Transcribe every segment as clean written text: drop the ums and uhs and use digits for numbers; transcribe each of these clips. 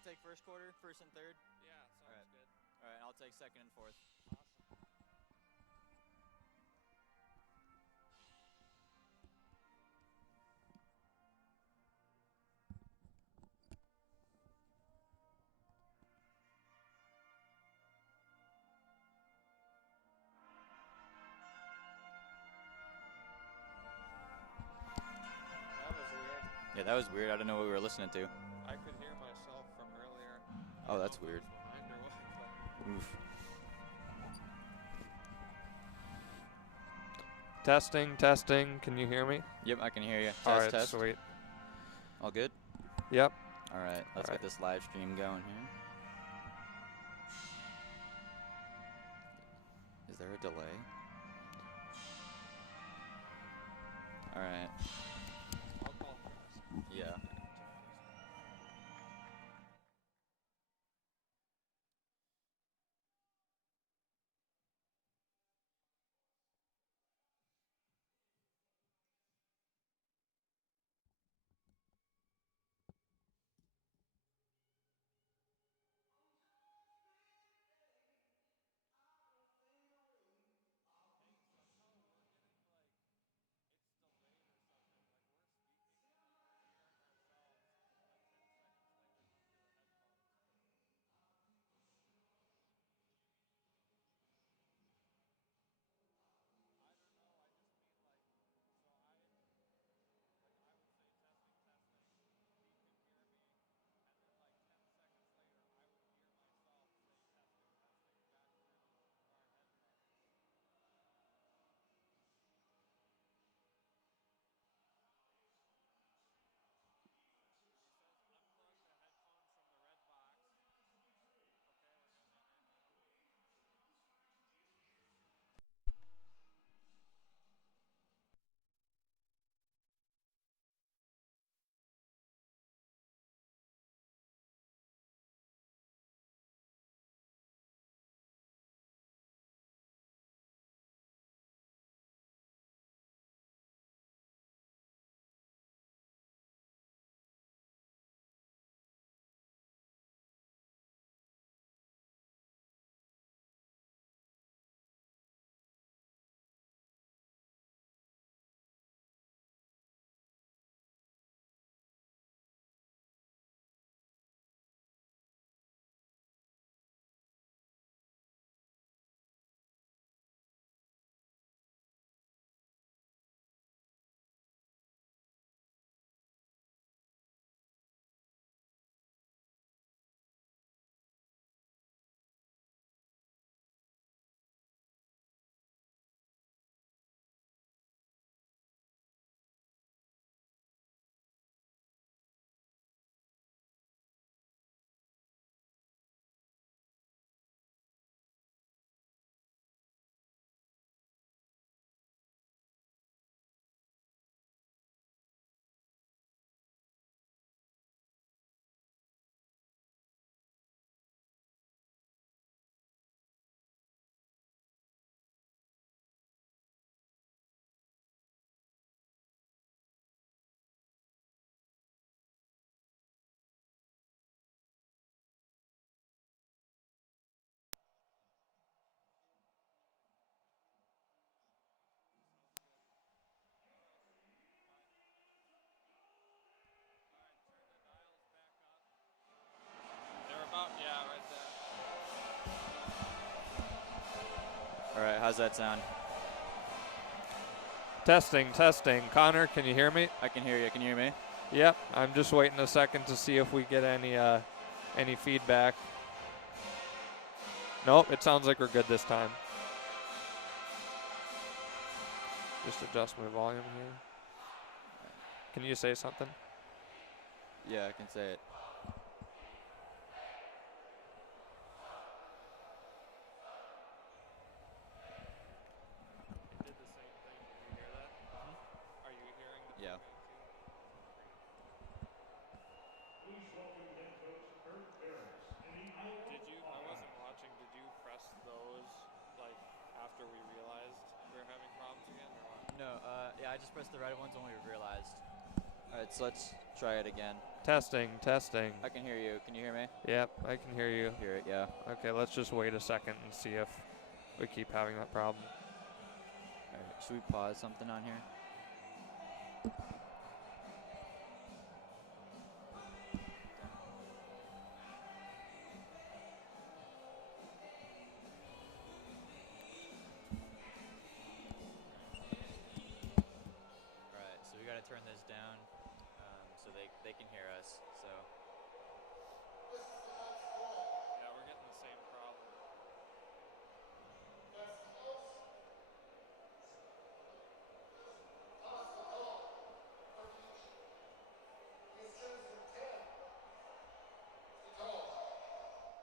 want to take first quarter, first and third? Yeah, sounds All right. good. All right, I'll take second and fourth. Awesome. That was weird. Yeah, that was weird. I don't know what we were listening to. I could hear myself from earlier. Oh, that's weird. Behind or what, but Oof. Testing, testing. Can you hear me? Yep, I can hear you. All Test, right, test. sweet. All good? Yep. All right, let's All get this live stream going here. Is there a delay? All right. I'll call first. Yeah. they're about, yeah, right there. All right, how's that sound? Testing, testing. Connor, can you hear me? I can hear you. Can you hear me? Yep. I'm just waiting a second to see if we get any feedback. Nope, it sounds like we're good this time. Just adjust my volume here. Can you say something? Yeah, I can say it. It did the same thing. Did you hear that? Are you hearing the Yeah. feedback too? Please welcome head coach Kurt Barris. Did you? I wasn't watching. Did you press those like after we realized we were having problems again, or what? No, yeah, I just pressed the red ones when we realized. Alright, so let's try it again. Testing, testing. I can hear you. Can you hear me? Yep, I can hear you. Hear it, yeah. Okay, let's just wait a second and see if we keep having that problem. Alright, should we pause something on here? Alright, so we gotta turn this down so they can hear us. So Yeah, we're getting the same problem. We're having the same problem. What was that? Yeah, no, we're aware. Can you unplug and replug in these? Okay, if you set out the red box, we're gonna want both of the red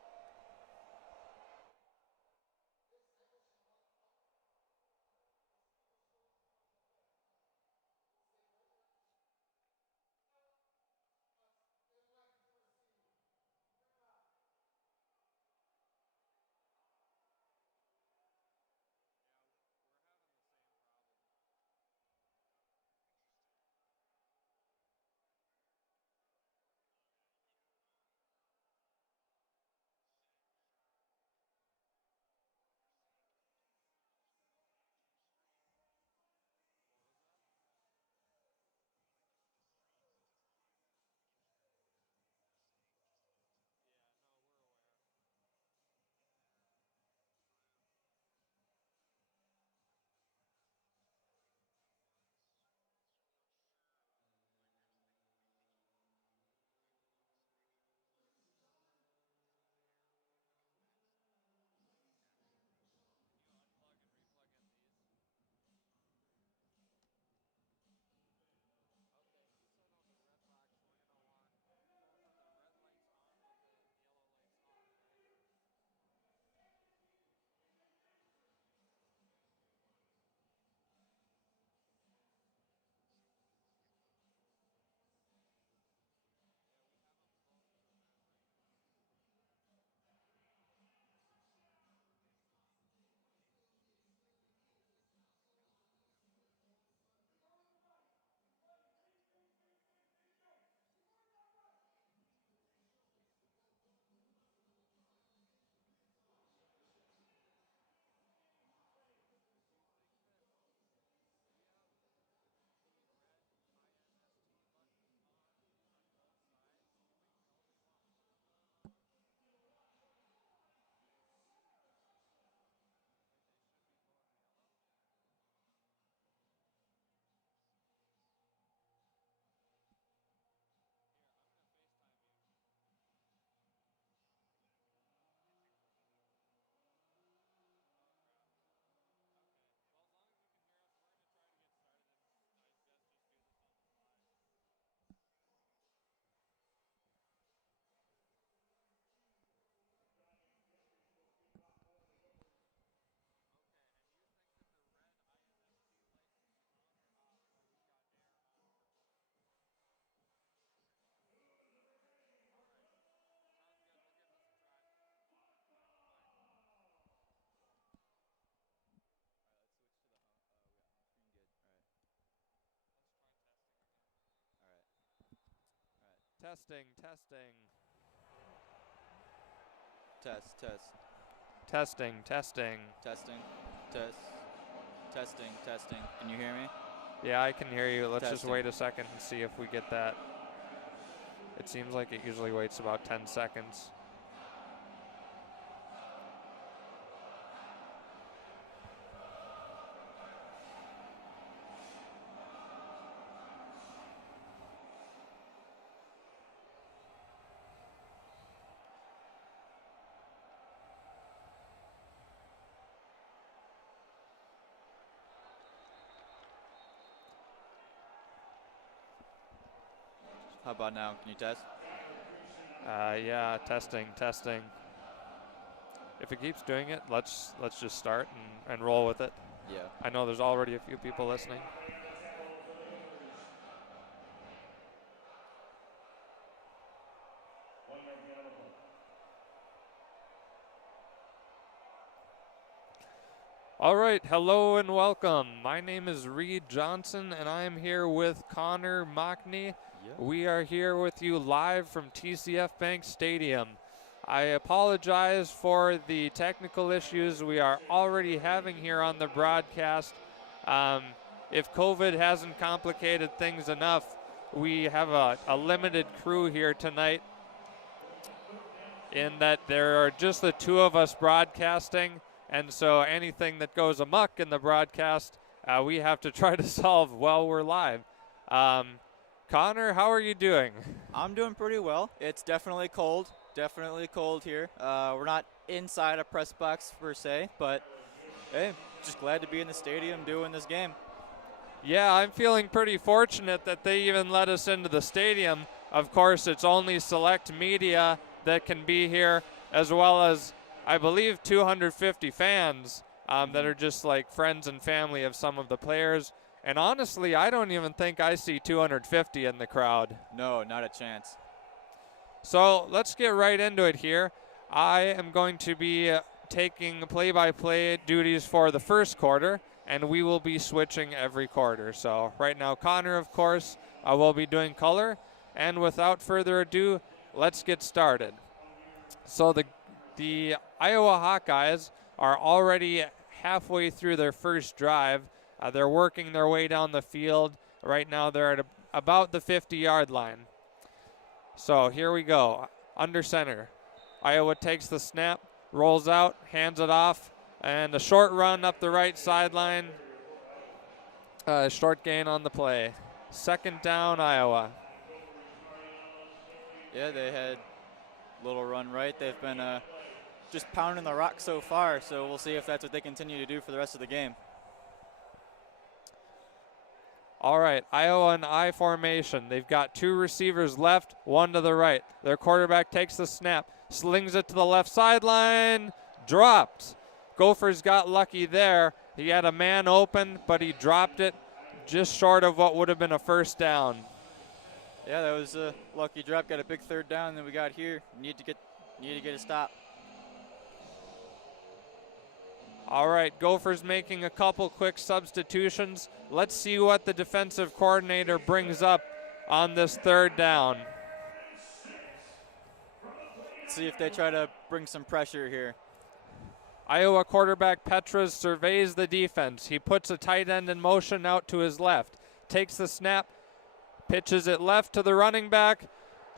lights on with the yellow lights off, right? Yeah, we have them both red right now. Do you think that do we have the red INST buttons on both sides? Do you think they'll be want one of those? Right, they should be both yellow. Here, I'm gonna FaceTime you. Oh crap. Okay. Well, as long as we can hear us, we're gonna try to get started, and I guess just do this on the fly. Okay, and you think that the red INST light will be on or off while we've got air on for both? Alright. Sounds good. We'll give this a try. Bye. Alright, let's switch to the home. We got home screen. Good. Alright. Let's try testing again. Alright. Alright. Testing, testing. Test, test. Testing, testing. Testing. Test. Testing, testing. Can you hear me? Yeah, I can hear you. Let's just Testing. wait a second and see if we get that. It seems like it usually waits about 10 seconds. How about now? Can you test? Yeah, testing, testing. If it keeps doing it, let's just start and roll with it. Yeah. I know there's already a few people listening. All right, hello and welcome. My name is Reed Johnson, and I am here with Connor Mockney. We are here with you live from TCF Bank Stadium. I apologize for the technical issues we are already having here on the broadcast. If COVID hasn't complicated things enough, we have a limited crew here tonight in that there are just the two of us broadcasting. And so anything that goes amok in the broadcast, we have to try to solve while we're live. Connor, how are you doing? I'm doing pretty well. It's definitely cold here. We're not inside a press box per se, but hey, just glad to be in the stadium doing this game. Yeah, I'm feeling pretty fortunate that they even let us into the stadium. Of course, it's only select media that can be here, as well as I believe 250 fans that are just like friends and family of some of the players. And honestly, I don't even think I see 250 in the crowd. No, not a chance. So let's get right into it here. I am going to be taking play-by-play duties for the first quarter, and we will be switching every quarter. So right now, Connor, of course, will be doing color. And without further ado, let's get started. So the Iowa Hawkeyes are already halfway through their first drive. They're working their way down the field. Right now they're at about the 50-yard line. So here we go. Under center. Iowa takes the snap, rolls out, hands it off, and a short run up the right sideline. Short gain on the play. Second down, Iowa. Yeah, they had a little run right. They've been just pounding the rock so far, so we'll see if that's what they continue to do for the rest of the game. All right, Iowa in I formation. They've got two receivers left, one to the right. Their quarterback takes the snap, slings it to the left sideline, dropped. Gophers got lucky there. He had a man open, but he dropped it just short of what would have been a first down. Yeah, that was a lucky drop. Got a big third down that we got here. Need to get a stop. All right, Gophers making a couple quick substitutions. Let's see what the defensive coordinator brings up on this third down. Let's see if they try to bring some pressure here. Iowa quarterback Petras surveys the defense. He puts a tight end in motion out to his left, takes the snap, pitches it left to the running back,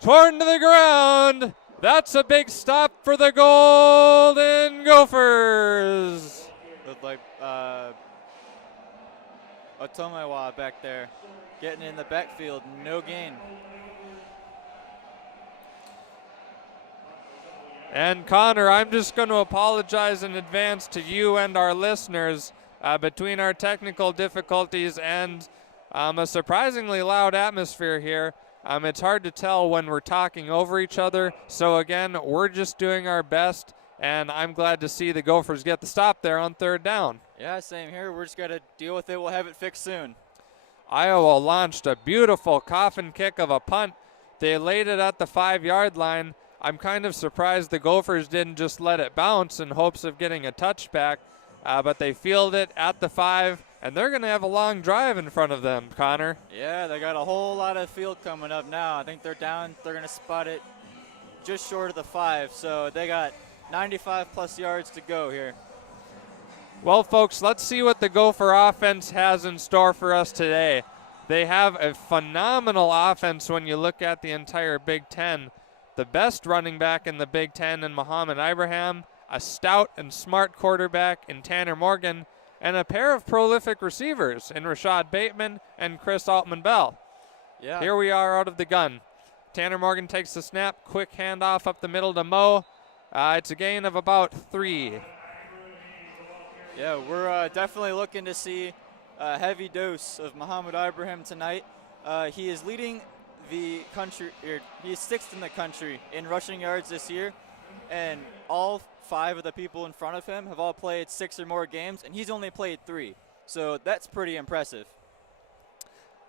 torn to the ground. That's a big stop for the Golden Gophers. Looked like Otomewa back there getting in the backfield, no gain. And Connor, I'm just going to apologize in advance to you and our listeners between our technical difficulties and a surprisingly loud atmosphere here. It's hard to tell when we're talking over each other. So again, we're just doing our best, and I'm glad to see the Gophers get the stop there on third down. Yeah, same here. We're just got to deal with it. We'll have it fixed soon. Iowa launched a beautiful coffin kick of a punt. They laid it at the 5-yard line. I'm kind of surprised the Gophers didn't just let it bounce in hopes of getting a touchback, but they fielded it at the 5, and they're going to have a long drive in front of them, Connor. Yeah, they got a whole lot of field coming up now. I think they're down. They're going to spot it just short of the 5, so they got 95-plus yards to go here. Well, folks, let's see what the Gopher offense has in store for us today. They have a phenomenal offense when you look at the entire Big Ten. The best running back in the Big Ten in Muhammad Ibrahim, a stout and smart quarterback in Tanner Morgan, and a pair of prolific receivers in Rashad Bateman and Chris Altman-Bell. Yeah. Here we are out of the gun. Tanner Morgan takes the snap, quick handoff up the middle to Mo. It's a gain of about 3. Yeah, we're definitely looking to see a heavy dose of Muhammad Ibrahim tonight. He is leading the country, he's 6th in the country in rushing yards this year, and all 5 of the people in front of him have all played 6 or more games, and he's only played 3. So that's pretty impressive.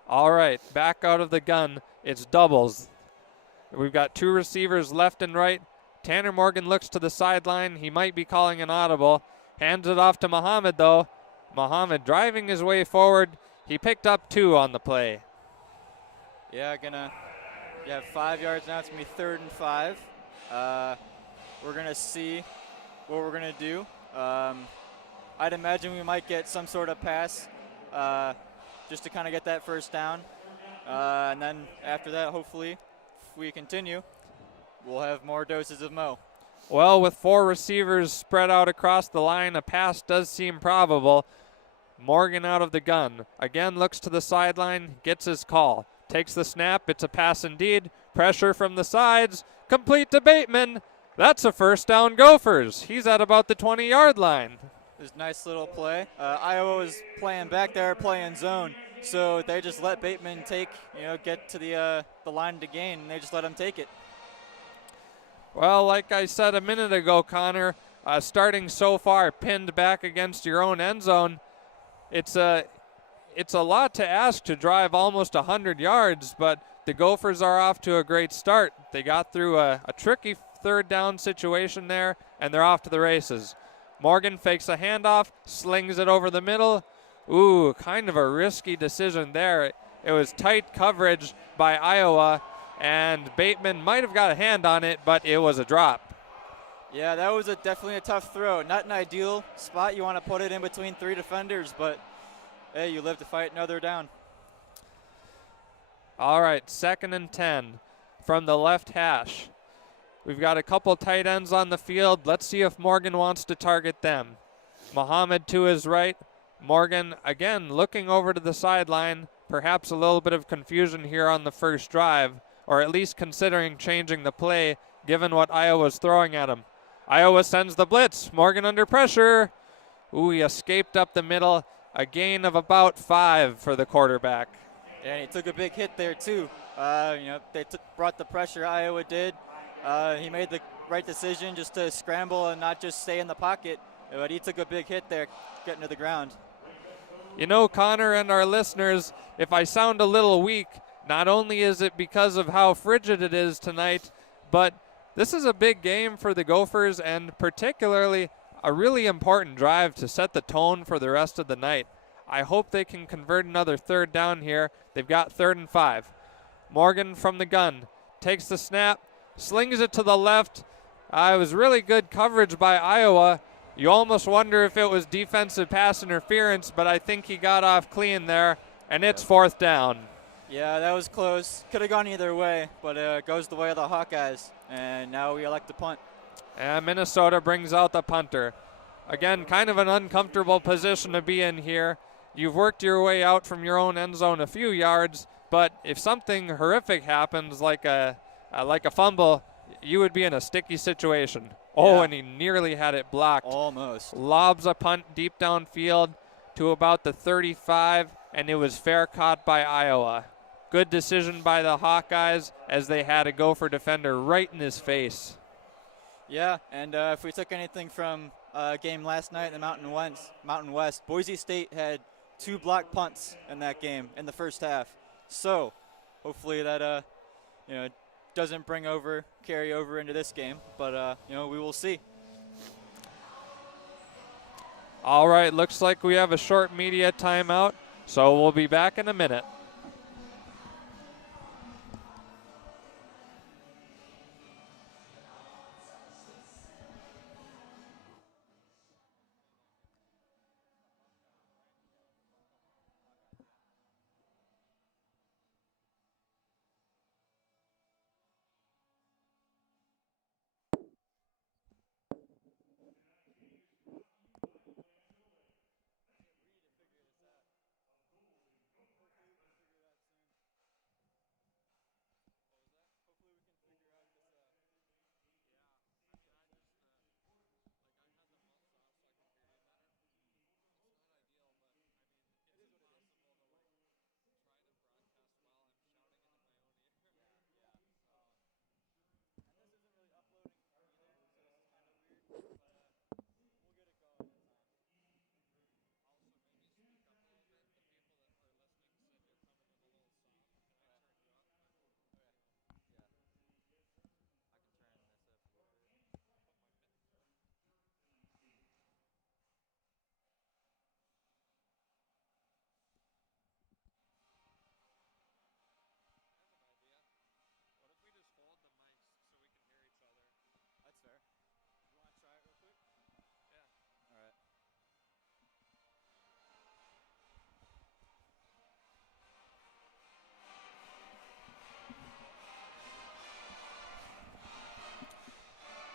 All right, back out of the gun. It's doubles. We've got 2 receivers left and right. Tanner Morgan looks to the sideline. He might be calling an audible. Hands it off to Muhammad, though. Muhammad driving his way forward. He picked up 2 on the play. Yeah, gonna have 5 yards now. It's gonna be 3rd and 5. We're gonna see what we're gonna do. I'd imagine we might get some sort of pass just to kind of get that first down. And then after that, hopefully, if we continue, we'll have more doses of Mo. Well, with 4 receivers spread out across the line, a pass does seem probable. Morgan out of the gun. Again looks to the sideline, gets his call. Takes the snap, it's a pass indeed. Pressure from the sides, complete to Bateman. That's a first down Gophers. He's at about the 20-yard line. It was a nice little play. Iowa was playing back there, playing zone. So they just let Bateman get to the line to gain, and they just let him take it. Well, like I said a minute ago, Connor, starting so far pinned back against your own end zone, it's a lot to ask to drive almost 100 yards, but the Gophers are off to a great start. They got through a tricky 3rd down situation there, and they're off to the races. Morgan fakes a handoff, slings it over the middle. Ooh, kind of a risky decision there. It was tight coverage by Iowa, and Bateman might have got a hand on it, but it was a drop. Yeah, that was definitely a tough throw. Not an ideal spot. You want to put it in between 3 defenders, but hey, you live to fight another down. All right, 2nd and 10 from the left hash. We've got a couple tight ends on the field. Let's see if Morgan wants to target them. Muhammad to his right. Morgan, again, looking over to the sideline. Perhaps a little bit of confusion here on the first drive, or at least considering changing the play, given what Iowa's throwing at him. Iowa sends the blitz. Morgan under pressure. Ooh, he escaped up the middle. A gain of about 5 for the quarterback. Yeah, and he took a big hit there, too. They brought the pressure, Iowa did. He made the right decision just to scramble and not just stay in the pocket, but he took a big hit there getting to the ground. You know, Connor and our listeners, if I sound a little weak, not only is it because of how frigid it is tonight, but this is a big game for the Gophers, and particularly a really important drive to set the tone for the rest of the night. I hope they can convert another 3rd down here. They've got 3rd and 5. Morgan from the gun takes the snap, slings it to the left. It was really good coverage by Iowa. You almost wonder if it was defensive pass interference, but I think he got off clean there, and it's 4th down. Yeah, that was close. Could have gone either way, but it goes the way of the Hawkeyes, and now we elect to punt. And Minnesota brings out the punter. Again, kind of an uncomfortable position to be in here. You've worked your way out from your own end zone a few yards, but if something horrific happens like a fumble, you would be in a sticky situation. Oh, Yeah. and he nearly had it blocked. Almost. Lobs a punt deep downfield to about the 35, and it was fair caught by Iowa. Good decision by the Hawkeyes as they had a Gopher defender right in his face. Yeah, and if we took anything from a game last night in the Mountain West, Boise State had 2 blocked punts in that game in the first half. So hopefully that doesn't carry over into this game, but we will see. All right, looks like we have a short media timeout, so we'll be back in a minute.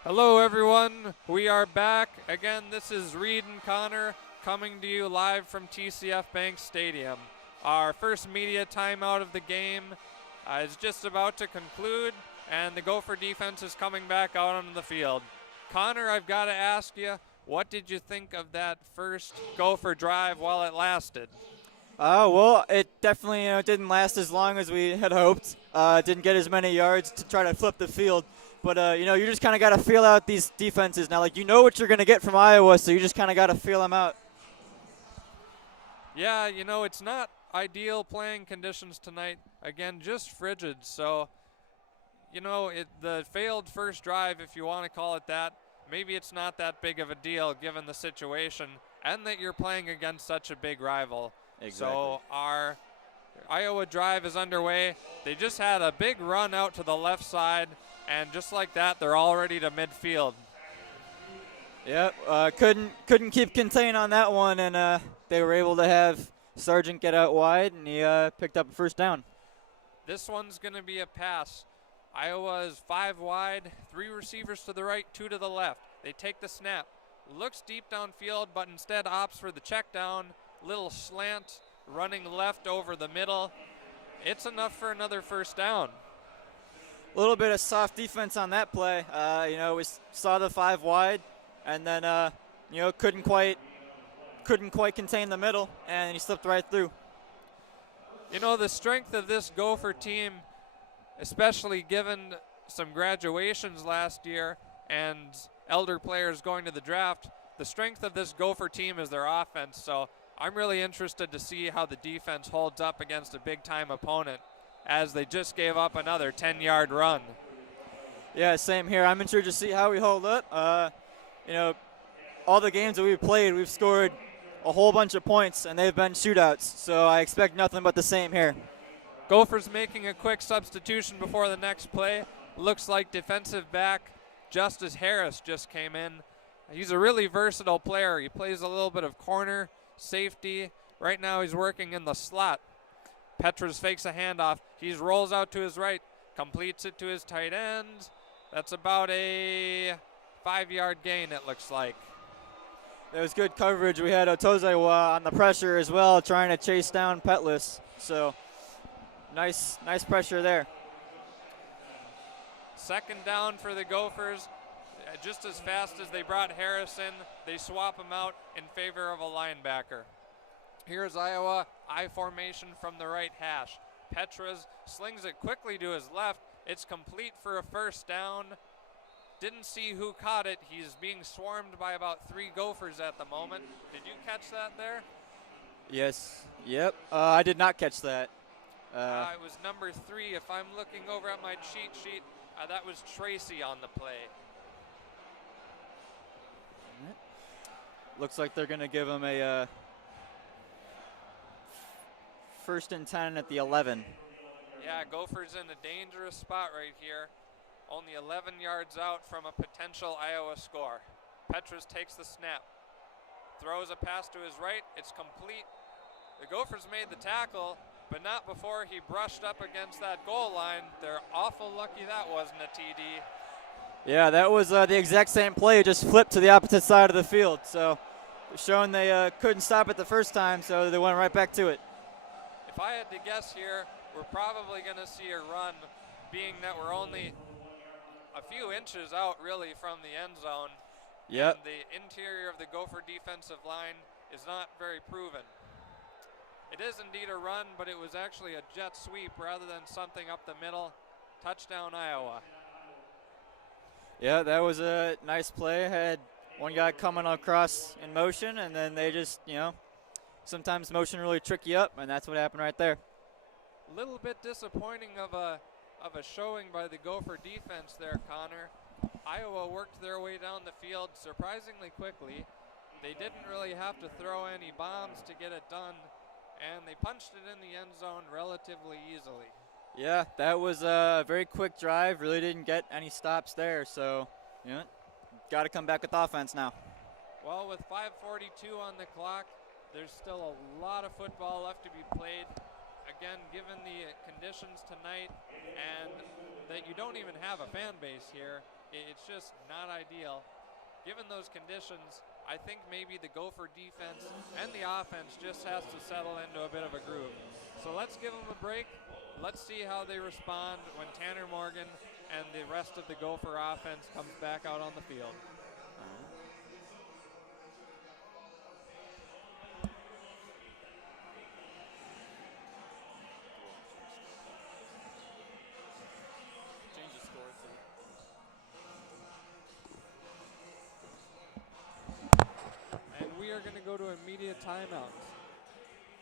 Hello, everyone. We are back. Again, this is Reed and Connor coming to you live from TCF Bank Stadium. Our first media timeout of the game is just about to conclude, and the Gopher defense is coming back out on the field. Connor, I've got to ask you, what did you think of that first Gopher drive while it lasted? Well, it definitely didn't last as long as we had hoped. Didn't get as many yards to try to flip the field. But, you just kind of got to feel out these defenses. Now, like, you know what you're going to get from Iowa, so you just kind of got to feel them out. Yeah, it's not ideal playing conditions tonight. Again, just frigid. So, the failed first drive, if you want to call it that, maybe it's not that big of a deal given the situation and that you're playing against such a big rival. Exactly. So our Iowa drive is underway. They just had a big run out to the left side, and just like that, they're already to midfield. Yep, couldn't keep contained on that one, and they were able to have Sargent get out wide, and he picked up a first down. This one's going to be a pass. Iowa is 5 wide, 3 receivers to the right, 2 to the left. They take the snap. Looks deep downfield, but instead opts for the check down. Little slant, running left over the middle. It's enough for another first down. A little bit of soft defense on that play. We saw the 5 wide, and then couldn't quite contain the middle, and he slipped right through. The strength of this Gopher team, especially given some graduations last year and elder players going to the draft, the strength of this Gopher team is their offense. So I'm really interested to see how the defense holds up against a big-time opponent, as they just gave up another 10-yard run. Yeah, same here. I'm interested to see how we hold up. All the games that we've played, we've scored a whole bunch of points, and they've been shootouts. So I expect nothing but the same here. Gophers making a quick substitution before the next play. Looks like defensive back Justice Harris just came in. He's a really versatile player. He plays a little bit of corner, safety. Right now he's working in the slot. Petras fakes a handoff. He rolls out to his right, completes it to his tight end. That's about a 5-yard gain, it looks like. There was good coverage. We had Otozewa on the pressure as well, trying to chase down Petlis. So nice pressure there. Second down for the Gophers. Just as fast as they brought Harris in, they swap him out in favor of a linebacker. Here's Iowa, I formation from the right hash. Petras slings it quickly to his left. It's complete for a first down. Didn't see who caught it. He's being swarmed by about 3 Gophers at the moment. Did you catch that there? Yes. Yep. I did not catch that. It was number 3. If I'm looking over at my cheat sheet, that was Tracy on the play. Looks like they're going to give him a first and 10 at the 11. Yeah, Gophers in a dangerous spot right here. Only 11 yards out from a potential Iowa score. Petras takes the snap. Throws a pass to his right. It's complete. The Gophers made the tackle, but not before he brushed up against that goal line. They're awful lucky that wasn't a TD. Yeah, that was the exact same play, just flipped to the opposite side of the field. So showing they couldn't stop it the first time, so they went right back to it. If I had to guess here, we're probably going to see a run, being that we're only a few inches out really from the end zone. Yep. And the interior of the Gopher defensive line is not very proven. It is indeed a run, but it was actually a jet sweep rather than something up the middle. Touchdown, Iowa. Yeah, that was a nice play. Had one guy coming across in motion, and then they just, sometimes motion really trick you up, and that's what happened right there. A little bit disappointing of a showing by the Gopher defense there, Connor. Iowa worked their way down the field surprisingly quickly. They didn't really have to throw any bombs to get it done, and they punched it in the end zone relatively easily. Yeah, that was a very quick drive. Really didn't get any stops there. So, got to come back with offense now. Well, with 5:42 on the clock, there's still a lot of football left to be played. Again, given the conditions tonight and that you don't even have a fan base here, It's just not ideal. Given those conditions, I think maybe the Gopher defense and the offense just has to settle into a bit of a groove. So let's give them a break. Let's see how they respond when Tanner Morgan and the rest of the Gopher offense comes back out on the field. Change the score too. And we are going to go to immediate timeout.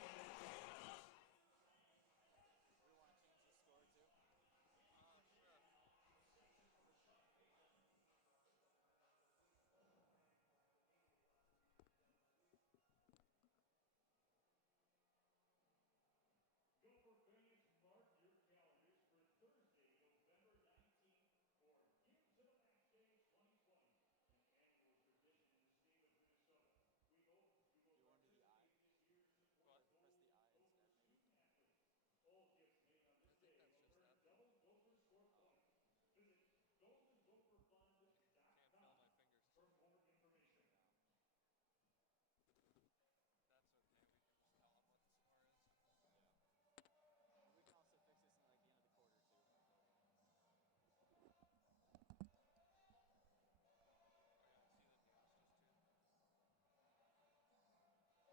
Gopher fans, mark your calendars for Thursday, November 19th for Give to the Backstage 2020, an annual tradition in the state of Minnesota. We hope you will participate this year to support Gopher student athletes. All gifts made on this day will earn double Gopher score points. Visit goldengopherfund.com for more information. We can also fix this in like the end of the quarter too.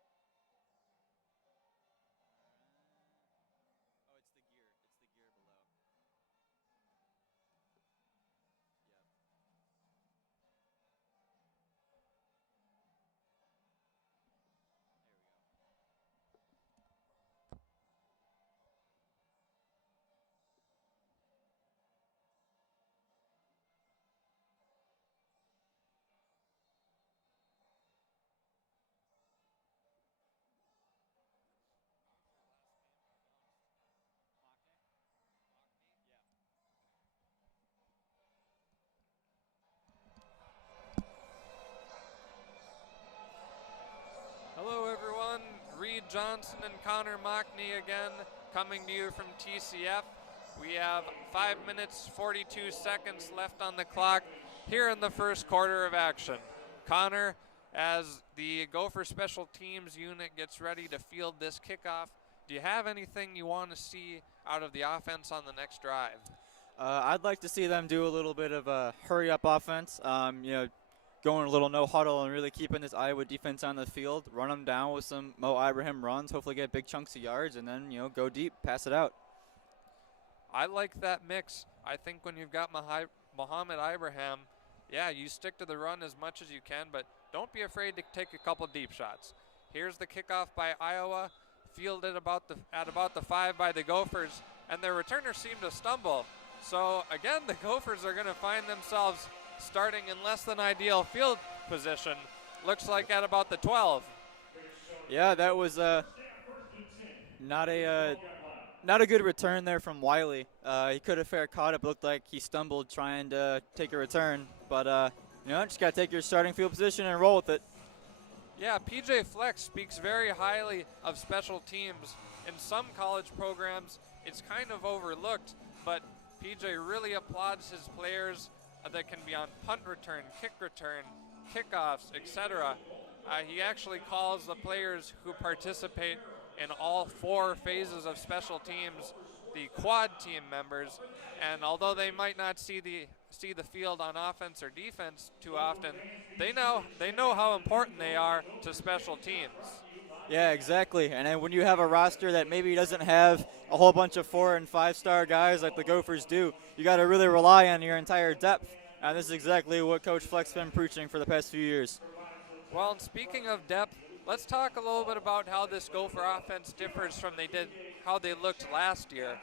Oh, it's the gear. It's the gear below. Yep. There we go. Yeah. Hello, everyone. Reed Johnson and Connor Mockney again, coming to you from TCF. We have 5 minutes, 42 seconds left on the clock here in the first quarter of action. Connor, as the Gopher Special Teams unit gets ready to field this kickoff, do you have anything you want to see out of the offense on the next drive? I'd like to see them do a little bit of a hurry-up offense. Going a little no huddle and really keeping this Iowa defense on the field. Run them down with some Mo Ibrahim runs. Hopefully get big chunks of yards, and then go deep, pass it out. I like that mix. I think when you've got Muhammad Ibrahim, yeah, you stick to the run as much as you can, but don't be afraid to take a couple deep shots. Here's the kickoff by Iowa, fielded at about the 5 by the Gophers, and their returners seem to stumble. So again, the Gophers are going to find themselves starting in less than ideal field position. Looks like at about the 12. Yeah, that was not a good return there from Wiley. He could have fair caught it, but looked like he stumbled trying to take a return. But just got to take your starting field position and roll with it. Yeah, PJ Flex speaks very highly of special teams. In some college programs, it's kind of overlooked, but PJ really applauds his players that can be on punt return, kick return, kickoffs, etc. He actually calls the players who participate in all 4 phases of special teams the quad team members, and although they might not see the field on offense or defense too often, they know how important they are to special teams. Yeah, exactly. And then when you have a roster that maybe doesn't have a whole bunch of 4- and 5-star guys like the Gophers do, you got to really rely on your entire depth. And this is exactly what Coach Fleck's been preaching for the past few years. Well, and speaking of depth, let's talk a little bit about how this Gopher offense differs from how they looked last year.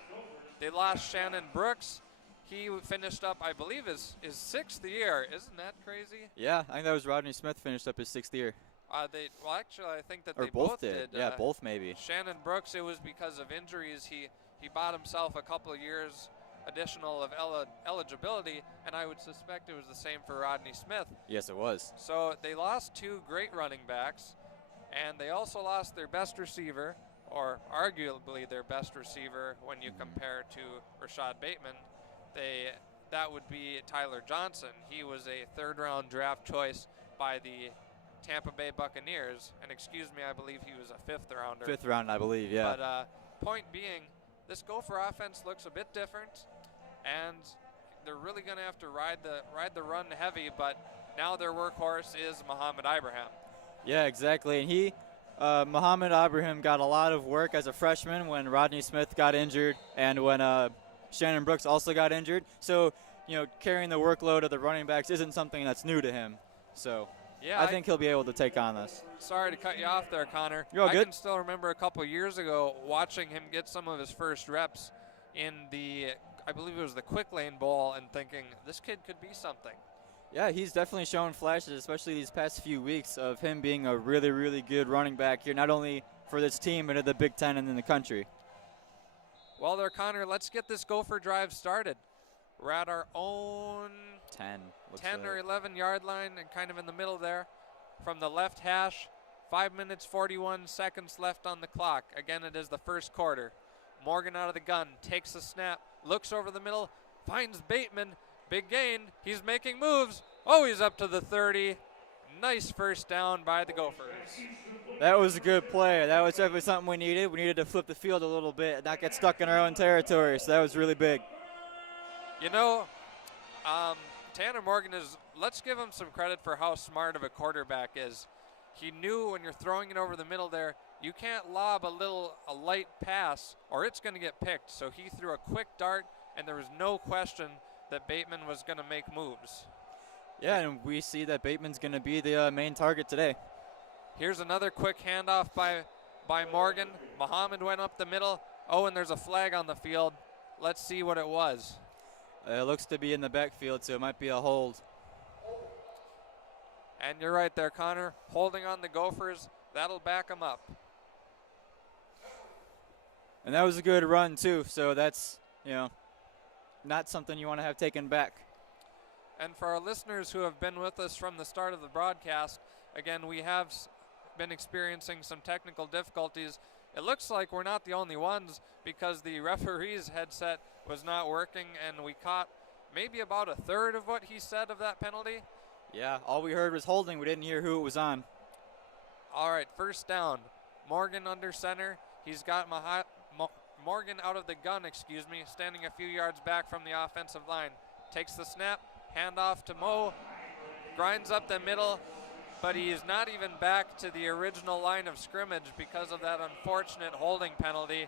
They lost Shannon Brooks. He finished up, I believe, his 6th year. Isn't that crazy? Yeah, I think that was Rodney Smith finished up his 6th year. Actually, I think that Or they both did. Yeah, both maybe. Shannon Brooks, it was because of injuries. He bought himself a couple of years additional of eligibility, and I would suspect it was the same for Rodney Smith. Yes, it was. So they lost 2 great running backs, and they also lost their best receiver, or arguably their best receiver when you compare to Rashad Bateman. that would be Tyler Johnson. He was a third-round draft choice by the Tampa Bay Buccaneers. And excuse me, I believe he was a fifth rounder. Fifth round, I believe, yeah. But point being, this Gopher offense looks a bit different, and they're really going to have to ride the run heavy, but now their workhorse is Muhammad Ibrahim. Yeah, exactly. And he, Muhammad Ibrahim, got a lot of work as a freshman when Rodney Smith got injured and when Shannon Brooks also got injured. So, carrying the workload of the running backs isn't something that's new to him. So, yeah, I think he'll be able to take on this. Sorry to cut you off there, Connor. You're all good. I can still remember a couple years ago watching him get some of his first reps in I believe it was the Quick Lane Bowl, and thinking, this kid could be something. Yeah, he's definitely shown flashes, especially these past few weeks, of him being a really, really good running back here, not only for this team, but in the Big Ten and in the country. Well there, Connor, let's get this Gopher drive started. We're at our own 10 or 11 yard line, and kind of in the middle there. From the left hash, 5 minutes 41 seconds left on the clock. Again, it is the first quarter. Morgan out of the gun, takes the snap, looks over the middle, finds Bateman. Big gain. He's making moves. Oh, he's up to the 30. Nice first down by the Gophers. That was a good play. That was definitely something we needed. We needed to flip the field a little bit and not get stuck in our own territory, so that was really big. Tanner Morgan let's give him some credit for how smart of a quarterback is. He knew when you're throwing it over the middle there, you can't lob a light pass or it's going to get picked. So he threw a quick dart, and there was no question that Bateman was going to make moves. Yeah, and we see that Bateman's going to be the main target today. Here's another quick handoff by Morgan. Muhammad went up the middle. Oh, and there's a flag on the field. Let's see what it was. It looks to be in the backfield, so it might be a hold. And you're right there, Connor. Holding on the Gophers, that'll back them up. And that was a good run, too, so that's, not something you want to have taken back. And for our listeners who have been with us from the start of the broadcast, again, we have been experiencing some technical difficulties. It looks like we're not the only ones, because the referee's headset was not working, and we caught maybe about a third of what he said of that penalty. Yeah, all we heard was holding. We didn't hear who it was on. All right, first down. Morgan under center. He's got Morgan out of the gun, standing a few yards back from the offensive line. Takes the snap, handoff to Mo, grinds up the middle, but he is not even back to the original line of scrimmage because of that unfortunate holding penalty.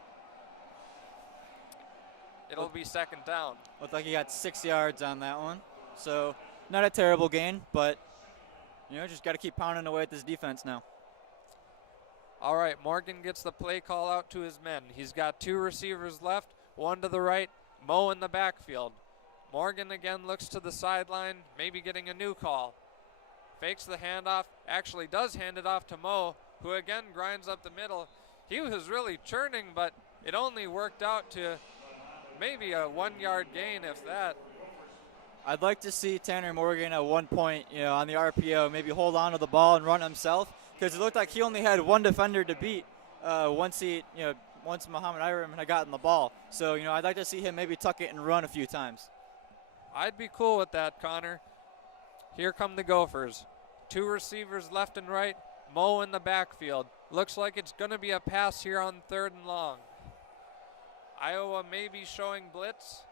It'll be second down. Looked like he got 6 yards on that one. So not a terrible gain, but, just got to keep pounding away at this defense now. All right, Morgan gets the play call out to his men. He's got two receivers left, one to the right, Mo in the backfield. Morgan again looks to the sideline, maybe getting a new call. Fakes the handoff, actually does hand it off to Mo, who again grinds up the middle. He was really churning, but it only worked out to maybe a 1 yard gain, if that. I'd like to see Tanner Morgan at one point, on the RPO, maybe hold on to the ball and run himself, because it looked like he only had one defender to beat once Muhammad Ibrahim had gotten the ball. So, I'd like to see him maybe tuck it and run a few times. I'd be cool with that, Connor. Here come the Gophers. Two receivers left and right, Mo in the backfield. Looks like it's going to be a pass here on 3rd and long. Iowa may be showing blitz.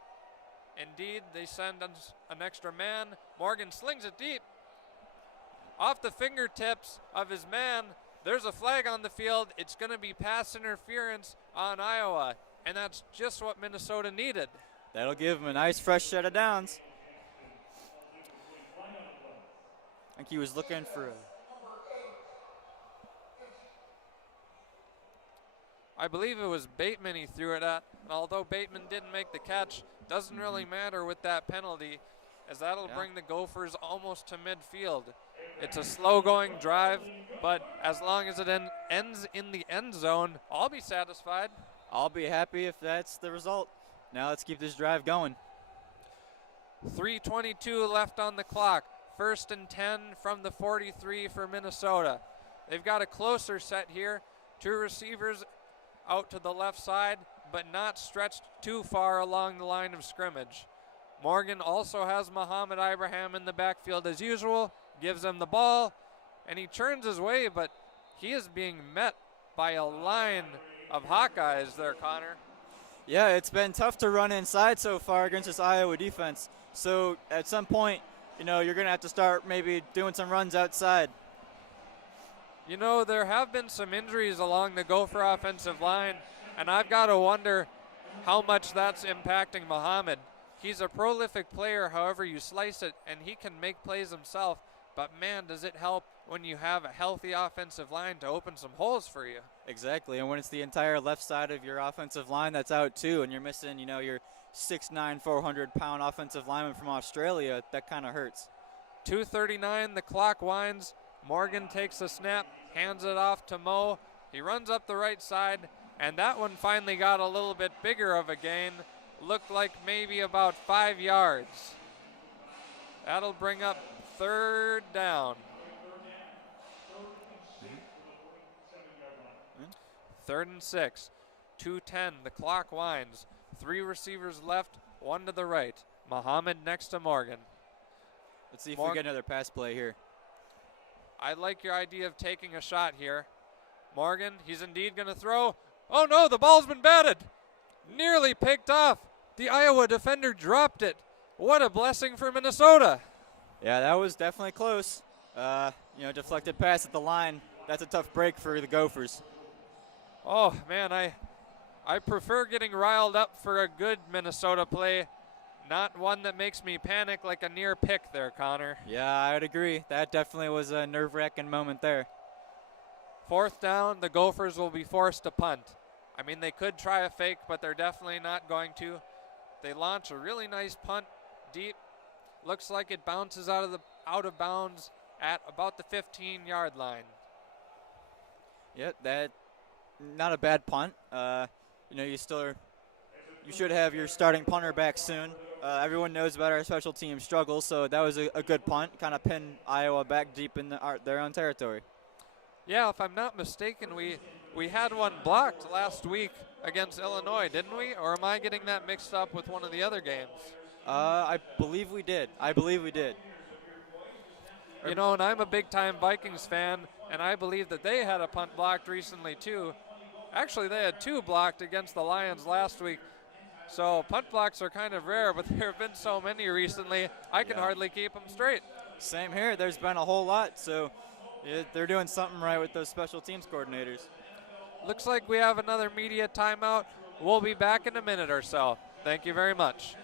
Indeed, they send an extra man. Morgan slings it deep. Off the fingertips of his man, there's a flag on the field. It's going to be pass interference on Iowa, and that's just what Minnesota needed. That'll give him a nice fresh set of downs. I think he was looking for I believe it was Bateman he threw it at. And although Bateman didn't make the catch, doesn't really matter with that penalty, as that'll bring the Gophers almost to midfield. It's a slow-going drive, but as long as it ends in the end zone, I'll be satisfied. I'll be happy if that's the result. Now let's keep this drive going. 3:22 left on the clock. 1st and 10 from the 43 for Minnesota. They've got a closer set here. Two receivers out to the left side, but not stretched too far along the line of scrimmage. Morgan also has Muhammad Ibrahim in the backfield as usual, gives him the ball, and he turns his way, but he is being met by a line of Hawkeyes there, Connor. Yeah, it's been tough to run inside so far against this Iowa defense. So at some point, you're going to have to start maybe doing some runs outside. There have been some injuries along the Gopher offensive line, and I've got to wonder how much that's impacting Muhammad. He's a prolific player, however you slice it, and he can make plays himself. But, man, does it help when you have a healthy offensive line to open some holes for you. Exactly, and when it's the entire left side of your offensive line that's out too, and you're missing, your 6'9", 400-pound offensive lineman from Australia, that kind of hurts. 2:39, the clock winds. Morgan takes the snap, hands it off to Mo. He runs up the right side, and that one finally got a little bit bigger of a gain. Looked like maybe about 5 yards. That'll bring up third down. Third and 6. 2:10, the clock winds. 3 receivers left, 1 to the right. Muhammad next to Morgan. Let's see if we get another pass play here. I like your idea of taking a shot here. Morgan, he's indeed going to throw. Oh no, the ball's been batted. Nearly picked off. The Iowa defender dropped it. What a blessing for Minnesota. Yeah, that was definitely close. Deflected pass at the line. That's a tough break for the Gophers. Oh man, I prefer getting riled up for a good Minnesota play, not one that makes me panic like a near pick there, Connor. Yeah, I would agree. That definitely was a nerve-wracking moment there. 4th down, the Gophers will be forced to punt. I mean, they could try a fake, but they're definitely not going to. They launch a really nice punt deep. Looks like it bounces out of bounds at about the 15-yard line. Yeah, that not a bad punt. You should have your starting punter back soon. Everyone knows about our special team struggles, so that was a good punt. Kind of pinned Iowa back deep in their own territory. Yeah, if I'm not mistaken, we had one blocked last week against Illinois, didn't we? Or am I getting that mixed up with one of the other games? I believe we did. And I'm a big-time Vikings fan, and I believe that they had a punt blocked recently too. Actually, they had 2 blocked against the Lions last week. So punt blocks are kind of rare, but there have been so many recently, I can hardly keep them straight. Same here. There's been a whole lot, so they're doing something right with those special teams coordinators. Looks like we have another media timeout. We'll be back in a minute or so. Thank you very much.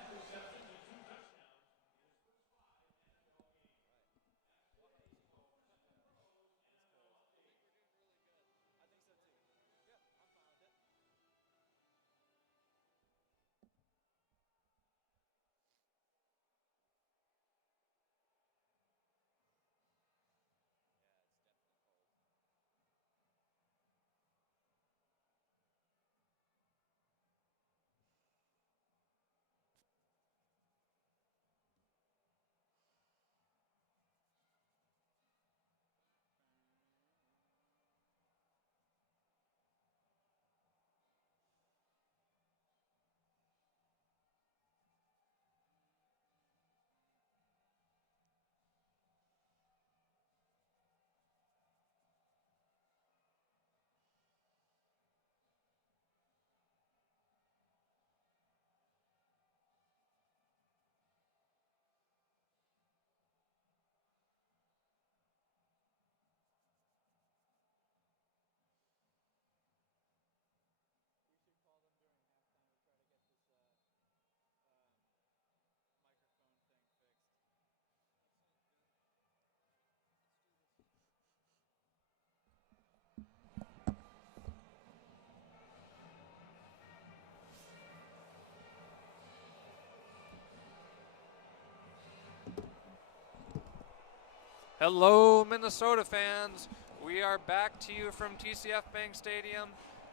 Hello, Minnesota fans. We are back to you from TCF Bank Stadium.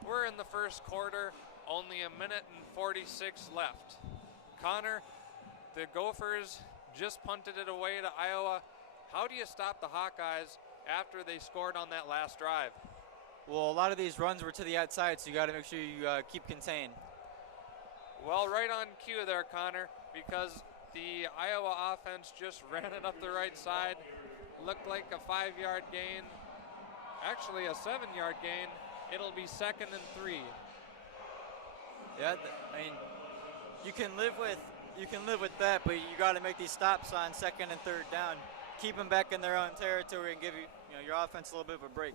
We're in the first quarter, only a minute and 46 left. Connor, the Gophers just punted it away to Iowa. How do you stop the Hawkeyes after they scored on that last drive? Well, a lot of these runs were to the outside, so you got to make sure you keep contained. Well, right on cue there, Connor, because The Iowa offense just ran it up the right side. Looked like a 5-yard gain. Actually, a 7-yard gain. It'll be 2nd and 3. Yeah, I mean, you can live with that, but you got to make these stops on 2nd and 3rd down. Keep them back in their own territory and give your offense a little bit of a break.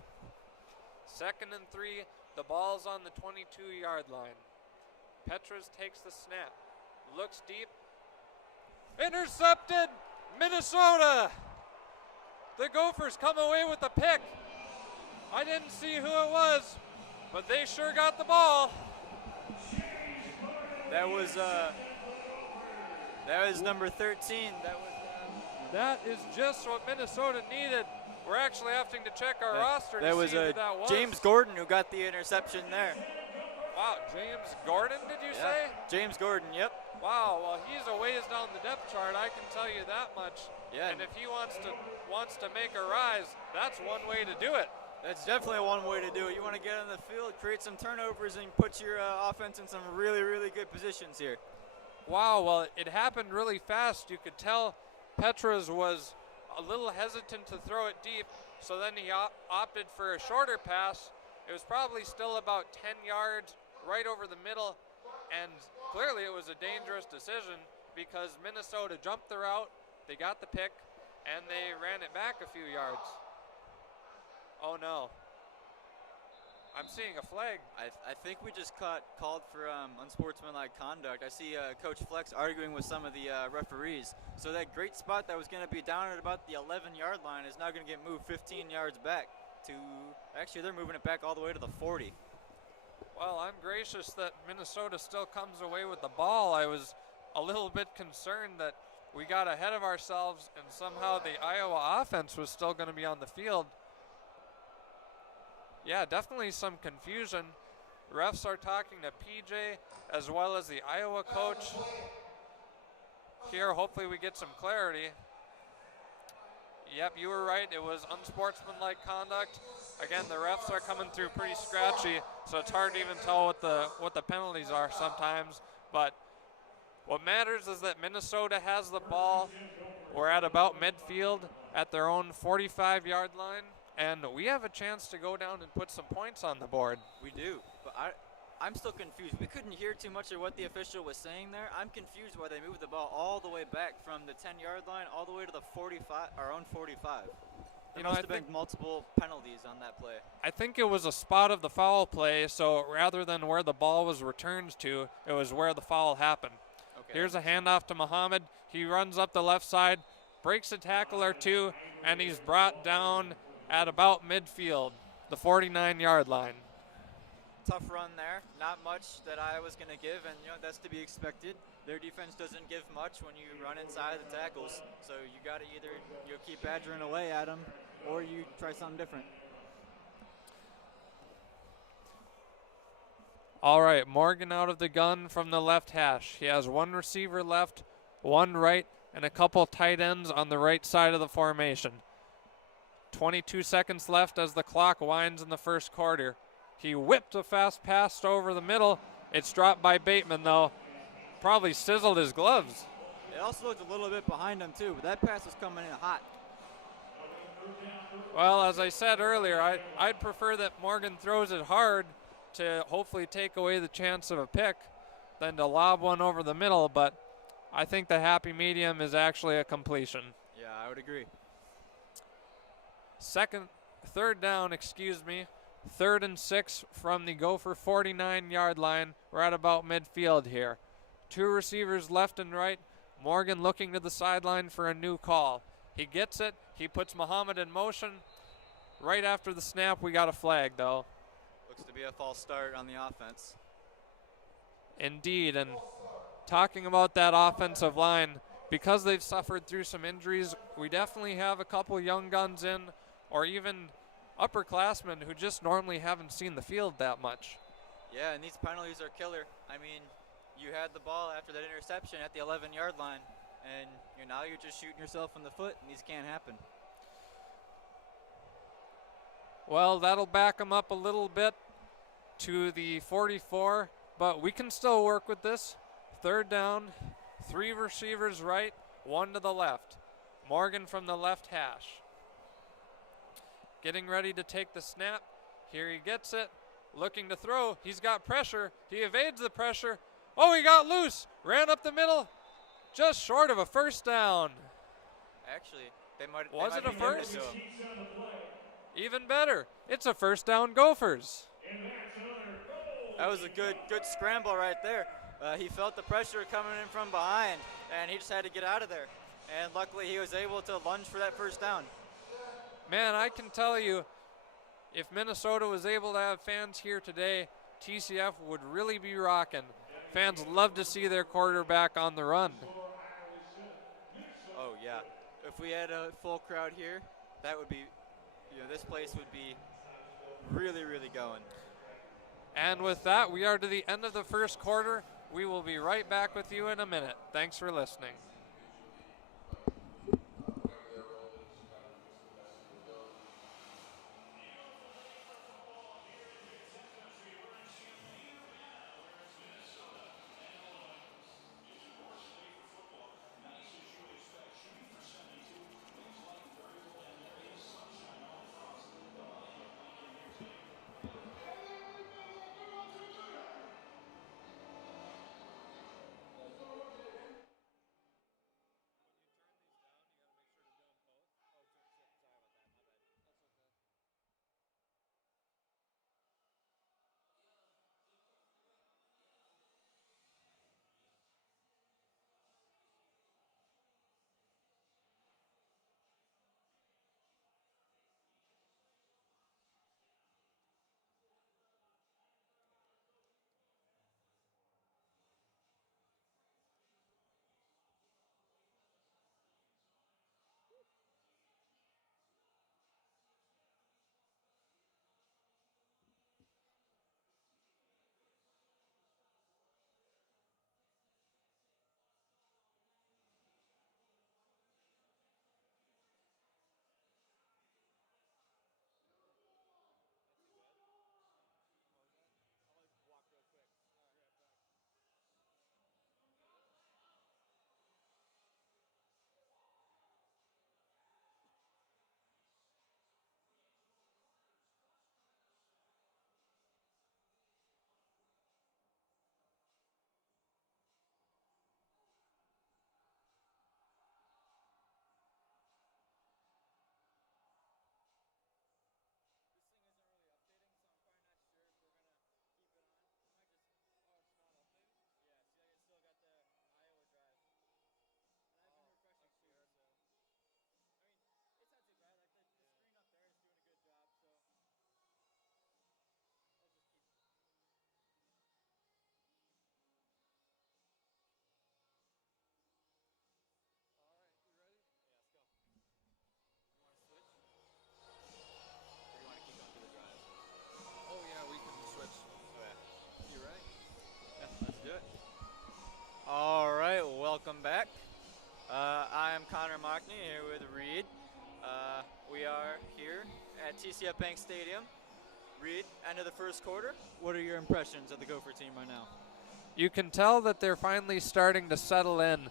2nd and 3. The ball's on the 22-yard line. Petras takes the snap. Looks deep. Intercepted! Minnesota! The Gophers come away with the pick. I didn't see who it was, but they sure got the ball. That was number 13. That is just what Minnesota needed. We're actually having to check our roster to see who that was. James Gordon who got the interception there. Wow, James Gordon, did you say? James Gordon, yep. Wow, well, he's a ways down the depth chart, I can tell you that much. Yeah. And if he wants to make a rise, that's one way to do it. That's definitely one way to do it. You want to get on the field, create some turnovers, and put your offense in some really, really good positions here. Wow, well, it happened really fast. You could tell Petras was a little hesitant to throw it deep, so then he opted for a shorter pass. It was probably still about 10 yards right over the middle, and clearly it was a dangerous decision because Minnesota jumped the route, they got the pick, and they ran it back a few yards. Oh no. I'm seeing a flag. I think we just called for unsportsmanlike conduct. I see Coach Flex arguing with some of the referees. So that great spot that was going to be down at about the 11-yard line is now going to get moved 15 yards back to, actually they're moving it back all the way to the 40. Well, I'm gracious that Minnesota still comes away with the ball. I was a little bit concerned that we got ahead of ourselves and somehow the Iowa offense was still going to be on the field. Yeah, definitely some confusion. Refs are talking to PJ as well as the Iowa coach. Here, hopefully we get some clarity. Yep, you were right. It was unsportsmanlike conduct. Again, the refs are coming through pretty scratchy, so it's hard to even tell what the penalties are sometimes. But what matters is that Minnesota has the ball. We're at about midfield at their own 45-yard line, and we have a chance to go down and put some points on the board. We do, but I'm still confused. We couldn't hear too much of what the official was saying there. I'm confused why they moved the ball all the way back from the 10-yard line all the way to the 45, our own 45. There must have been multiple penalties on that play. I think it was a spot of the foul play, so rather than where the ball was returned to, it was where the foul happened. Okay. Here's a handoff to Muhammad. He runs up the left side, breaks a tackle or two, and he's brought down at about midfield, the 49-yard line. Tough run there. Not much that I was going to give, and that's to be expected. Their defense doesn't give much when you run inside the tackles, so you got to either keep badgering away at them or you try something different. All right, Morgan out of the gun from the left hash. He has one receiver left, one right, and a couple tight ends on the right side of the formation. 22 seconds left as the clock winds in the first quarter. He whipped a fast pass over the middle. It's dropped by Bateman, though. Probably sizzled his gloves. It also looked a little bit behind him, too, but that pass was coming in hot. Well, as I said earlier, I'd prefer that Morgan throws it hard to hopefully take away the chance of a pick than to lob one over the middle, but I think the happy medium is actually a completion. Yeah, I would agree. Third down, 3rd and 6 from the Gopher 49-yard line. We're at about midfield here. Two receivers left and right. Morgan looking to the sideline for a new call. He gets it. He puts Muhammad in motion. Right after the snap, we got a flag, though. Looks to be a false start on the offense. Indeed, and talking about that offensive line, because they've suffered through some injuries, we definitely have a couple young guns in, or even upperclassmen who just normally haven't seen the field that much. Yeah, and these penalties are killer. I mean, you had the ball after that interception at the 11-yard line, and now you're just shooting yourself in the foot, and these can't happen. Well, that'll back them up a little bit to the 44, but we can still work with this. 3rd down, 3 receivers right, 1 to the left. Morgan from the left hash. Getting ready to take the snap. Here he gets it. Looking to throw. He's got pressure. He evades the pressure. Oh, he got loose. Ran up the middle. Just short of a first down. Actually, they might. Was they it might a be giving it first? to him. Keeps on the play. Even better. It's a first down Gophers. And that's another goal. That was a good scramble right there. He felt the pressure coming in from behind, and he just had to get out of there. And luckily, he was able to lunge for that first down. Man, I can tell you, if Minnesota was able to have fans here today, TCF would really be rocking. Fans love to see their quarterback on the run. Oh yeah, if we had a full crowd here, that would be, this place would be really, really going. And with that, we are to the end of the first quarter. We will be right back with you in a minute. Thanks for listening. Oh yeah, we can switch. You ready? Yeah, let's do it. All right, welcome back. I am Connor Mockney here with Reed. We are here at TCF Bank Stadium. Reed, end of the first quarter. What are your impressions of the Gopher team right now? You can tell that they're finally starting to settle in.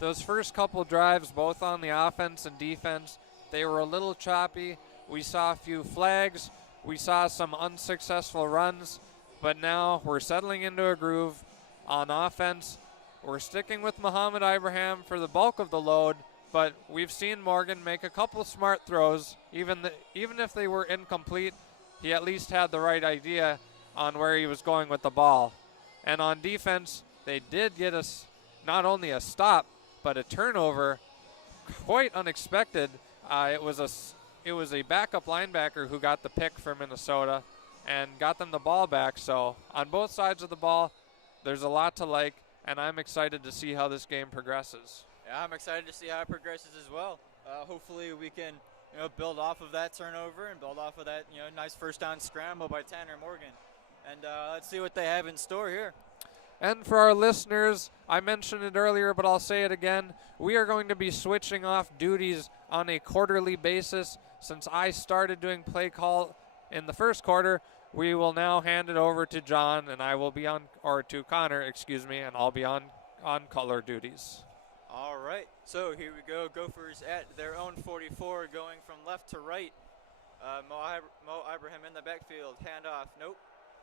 Those first couple drives, both on the offense and defense, they were a little choppy. We saw a few flags. We saw some unsuccessful runs, but now we're settling into a groove. On offense, we're sticking with Muhammad Ibrahim for the bulk of the load, but we've seen Morgan make a couple smart throws. Even if they were incomplete, he at least had the right idea on where he was going with the ball. And on defense, they did get us not only a stop, but a turnover, quite unexpected. It was a backup linebacker who got the pick for Minnesota and got them the ball back. So on both sides of the ball, there's a lot to like, and I'm excited to see how this game progresses. Yeah, I'm excited to see how it progresses as well. Hopefully we can build off of that turnover and build off of that nice first down scramble by Tanner Morgan. And let's see what they have in store here. And for our listeners, I mentioned it earlier, but I'll say it again. We are going to be switching off duties on a quarterly basis. Since I started doing play call in the first quarter, we will now hand it over to John, and I will be on, or to Connor, excuse me, and I'll be on on color duties. All right, so here we go. Gophers at their own 44, going from left to right. Mo Ibrahim in the backfield, handoff, nope.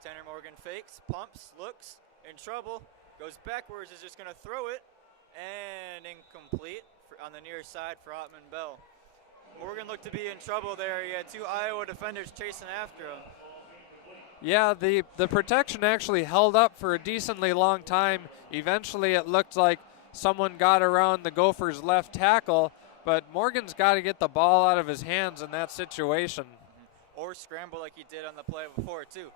Tanner Morgan fakes, pumps, looks, in trouble, goes backwards, is just going to throw it, and incomplete on the near side for Ottman Bell. Morgan looked to be in trouble there. He had two Iowa defenders chasing after him. Yeah, the protection actually held up for a decently long time. Eventually it looked like someone got around the Gophers' left tackle, but Morgan's got to get the ball out of his hands in that situation. Or scramble like he did on the play before, too.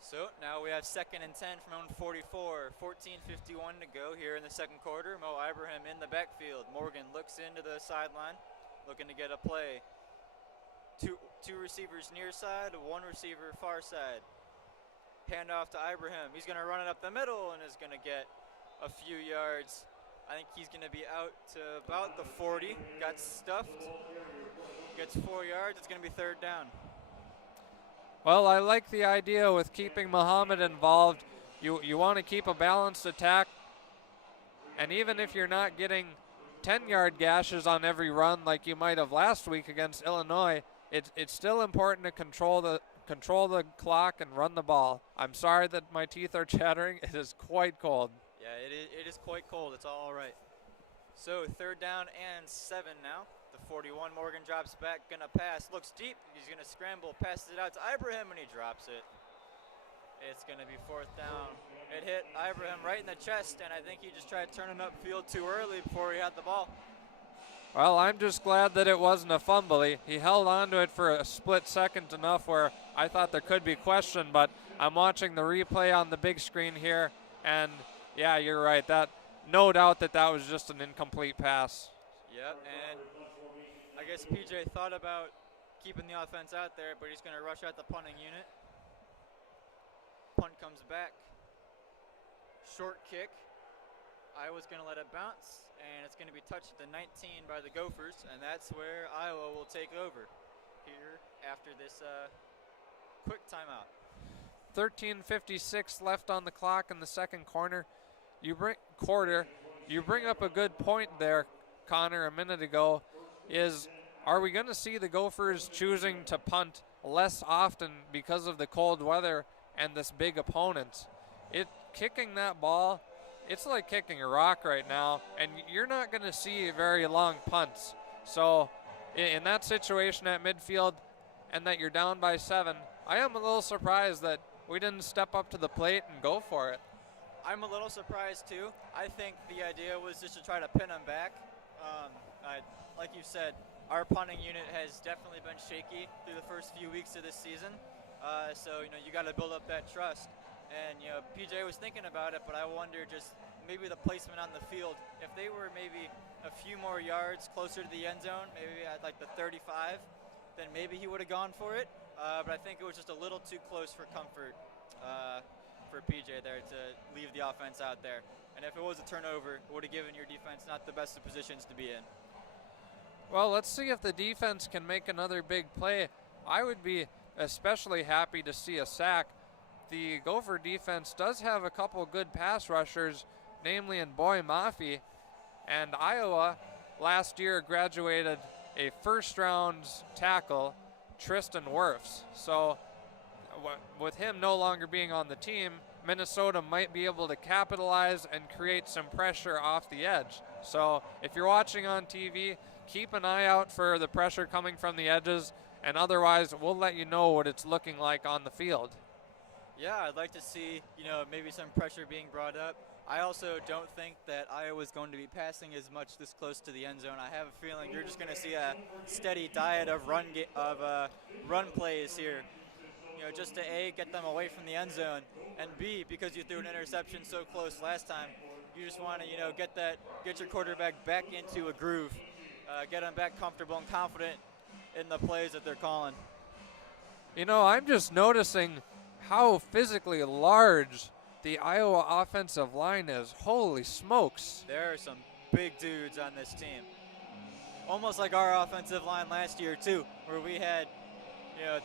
So now we have 2nd and 10 from own 44, 14:51 to go here in the second quarter. Mo Ibrahim in the backfield. Morgan looks into the sideline, looking to get a play. Two receivers near side, one receiver far side. Handoff to Ibrahim. He's going to run it up the middle and is going to get a few yards. I think he's going to be out to about the 40. Got stuffed. Gets 4 yards. It's going to be 3rd down. Well, I like the idea with keeping Muhammad involved. You want to keep a balanced attack, and even if you're not getting 10-yard gashes on every run like you might have last week against Illinois, it's still important to control the clock and run the ball. I'm sorry that my teeth are chattering. It is quite cold. Yeah, it is quite cold. It's all right. So 3rd down and 7 now. The 41, Morgan drops back, gonna pass, looks deep, he's gonna scramble, passes it out to Ibrahim, and he drops it. It's gonna be 4th down. It hit Ibrahim right in the chest, and I think he just tried turning upfield too early before he had the ball. Well, I'm just glad that it wasn't a fumble. He held on to it for a split second enough where I thought there could be question, but I'm watching the replay on the big screen here, and yeah, you're right. No doubt that was just an incomplete pass. Yep, and I guess PJ thought about keeping the offense out there, but he's going to rush out the punting unit. Punt comes back. Short kick. Iowa's going to let it bounce, and it's going to be touched at the 19 by the Gophers, and that's where Iowa will take over here after this quick timeout. 13:56 left on the clock in the second quarter. You bring up a good point there, Connor, a minute ago. Are we going to see the Gophers choosing to punt less often because of the cold weather and this big opponent? Kicking that ball, it's like kicking a rock right now, and you're not going to see very long punts. So in that situation at midfield and that you're down by 7, I am a little surprised that we didn't step up to the plate and go for it. I'm a little surprised too. I think the idea was just to try to pin them back. Like you said, our punting unit has definitely been shaky through the first few weeks of this season. So you got to build up that trust. And PJ was thinking about it, but I wonder just maybe the placement on the field. If they were maybe a few more yards closer to the end zone, maybe at like the 35, then maybe he would have gone for it. But I think it was just a little too close for comfort for PJ there to leave the offense out there. And if it was a turnover, it would have given your defense not the best of positions to be in. Well, let's see if the defense can make another big play. I would be especially happy to see a sack. The Gopher defense does have a couple good pass rushers, namely in Boy Maffey, and Iowa last year graduated a first-round tackle, Tristan Wirfs. So with him no longer being on the team, Minnesota might be able to capitalize and create some pressure off the edge. So if you're watching on TV, keep an eye out for the pressure coming from the edges, and otherwise we'll let you know what it's looking like on the field. Yeah, I'd like to see, maybe some pressure being brought up. I also don't think that Iowa's going to be passing as much this close to the end zone. I have a feeling you're just going to see a steady diet of run plays here. Just to A, get them away from the end zone, and B, because you threw an interception so close last time, you just want to, get your quarterback back into a groove, get them back comfortable and confident in the plays that they're calling. I'm just noticing how physically large the Iowa offensive line is. Holy smokes. There are some big dudes on this team. Almost like our offensive line last year, too, where we had,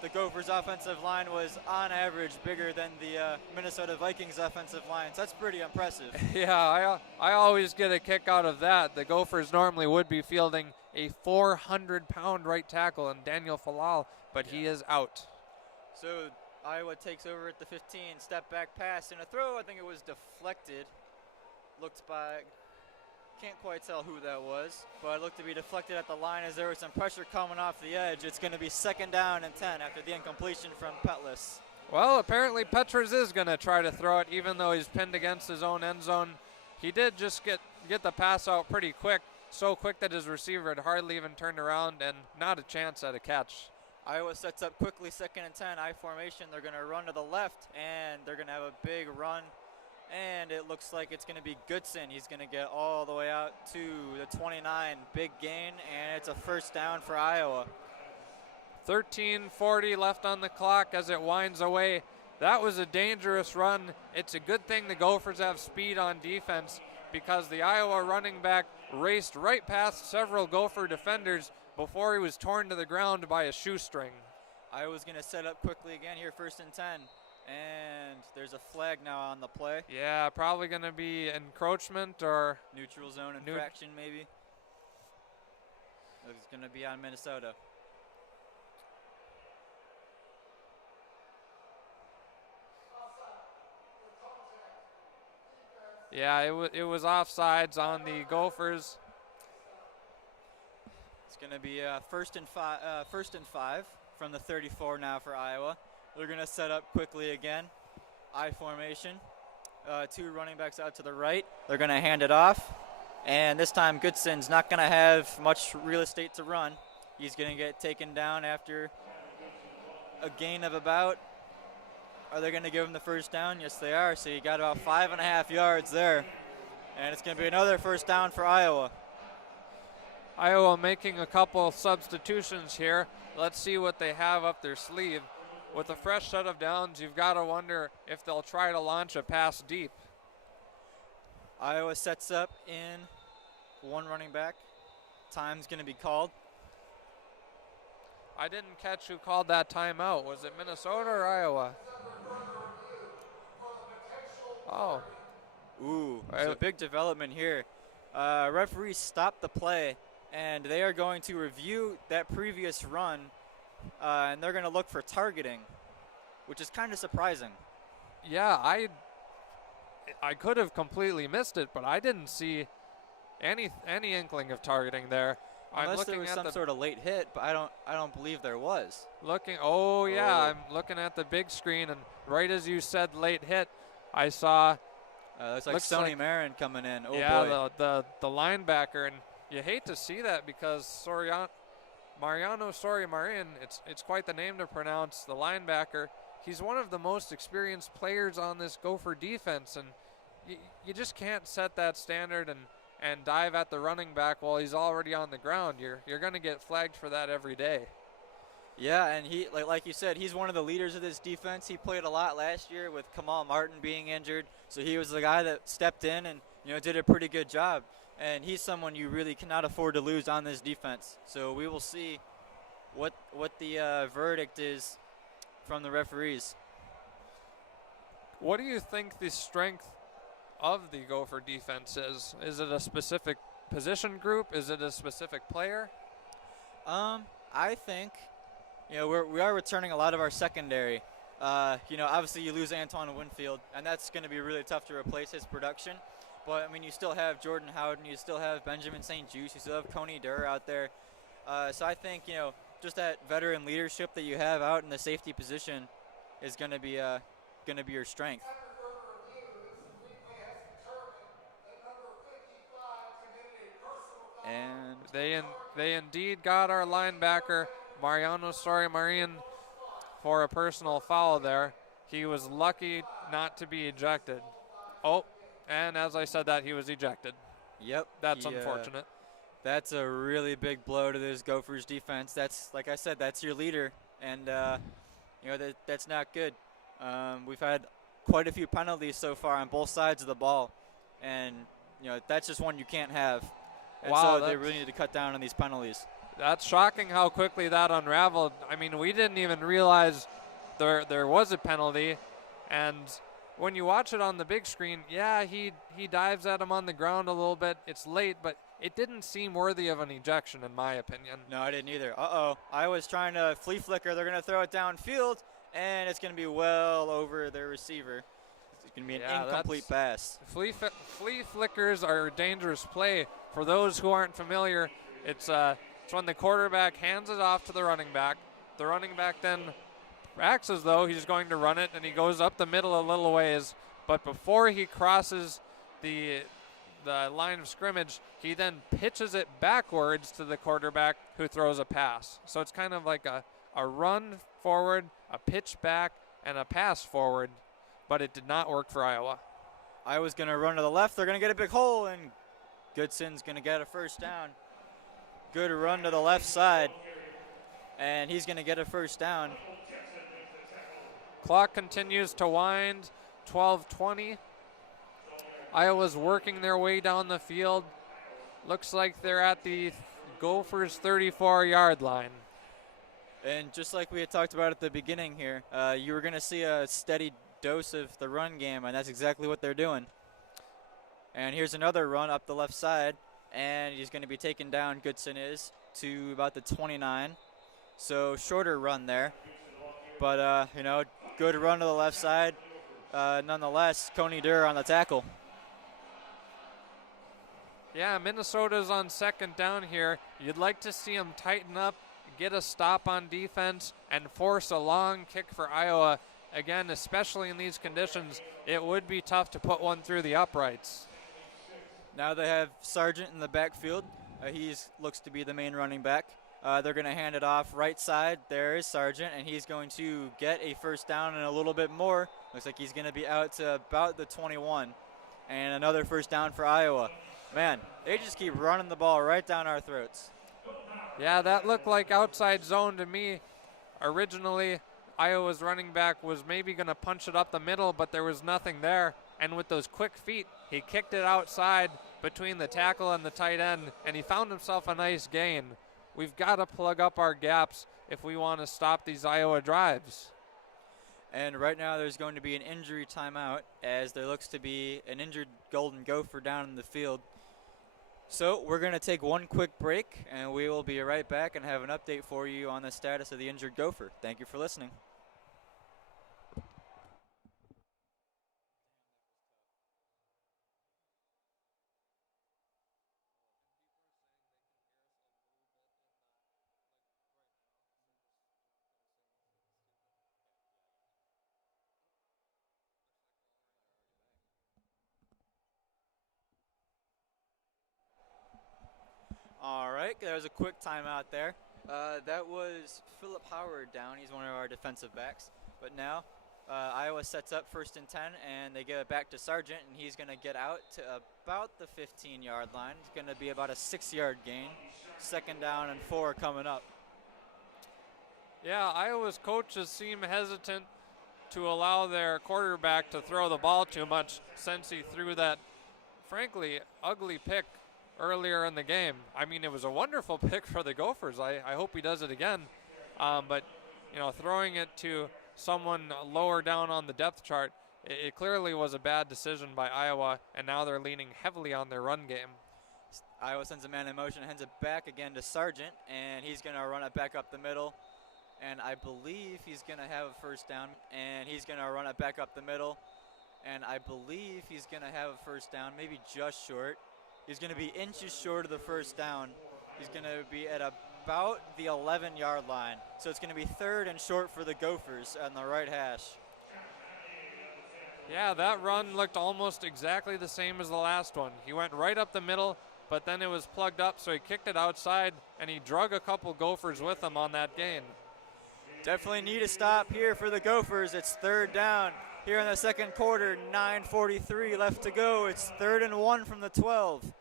the Gophers' offensive line was on average bigger than the Minnesota Vikings' offensive line. So that's pretty impressive. Yeah, I always get a kick out of that. The Gophers normally would be fielding a 400-pound right tackle in Daniel Falal, but he is out. So Iowa takes over at the 15, step back pass and a throw. I think it was deflected. Looked by, can't quite tell who that was, but it looked to be deflected at the line as there was some pressure coming off the edge. It's going to be 2nd down and 10 after the incompletion from Petlis. Well, apparently Petras is going to try to throw it, even though he's pinned against his own end zone. He did just get the pass out pretty quick, so quick that his receiver had hardly even turned around and not a chance at a catch. Iowa sets up quickly, 2nd and 10, I formation. They're going to run to the left, and they're going to have a big run. And it looks like it's going to be Goodson. He's going to get all the way out to the 29. Big gain, and it's a 1st down for Iowa. 13:40 left on the clock as it winds away. That was a dangerous run. It's a good thing the Gophers have speed on defense because the Iowa running back raced right past several Gopher defenders before he was torn to the ground by a shoestring. Iowa's going to set up quickly again here, 1st and 10. And there's a flag now on the play. Yeah, probably going to be encroachment or neutral zone infraction, maybe. It's going to be on Minnesota. Yeah, it was offsides on the Gophers. It's going to be 1st and 5 from the 34 now for Iowa. They're going to set up quickly again. I formation. 2 running backs out to the right. They're going to hand it off. And this time Goodson's not going to have much real estate to run. He's going to get taken down after a gain of about. Are they going to give him the 1st down? Yes, they are. So you got about 5.5 yards there. And it's going to be another 1st down for Iowa. Iowa making a couple substitutions here. Let's see what they have up their sleeve. With a fresh set of downs, you've got to wonder if they'll try to launch a pass deep. Iowa sets up in 1 running back. Time's going to be called. I didn't catch who called that timeout. Was it Minnesota or Iowa? Oh. Ooh, so a big development here. Referees stopped the play, and they are going to review that previous run. And they're going to look for targeting, which is kind of surprising. Yeah, I could have completely missed it, but I didn't see any inkling of targeting there. Unless there was some sort of late hit, but I don't believe there was. Oh yeah, I'm looking at the big screen, and right as you said late hit, I saw. Looks like Sony Marin coming in. Oh yeah, boy. the linebacker, and you hate to see that because Mariano Sori-Marin, it's quite the name to pronounce, the linebacker. He's one of the most experienced players on this Gopher defense, and you just can't set that standard and dive at the running back while he's already on the ground. You're going to get flagged for that every day. Yeah, and he like you said, he's one of the leaders of this defense. He played a lot last year with Kamal Martin being injured, so he was the guy that stepped in and did a pretty good job. And he's someone you really cannot afford to lose on this defense. So we will see what the verdict is from the referees. What do you think the strength of the Gopher defense is? Is it a specific position group? Is it a specific player? I think we are returning a lot of our secondary. Obviously you lose Antoine Winfield, and that's going to be really tough to replace his production. But, I mean, you still have Jordan Howden, you still have Benjamin St. Juste, you still have Coney Durr out there. So I think, just that veteran leadership that you have out in the safety position is going to be your strength. And they indeed got our linebacker, Mariano Sori-Marin, for a personal foul there. He was lucky not to be ejected. Oh. And as I said that, he was ejected. Yep. That's unfortunate. That's a really big blow to this Gophers defense. That's, like I said, that's your leader. And, that's not good. We've had quite a few penalties so far on both sides of the ball. And, that's just one you can't have. And wow, so they really need to cut down on these penalties. That's shocking how quickly that unraveled. I mean, we didn't even realize there was a penalty, and when you watch it on the big screen, yeah, he dives at him on the ground a little bit. It's late, but it didn't seem worthy of an ejection in my opinion. No, I didn't either. Uh-oh. I was trying to flea flicker. They're going to throw it downfield, and it's going to be well over their receiver. It's going to be an incomplete pass. Flea flickers are a dangerous play. For those who aren't familiar, it's when the quarterback hands it off to the running back. The running back then acts as though he's going to run it, and he goes up the middle a little ways. But before he crosses the line of scrimmage, he then pitches it backwards to the quarterback who throws a pass. So it's kind of like a run forward, a pitch back, and a pass forward, but it did not work for Iowa. Iowa's going to run to the left. They're going to get a big hole, and Goodson's going to get a first down. Good run to the left side, and he's going to get a first down. Clock continues to wind, 12:20. Iowa's working their way down the field. Looks like they're at the Gophers' 34-yard line. And just like we had talked about at the beginning here, you were going to see a steady dose of the run game, and that's exactly what they're doing. And here's another run up the left side, and he's going to be taken down, Goodson is, to about the 29. So shorter run there. But, good run to the left side. Nonetheless, Coney Durr on the tackle. Yeah, Minnesota's on second down here. You'd like to see them tighten up, get a stop on defense, and force a long kick for Iowa. Again, especially in these conditions, it would be tough to put one through the uprights. Now they have Sargent in the backfield. He looks to be the main running back. They're going to hand it off right side. There is Sargent, and he's going to get a first down and a little bit more. Looks like he's going to be out to about the 21. And another first down for Iowa. Man, they just keep running the ball right down our throats. Yeah, that looked like outside zone to me. Originally, Iowa's running back was maybe going to punch it up the middle, but there was nothing there. And with those quick feet, he kicked it outside between the tackle and the tight end, and he found himself a nice gain. We've got to plug up our gaps if we want to stop these Iowa drives. And right now there's going to be an injury timeout as there looks to be an injured Golden Gopher down in the field. So we're going to take one quick break, and we will be right back and have an update for you on the status of the injured Gopher. Thank you for listening. All right, there was a quick timeout there. That was Philip Howard down. He's one of our defensive backs. But now Iowa sets up 1st and 10, and they give it back to Sargent, and he's going to get out to about the 15-yard line. It's going to be about a 6-yard gain. 2nd down and 4 coming up. Yeah, Iowa's coaches seem hesitant to allow their quarterback to throw the ball too much since he threw that, frankly, ugly pick earlier in the game. I mean, it was a wonderful pick for the Gophers. I hope he does it again. But, throwing it to someone lower down on the depth chart, it clearly was a bad decision by Iowa, and now they're leaning heavily on their run game. Iowa sends a man in motion, hands it back again to Sargent, and he's going to run it back up the middle. And I believe he's going to have a first down, and he's going to run it back up the middle. And I believe he's going to have a first down, maybe just short. He's going to be inches short of the first down. He's going to be at about the 11-yard line. So it's going to be 3rd and short for the Gophers on the right hash. Yeah, that run looked almost exactly the same as the last one. He went right up the middle, but then it was plugged up, so he kicked it outside, and he drug a couple Gophers with him on that gain. Definitely need a stop here for the Gophers. It's 3rd down here in the 2nd quarter, 9:43 left to go. It's 3rd and 1 from the 12.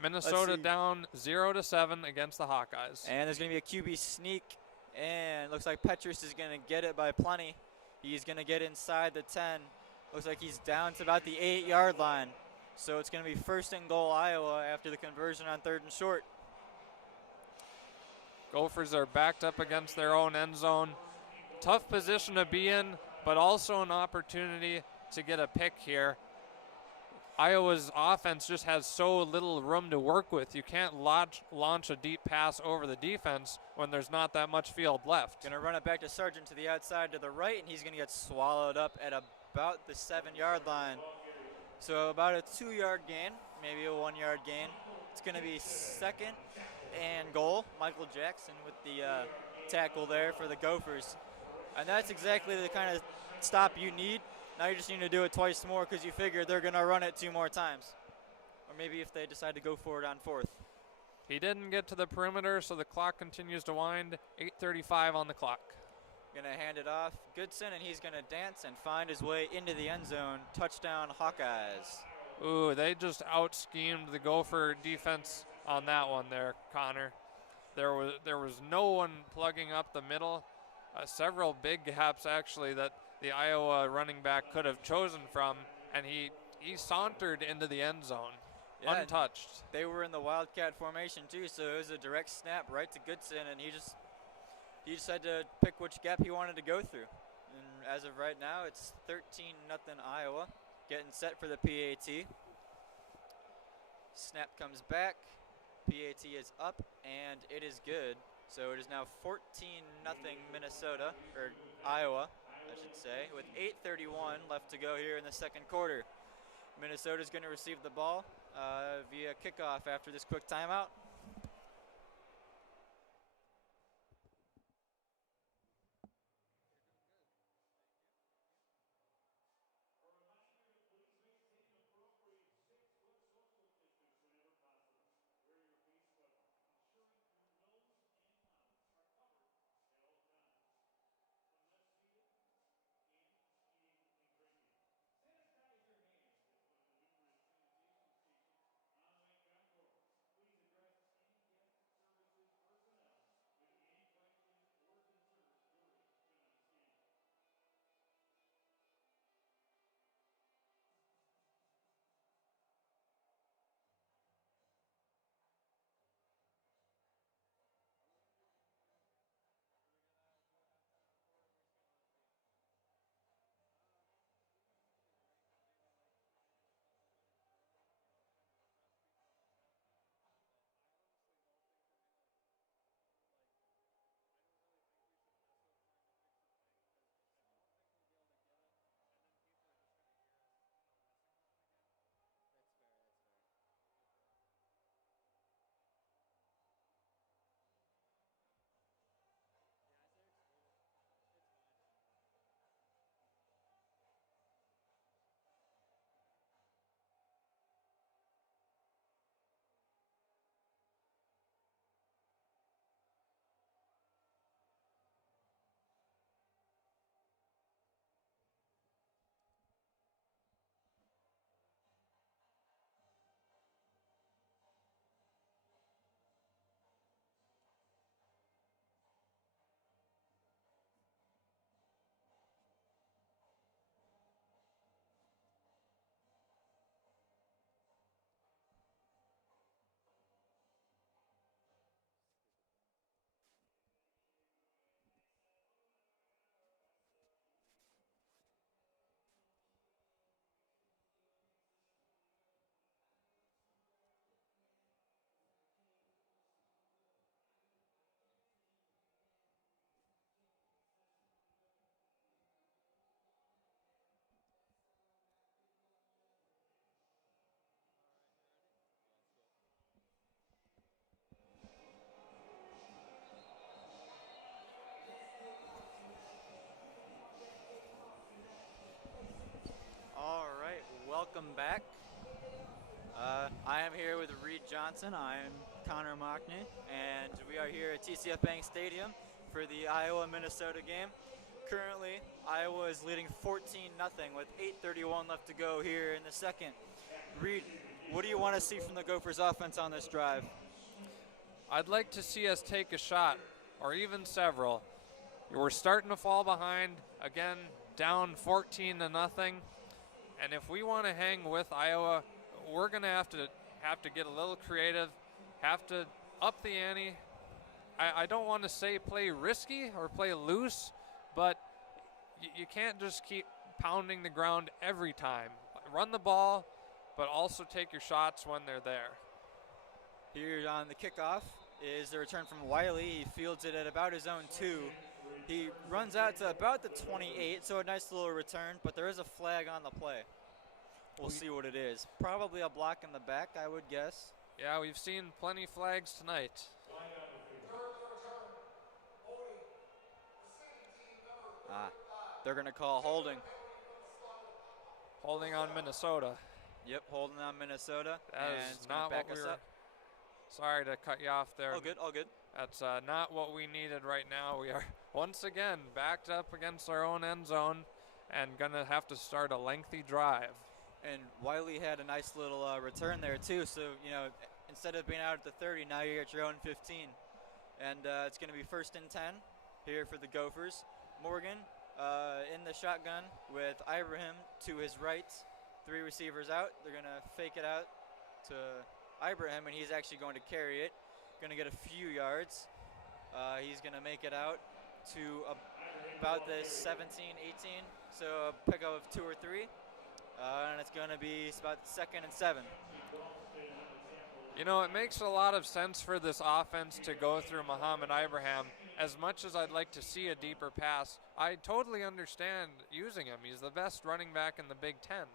Minnesota down 0-7 against the Hawkeyes. And there's going to be a QB sneak, and it looks like Petrus is going to get it by plenty. He's going to get inside the 10. Looks like he's down to about the 8-yard line. So it's going to be 1st and goal Iowa after the conversion on 3rd and short. Gophers are backed up against their own end zone. Tough position to be in, but also an opportunity to get a pick here. Iowa's offense just has so little room to work with. You can't launch a deep pass over the defense when there's not that much field left. Going to run it back to Sargent to the outside to the right, and he's going to get swallowed up at about the 7-yard line. So about a 2-yard gain, maybe a 1-yard gain. It's going to be 2nd and goal. Michael Jackson with the tackle there for the Gophers. And that's exactly the kind of stop you need. Now you just need to do it twice more because you figure they're going to run it 2 more times. Or maybe if they decide to go for it on 4th. He didn't get to the perimeter, so the clock continues to wind. 8:35 on the clock. Going to hand it off Goodson, and he's going to dance and find his way into the end zone. Touchdown, Hawkeyes. Ooh, they just out-schemed the Gopher defense on that one there, Connor. There was no one plugging up the middle. Several big gaps, actually, that the Iowa running back could have chosen from, and he sauntered into the end zone, untouched. They were in the Wildcat formation too, so it was a direct snap right to Goodson, and he just had to pick which gap he wanted to go through. And as of right now, it's 13-0 Iowa, getting set for the PAT. Snap comes back, PAT is up, and it is good. So it is now 14-0 Minnesota, or Iowa, I should say, with 8:31 left to go here in the second quarter. Minnesota's going to receive the ball via kickoff after this quick timeout. Welcome back. I am here with Reed Johnson. I am Connor Mockney, and we are here at TCF Bank Stadium for the Iowa-Minnesota game. Currently, Iowa is leading 14-0 with 8:31 left to go here in the second. Reed, what do you want to see from the Gophers offense on this drive? I'd like to see us take a shot, or even several. We're starting to fall behind, again, down 14-0. And if we want to hang with Iowa, we're going to have to get a little creative, have to up the ante, I don't want to say play risky or play loose, but you can't just keep pounding the ground every time. Run the ball, but also take your shots when they're there. Here on the kickoff is the return from Wiley. He fields it at about his own 2. He runs out to about the 28, so a nice little return, but there is a flag on the play. We'll see what it is. Probably a block in the back, I would guess. Yeah, we've seen plenty flags tonight. They're going to call holding. Holding on Minnesota. Yep, holding on Minnesota. That and is it's gonna not back what we us were. up. Sorry to cut you off there. All good, all good. That's not what we needed right now. We are once again backed up against our own end zone and going to have to start a lengthy drive. And Wiley had a nice little return there too. So, instead of being out at the 30, now you're at your own 15. And it's going to be 1st and 10 here for the Gophers. Morgan in the shotgun with Ibrahim to his right. 3 receivers out. They're going to fake it out to Ibrahim, and he's actually going to carry it. Going to get a few yards. He's going to make it out to about the 17, 18. So a pickup of 2 or 3. And it's going to be about 2nd and 7. You know, it makes a lot of sense for this offense to go through Muhammad Ibrahim. As much as I'd like to see a deeper pass, I totally understand using him. He's the best running back in the Big Ten.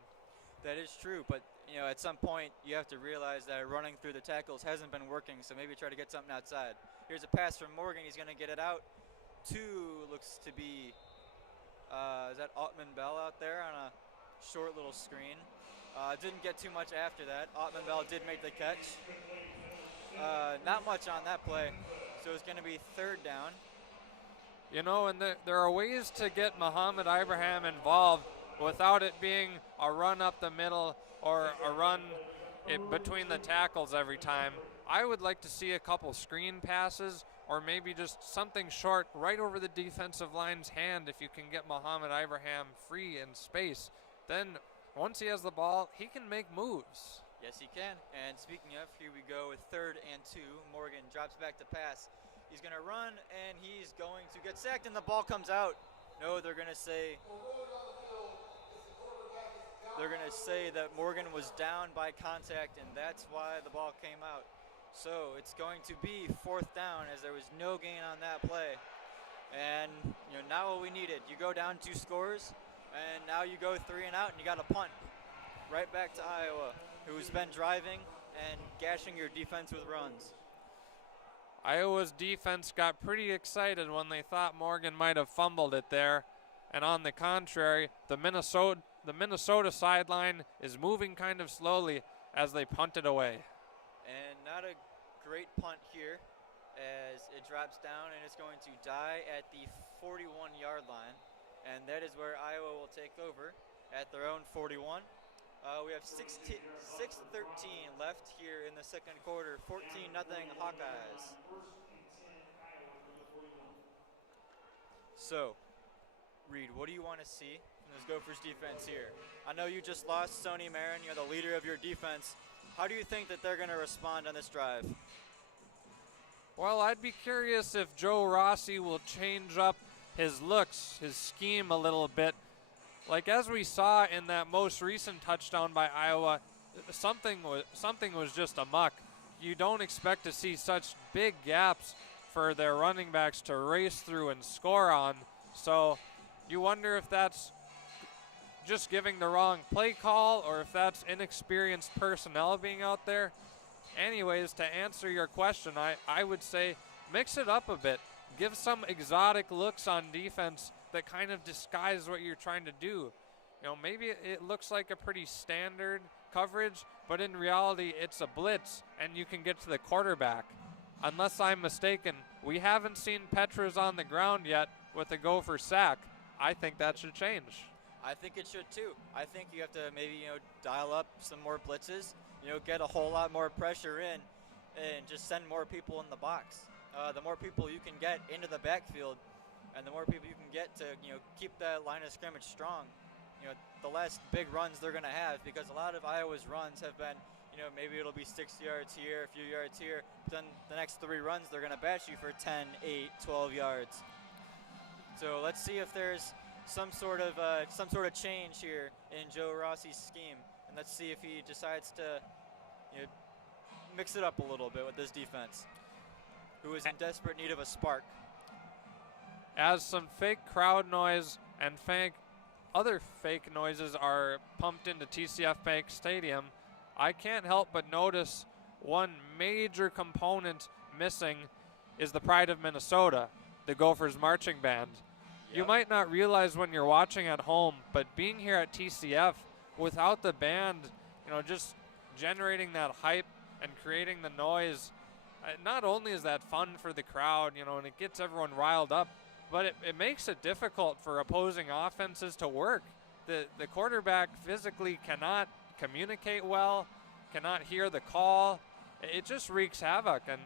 That is true, but at some point you have to realize that running through the tackles hasn't been working, so maybe try to get something outside. Here's a pass from Morgan. He's going to get it out to, looks to be, is that Ottman Bell out there on a short little screen. Didn't get too much after that. Ottman Bell did make the catch. Not much on that play, so it's going to be 3rd down. You know, and there are ways to get Muhammad Ibrahim involved without it being a run up the middle or a run between the tackles every time. I would like to see a couple screen passes or maybe just something short right over the defensive line's hand if you can get Muhammad Ibrahim free in space. Then once he has the ball, he can make moves. Yes, he can. And speaking of, here we go with 3rd and 2. Morgan drops back to pass. He's going to run, and he's going to get sacked, and the ball comes out. No, they're going to say that Morgan was down by contact, and that's why the ball came out. So it's going to be 4th down, as there was no gain on that play. And now what we needed, you go down 2 scores, and now you go 3 and out, and you got a punt right back to Iowa, who's been driving and gashing your defense with runs. Iowa's defense got pretty excited when they thought Morgan might have fumbled it there. And on the contrary, the Minnesota sideline is moving kind of slowly as they punt it away. And not a great punt here as it drops down and it's going to die at the 41-yard line. And that is where Iowa will take over at their own 41. We have 6:13 left here in the 2nd quarter. 14-0 Hawkeyes. So, Reed, what do you want to see from this Gophers defense here? I know you just lost Sonny Marin. You're the leader of your defense. How do you think that they're going to respond on this drive? Well, I'd be curious if Joe Rossi will change up his looks, his scheme a little bit. Like as we saw in that most recent touchdown by Iowa, something was just amuck. You don't expect to see such big gaps for their running backs to race through and score on. So you wonder if that's just giving the wrong play call or if that's inexperienced personnel being out there. Anyways, to answer your question, I would say mix it up a bit. Give some exotic looks on defense that kind of disguise what you're trying to do. Maybe it looks like a pretty standard coverage, but in reality, it's a blitz, and you can get to the quarterback. Unless I'm mistaken, we haven't seen Petras on the ground yet with a Gopher sack. I think that should change. I think it should too. I think you have to maybe dial up some more blitzes. Get a whole lot more pressure in, and just send more people in the box. The more people you can get into the backfield, and the more people you can get to keep that line of scrimmage strong. The last big runs they're going to have, because a lot of Iowa's runs have been maybe it'll be 6 yards here, a few yards here. But then the next 3 runs, they're going to bat you for 10, 8, 12 yards. So let's see if there's some sort of change here in Joe Rossi's scheme, and let's see if he decides to mix it up a little bit with this defense, who is in desperate need of a spark. As some fake crowd noise and other fake noises are pumped into TCF Bank Stadium, I can't help but notice one major component missing is the pride of Minnesota, the Gophers marching band. Yep. You might not realize when you're watching at home, but being here at TCF without the band, just generating that hype and creating the noise, not only is that fun for the crowd, and it gets everyone riled up, but it makes it difficult for opposing offenses to work. The quarterback physically cannot communicate well, cannot hear the call. It just wreaks havoc. And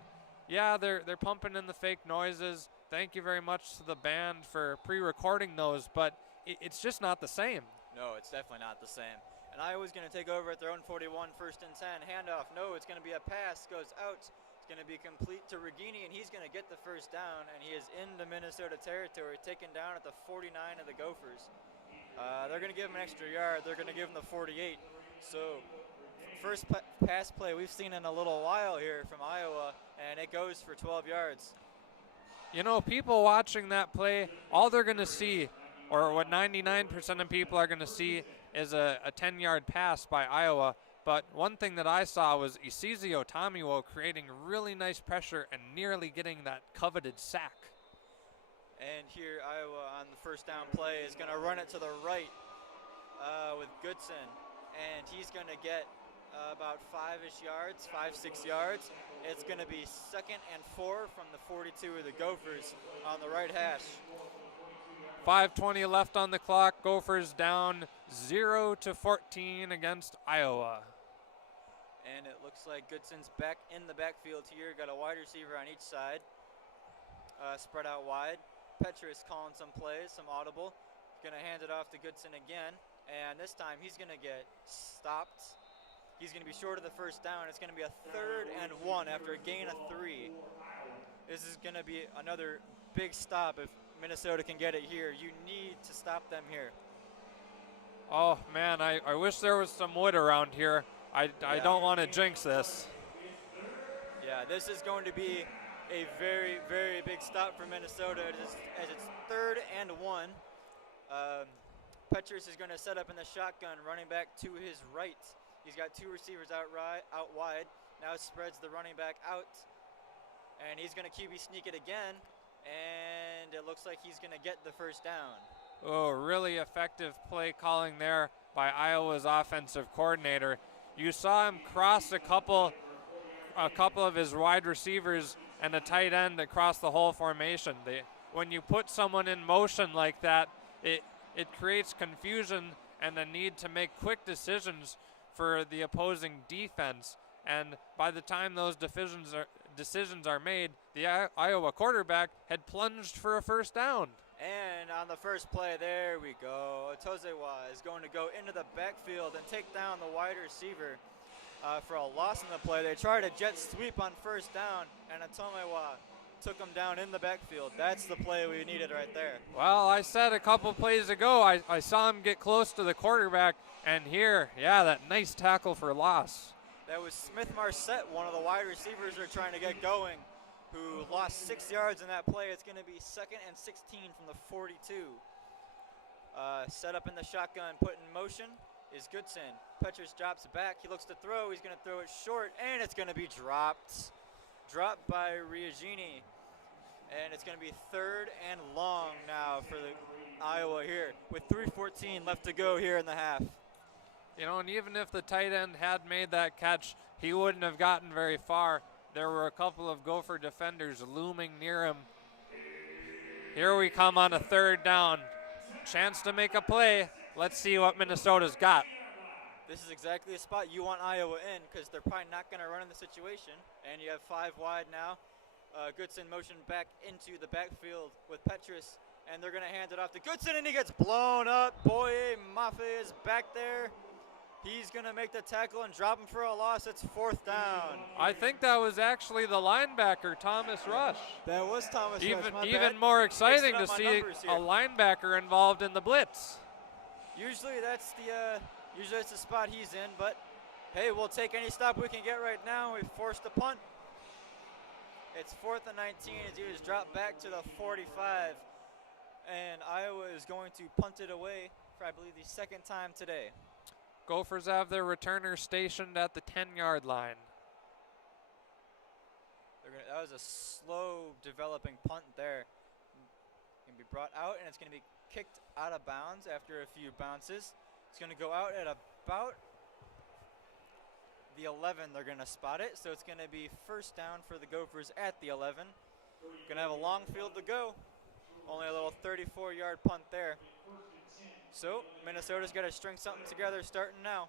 yeah, they're pumping in the fake noises. Thank you very much to the band for pre-recording those, but it's just not the same. No, it's definitely not the same. And Iowa's going to take over at their own 41, 1st and 10. Handoff, no, it's going to be a pass, goes out. It's going to be complete to Regini, and he's going to get the first down, and he is into Minnesota territory, taken down at the 49 of the Gophers. They're going to give him an extra yard. They're going to give him the 48. So first pass play we've seen in a little while here from Iowa, and it goes for 12 yards. People watching that play, all they're going to see, or what 99% of people are going to see, is a 10-yard pass by Iowa. But one thing that I saw was Isizio Tamiwo creating really nice pressure and nearly getting that coveted sack. And here Iowa on the first down play is going to run it to the right with Goodson. And he's going to get about 5-ish yards, 5-6 yards. It's going to be 2nd and 4 from the 42 of the Gophers on the right hash. 5:20 left on the clock. Gophers down 0-14 against Iowa. And it looks like Goodson's back in the backfield here. Got a wide receiver on each side. Spread out wide. Petrus calling some plays, some audible. Going to hand it off to Goodson again. And this time he's going to get stopped. He's going to be short of the first down. It's going to be a 3rd and 1 after a gain of 3. This is going to be another big stop if Minnesota can get it here. You need to stop them here. Oh, man, I wish there was some wood around here. I don't want to jinx this. Yeah, this is going to be a very, very big stop for Minnesota as it's 3rd and 1. Petrus is going to set up in the shotgun, running back to his right. He's got 2 receivers out wide. Now spreads the running back out. And he's going to QB sneak it again. And it looks like he's going to get the first down. Oh, really effective play calling there by Iowa's offensive coordinator. You saw him cross a couple of his wide receivers and a tight end across the whole formation. When you put someone in motion like that, it creates confusion and a need to make quick decisions for the opposing defense. And by the time those decisions are made, the Iowa quarterback had plunged for a first down. And on the first play, there we go. Tozewa is going to go into the backfield and take down the wide receiver for a loss in the play. They tried a jet sweep on first down, and Atomewa took him down in the backfield. That's the play we needed right there. Well, I said a couple plays ago, I saw him get close to the quarterback, and here, yeah, that nice tackle for loss. That was Smith Marset, one of the wide receivers they're trying to get going, who lost 6 yards in that play. It's going to be 2nd and 16 from the 42. Set up in the shotgun, put in motion is Goodson. Petrus drops back. He looks to throw. He's going to throw it short, and it's going to be dropped. Dropped by Riagini. And it's going to be 3rd and long now for the Iowa here with 3:14 left to go here in the half. And even if the tight end had made that catch, he wouldn't have gotten very far. There were a couple of Gopher defenders looming near him. Here we come on a 3rd down. Chance to make a play. Let's see what Minnesota's got. This is exactly the spot you want Iowa in because they're probably not going to run in the situation. And you have 5 wide now. Goodson motioned back into the backfield with Petrus. And they're going to hand it off to Goodson, and he gets blown up. Boye Mafe is back there. He's going to make the tackle and drop him for a loss. It's 4th down. I think that was actually the linebacker, Thomas Rush. That was Thomas Rush, my bad. Even more exciting Mixing to up my see numbers a here. linebacker involved in the blitz. Usually that's the spot he's in, but hey, we'll take any stop we can get right now. We forced a punt. It's 4th and 19 as he was dropped back to the 45, and Iowa is going to punt it away for, I believe, the 2nd time today. Gophers have their returner stationed at the 10-yard line. That was a slow developing punt there. Going to be brought out, and it's going to be kicked out of bounds after a few bounces. It's going to go out at about the 11. They're going to spot it, so it's going to be 1st down for the Gophers at the 11. Going to have a long field to go. Only a little 34-yard punt there. So Minnesota's got to string something together starting now.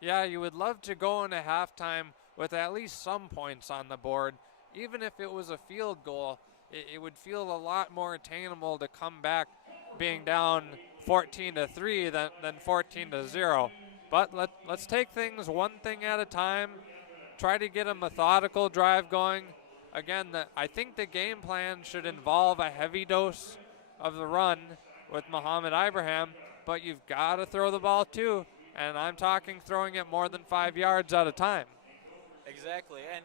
Yeah, you would love to go into halftime with at least some points on the board. Even if it was a field goal, it would feel a lot more attainable to come back being down 14-3 than 14-0. But let's take things one thing at a time, try to get a methodical drive going. Again, I think the game plan should involve a heavy dose of the run with Muhammad Ibrahim, but you've got to throw the ball too, and I'm talking throwing it more than 5 yards at a time. Exactly, and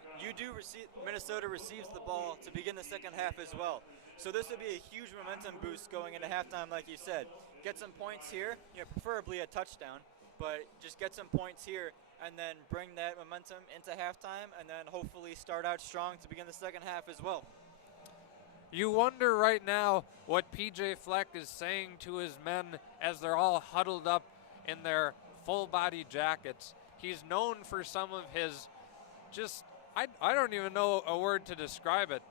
Minnesota receives the ball to begin the second half as well. So this would be a huge momentum boost going into halftime, like you said. Get some points here, preferably a touchdown, but just get some points here and then bring that momentum into halftime and then hopefully start out strong to begin the second half as well. You wonder right now what PJ Fleck is saying to his men as they're all huddled up in their full-body jackets. He's known for some of his I don't even know a word to describe it.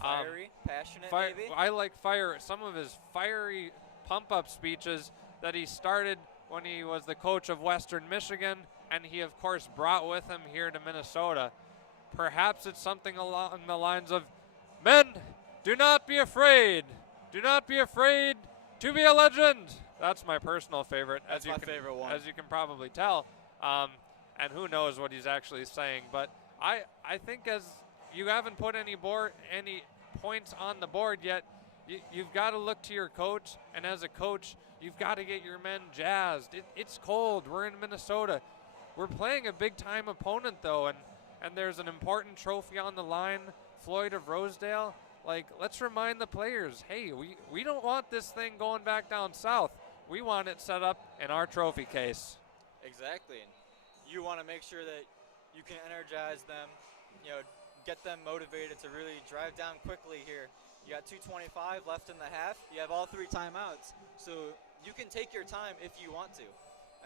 Fiery, passionate, maybe? I like fire. Some of his fiery pump-up speeches that he started when he was the coach of Western Michigan, and he, of course, brought with him here to Minnesota. Perhaps it's something along the lines of, "Men, do not be afraid. Do not be afraid to be a legend." That's my personal favorite. That's my favorite one. As you can probably tell. And who knows what he's actually saying. But I think as you haven't put any points on the board yet, you've got to look to your coach. And as a coach, you've got to get your men jazzed. It's cold. We're in Minnesota. We're playing a big-time opponent, though, and there's an important trophy on the line, Floyd of Rosedale. Let's remind the players, hey, we don't want this thing going back down south. We want it set up in our trophy case. Exactly. And you want to make sure that you can energize them, get them motivated to really drive down quickly here. You got 2:25 left in the half. You have all 3 timeouts. So you can take your time if you want to.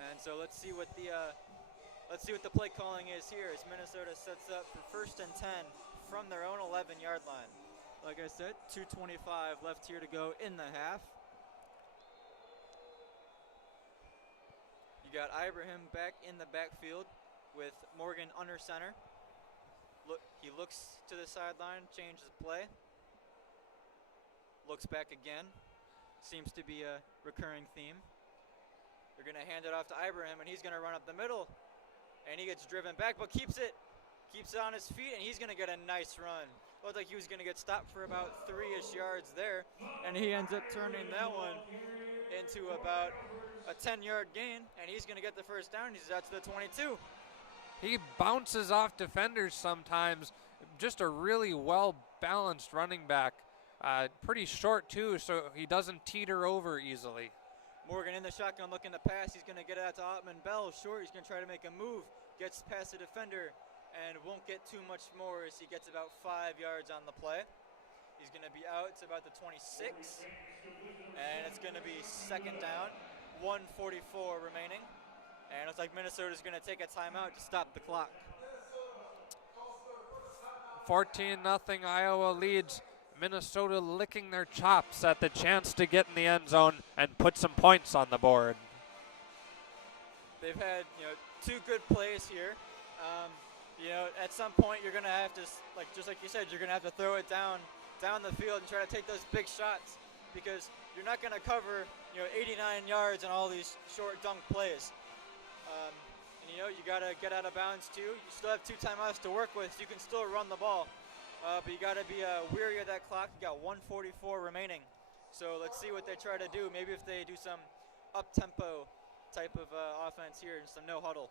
And so let's see what the play calling is here as Minnesota sets up for 1st and 10 from their own 11-yard line. Like I said, 2:25 left here to go in the half. You got Ibrahim back in the backfield with Morgan under center. He looks to the sideline, changes play. Looks back again. Seems to be a recurring theme. They're going to hand it off to Ibrahim, and he's going to run up the middle. And he gets driven back, but keeps it on his feet, and he's going to get a nice run. Looked like he was going to get stopped for about 3-ish yards there, and he ends up turning that one into about a 10-yard gain, and he's going to get the first down. He's out to the 22. He bounces off defenders sometimes. Just a really well-balanced running back. Pretty short, too, so he doesn't teeter over easily. Morgan in the shotgun looking to pass. He's going to get it out to Ottman Bell. Short, he's going to try to make a move. Gets past the defender and won't get too much more as he gets about 5 yards on the play. He's going to be out to about the 26. And it's going to be 2nd down. 1:44 remaining. And it's like Minnesota's going to take a timeout to stop the clock. 14-0 Iowa leads. Minnesota licking their chops at the chance to get in the end zone and put some points on the board. They've had 2 good plays here. At some point you're going to have to, just like you said, you're going to have to throw it down the field and try to take those big shots because you're not going to cover 89 yards on all these short dunk plays. And you got to get out of bounds too. You still have 2 timeouts to work with, so you can still run the ball. But you got to be weary of that clock. You got 1:44 remaining. So let's see what they try to do. Maybe if they do some up-tempo type of offense here and some no huddle.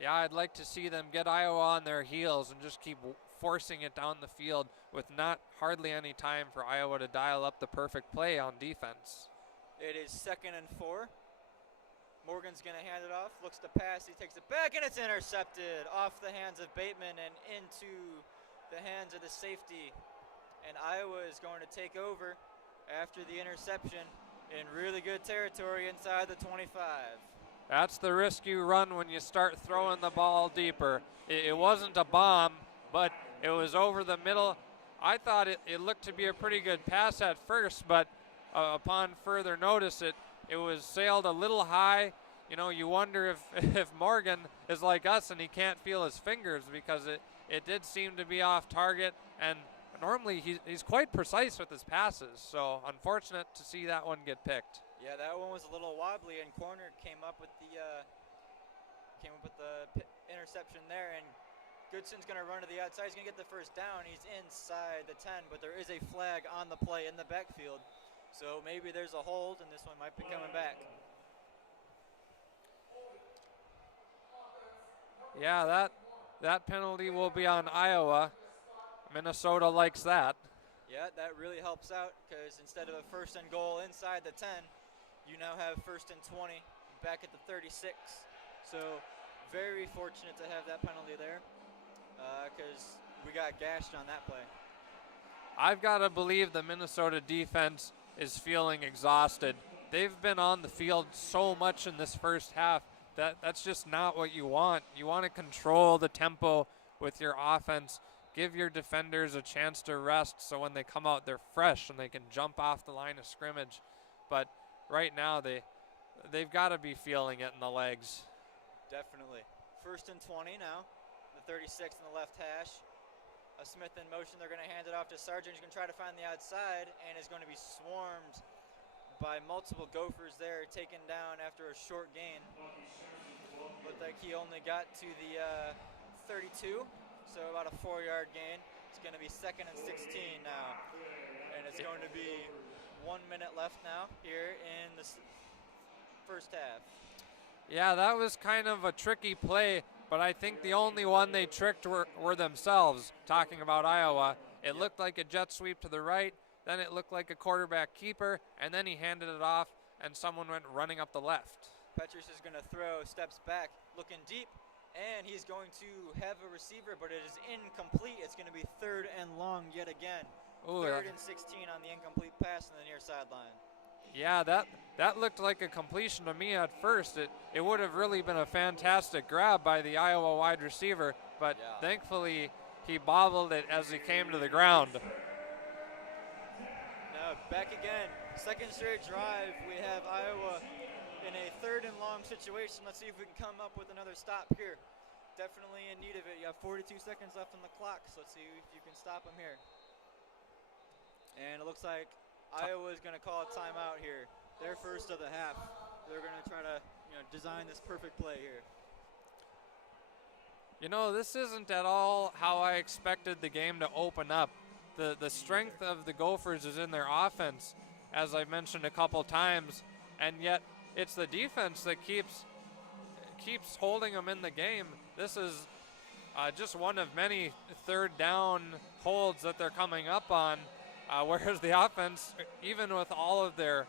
Yeah, I'd like to see them get Iowa on their heels and just keep forcing it down the field with not hardly any time for Iowa to dial up the perfect play on defense. It is 2nd and 4. Morgan's going to hand it off, looks to pass, he takes it back, and it's intercepted off the hands of Bateman and into the hands of the safety. And Iowa is going to take over after the interception in really good territory inside the 25. That's the risk you run when you start throwing the ball deeper. It wasn't a bomb, but it was over the middle. I thought it looked to be a pretty good pass at first, but upon further notice, it was sailed a little high. You wonder if Morgan is like us and he can't feel his fingers, because it did seem to be off target, and normally he's quite precise with his passes, so unfortunate to see that one get picked. Yeah, that one was a little wobbly, and corner came up with the interception there, and Goodson's going to run to the outside. He's going to get the first down. He's inside the 10, but there is a flag on the play in the backfield, so maybe there's a hold, and this one might be coming back. Yeah, that penalty will be on Iowa. Minnesota likes that. Yeah, that really helps out, because instead of a 1st and goal inside the 10, you now have 1st and 20 back at the 36. So very fortunate to have that penalty there, because we got gashed on that play. I've got to believe the Minnesota defense is feeling exhausted. They've been on the field so much in this first half that's just not what you want. You want to control the tempo with your offense. Give your defenders a chance to rest so when they come out, they're fresh and they can jump off the line of scrimmage. But right now, they've got to be feeling it in the legs. Definitely. 1st and 20 now. The 36 in the left hash. A Smith in motion. They're going to hand it off to Sargent. He's going to try to find the outside and is going to be swarmed by multiple Gophers there, taken down after a short gain. Looked like he only got to the 32. So about a 4-yard gain. It's going to be 2nd and 16 now. And it's going to be 1 minute left now here in the first half. Yeah, that was kind of a tricky play, but I think the only one they tricked were themselves, talking about Iowa. It looked like a jet sweep to the right, then it looked like a quarterback keeper, and then he handed it off, and someone went running up the left. Petrus is going to throw, steps back, looking deep. And he's going to have a receiver, but it is incomplete. It's going to be 3rd and long yet again. Ooh, 3rd and 16 on the incomplete pass on the near sideline. Yeah, that looked like a completion to me at first. It would have really been a fantastic grab by the Iowa wide receiver, but thankfully he bobbled it as he came to the ground. Now back again. 2nd straight drive. We have Iowa in a 3rd and long situation. Let's see if we can come up with another stop here. Definitely in need of it. You have 42 seconds left on the clock, so let's see if you can stop them here. And it looks like Iowa is going to call a timeout here. Their first of the half. They're going to try to design this perfect play here. This isn't at all how I expected the game to open up. The strength of the Gophers is in their offense, as I've mentioned a couple times, and yet it's the defense that keeps holding them in the game. This is just one of many 3rd down holds that they're coming up on, whereas the offense, even with all of their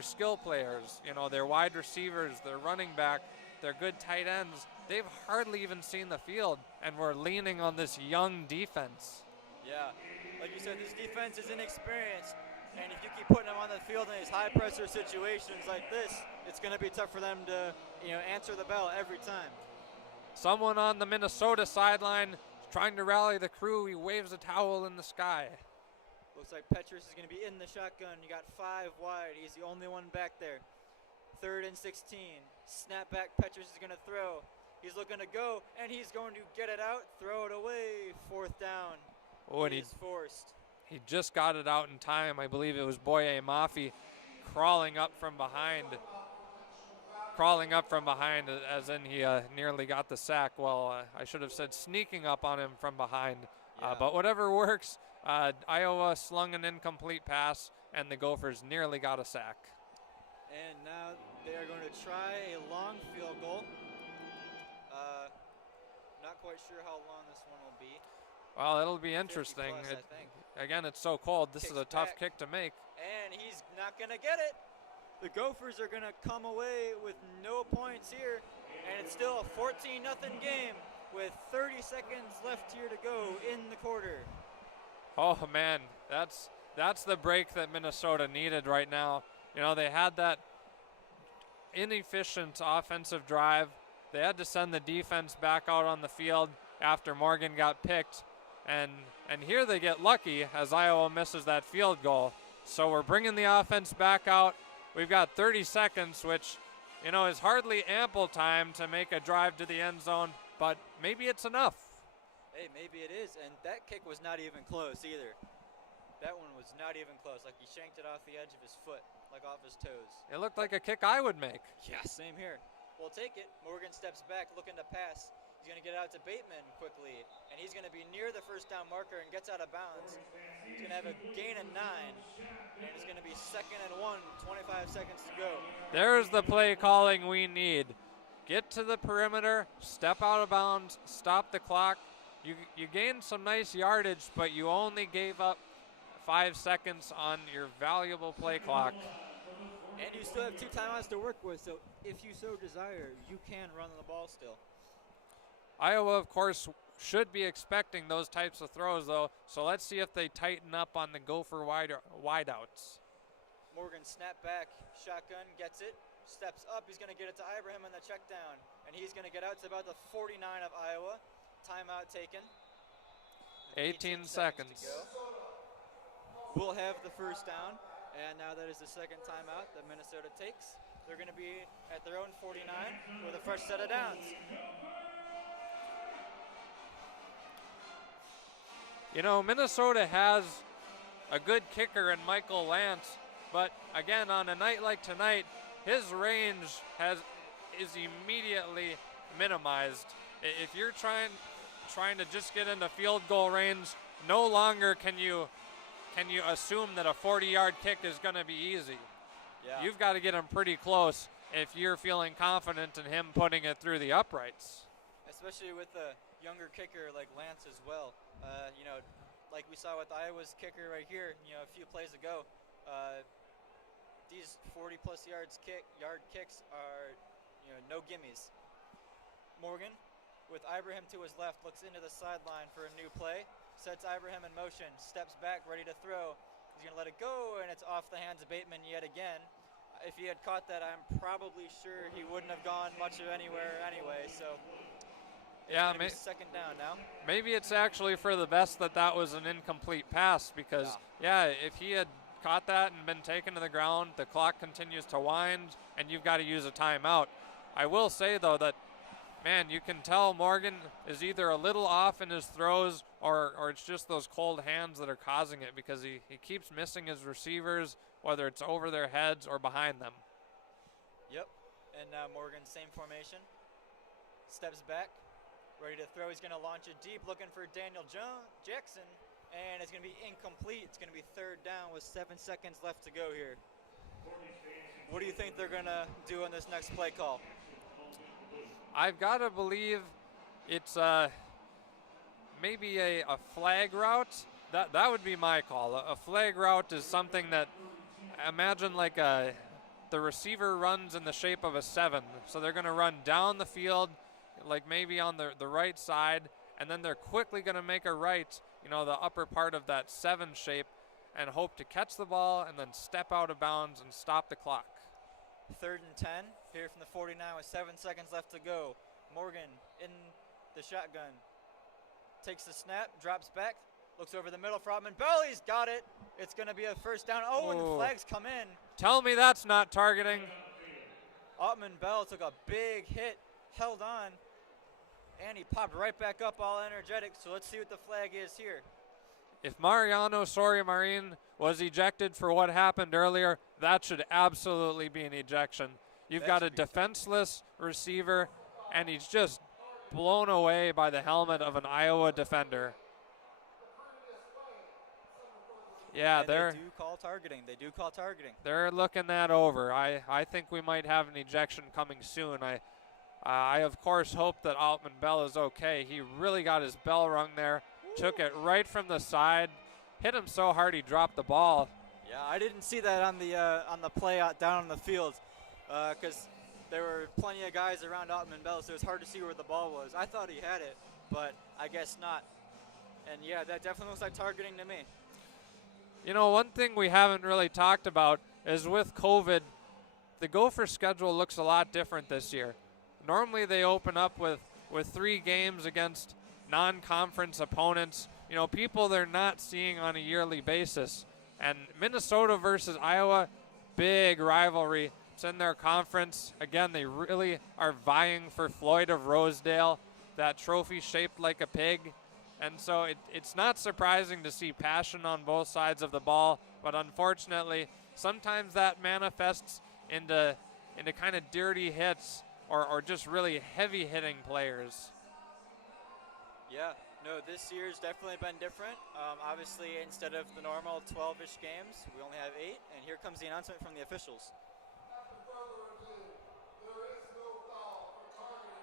skill players, their wide receivers, their running back, their good tight ends, they've hardly even seen the field, and we're leaning on this young defense. Yeah, like you said, this defense is inexperienced. And if you keep putting them on the field in these high-pressure situations like this, it's going to be tough for them to, answer the bell every time. Someone on the Minnesota sideline trying to rally the crew. He waves a towel in the sky. Looks like Petrus is going to be in the shotgun. You got 5 wide. He's the only one back there. 3rd and 16. Snap back. Petrus is going to throw. He's looking to go, and he's going to get it out, throw it away. 4th down. Oh, and he's forced. He just got it out in time. I believe it was Boye Mafi crawling up from behind. crawling up from behind, as in he nearly got the sack. Well, I should have said sneaking up on him from behind. Yeah. But whatever works, Iowa slung an incomplete pass, and the Gophers nearly got a sack. And now they are going to try a long field goal. Not quite sure how long this one will be. Well, it'll be interesting. 50 plus, I think. Again, it's so cold. This is a Kicks tough back. kick to make. And he's not going to get it. The Gophers are going to come away with no points here. And it's still a 14-0 game with 30 seconds left here to go in the quarter. Oh, man, that's the break that Minnesota needed right now. You know, they had that inefficient offensive drive. They had to send the defense back out on the field after Morgan got picked. And here they get lucky as Iowa misses that field goal. So we're bringing the offense back out. We've got 30 seconds, which, you know, is hardly ample time to make a drive to the end zone, but maybe it's enough. Hey, maybe it is. And that kick was not even close either. That one was not even close. Like he shanked it off the edge of his foot, like off his toes. It looked like a kick I would make. Yeah, same here. We'll take it. Morgan steps back, looking to pass. He's going to get out to Bateman quickly, and he's going to be near the first down marker and gets out of bounds. He's going to have a gain of 9, and it's going to be 2nd and 1, 25 seconds to go. There's the play calling we need. Get to the perimeter, step out of bounds, stop the clock. You gained some nice yardage, but you only gave up 5 seconds on your valuable play clock. And you still have 2 timeouts to work with, so if you so desire, you can run the ball still. Iowa, of course, should be expecting those types of throws, though, so let's see if they tighten up on the Gopher wideouts. Morgan snap back, shotgun, gets it, steps up. He's going to get it to Ibrahim on the check down, and he's going to get out to about the 49 of Iowa. Timeout taken. 18 seconds. To go. We'll have the first down, and now that is the second timeout that Minnesota takes. They're going to be at their own 49 with a fresh set of downs. You know, Minnesota has a good kicker in Michael Lance, but again, on a night like tonight, his range is immediately minimized. If you're trying to just get into field goal range, no longer can you assume that a 40-yard kick is going to be easy. Yeah. You've got to get him pretty close if you're feeling confident in him putting it through the uprights. Especially with a younger kicker like Lance as well. You know, like we saw with Iowa's kicker right here, you know, a few plays ago, these 40-plus yard kicks are, you know, no gimmies. Morgan, with Ibrahim to his left, looks into the sideline for a new play, sets Ibrahim in motion, steps back, ready to throw. He's going to let it go, and it's off the hands of Bateman yet again. If he had caught that, I'm probably sure he wouldn't have gone much of anywhere anyway, so it's yeah, gonna be second down now. Maybe it's actually for the best that was an incomplete pass because, if he had caught that and been taken to the ground, the clock continues to wind, and you've got to use a timeout. I will say, though, that, man, you can tell Morgan is either a little off in his throws or it's just those cold hands that are causing it because he keeps missing his receivers, whether it's over their heads or behind them. Yep, and now Morgan, same formation, steps back, ready to throw. He's going to launch it deep, looking for Daniel Jackson, and it's going to be incomplete. It's going to be third down with 7 seconds left to go here. What do you think they're going to do on this next play call? I've got to believe it's maybe a flag route. That would be my call. A flag route is something that, imagine like the receiver runs in the shape of a 7. So they're going to run down the field, like maybe on the right side, and then they're quickly going to make a right, you know, the upper part of that 7 shape, and hope to catch the ball and then step out of bounds and stop the clock. 3rd and 10 here from the 49 with 7 seconds left to go. Morgan in the shotgun. Takes the snap, drops back, looks over the middle for Ottman Bell. He's got it. It's going to be a first down. Oh, and the flags come in. Tell me that's not targeting. Ottman Bell took a big hit, held on, and he popped right back up all energetic. So let's see what the flag is here. If Mariano Sori-Marin was ejected for what happened earlier, that should absolutely be an ejection. You've That got a should be tough. defenseless receiver, and he's just blown away by the helmet of an Iowa defender. Yeah, And they're they do call targeting. They do call targeting. they're looking that over. I think we might have an ejection coming soon. I of course hope that Altman Bell is okay. He really got his bell rung there, took it right from the side, hit him so hard he dropped the ball. Yeah, I didn't see that on the play out down on the field, because there were plenty of guys around Altman Bell, so it was hard to see where the ball was. I thought he had it, but I guess not. And yeah, that definitely looks like targeting to me. You know, one thing we haven't really talked about is with COVID, the Gopher schedule looks a lot different this year. Normally they open up with 3 games against non-conference opponents, you know, people they're not seeing on a yearly basis. And Minnesota versus Iowa, big rivalry. It's in their conference. Again, they really are vying for Floyd of Rosedale, that trophy shaped like a pig. And so it's not surprising to see passion on both sides of the ball, but unfortunately, sometimes that manifests into kind of dirty hits or just really heavy hitting players. Yeah, no, this year's definitely been different. Obviously, instead of the normal 12-ish games, we only have 8, and here comes the announcement from the officials.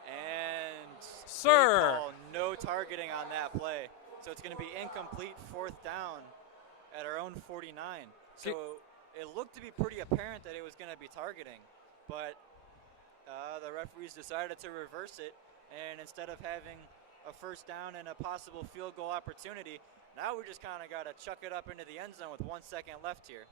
And Sir. they call no targeting on that play. So it's going to be incomplete 4th down at our own 49. So it looked to be pretty apparent that it was going to be targeting, but the referees decided to reverse it, and instead of having a 1st down and a possible field goal opportunity, now we just kind of got to chuck it up into the end zone with 1 second left here.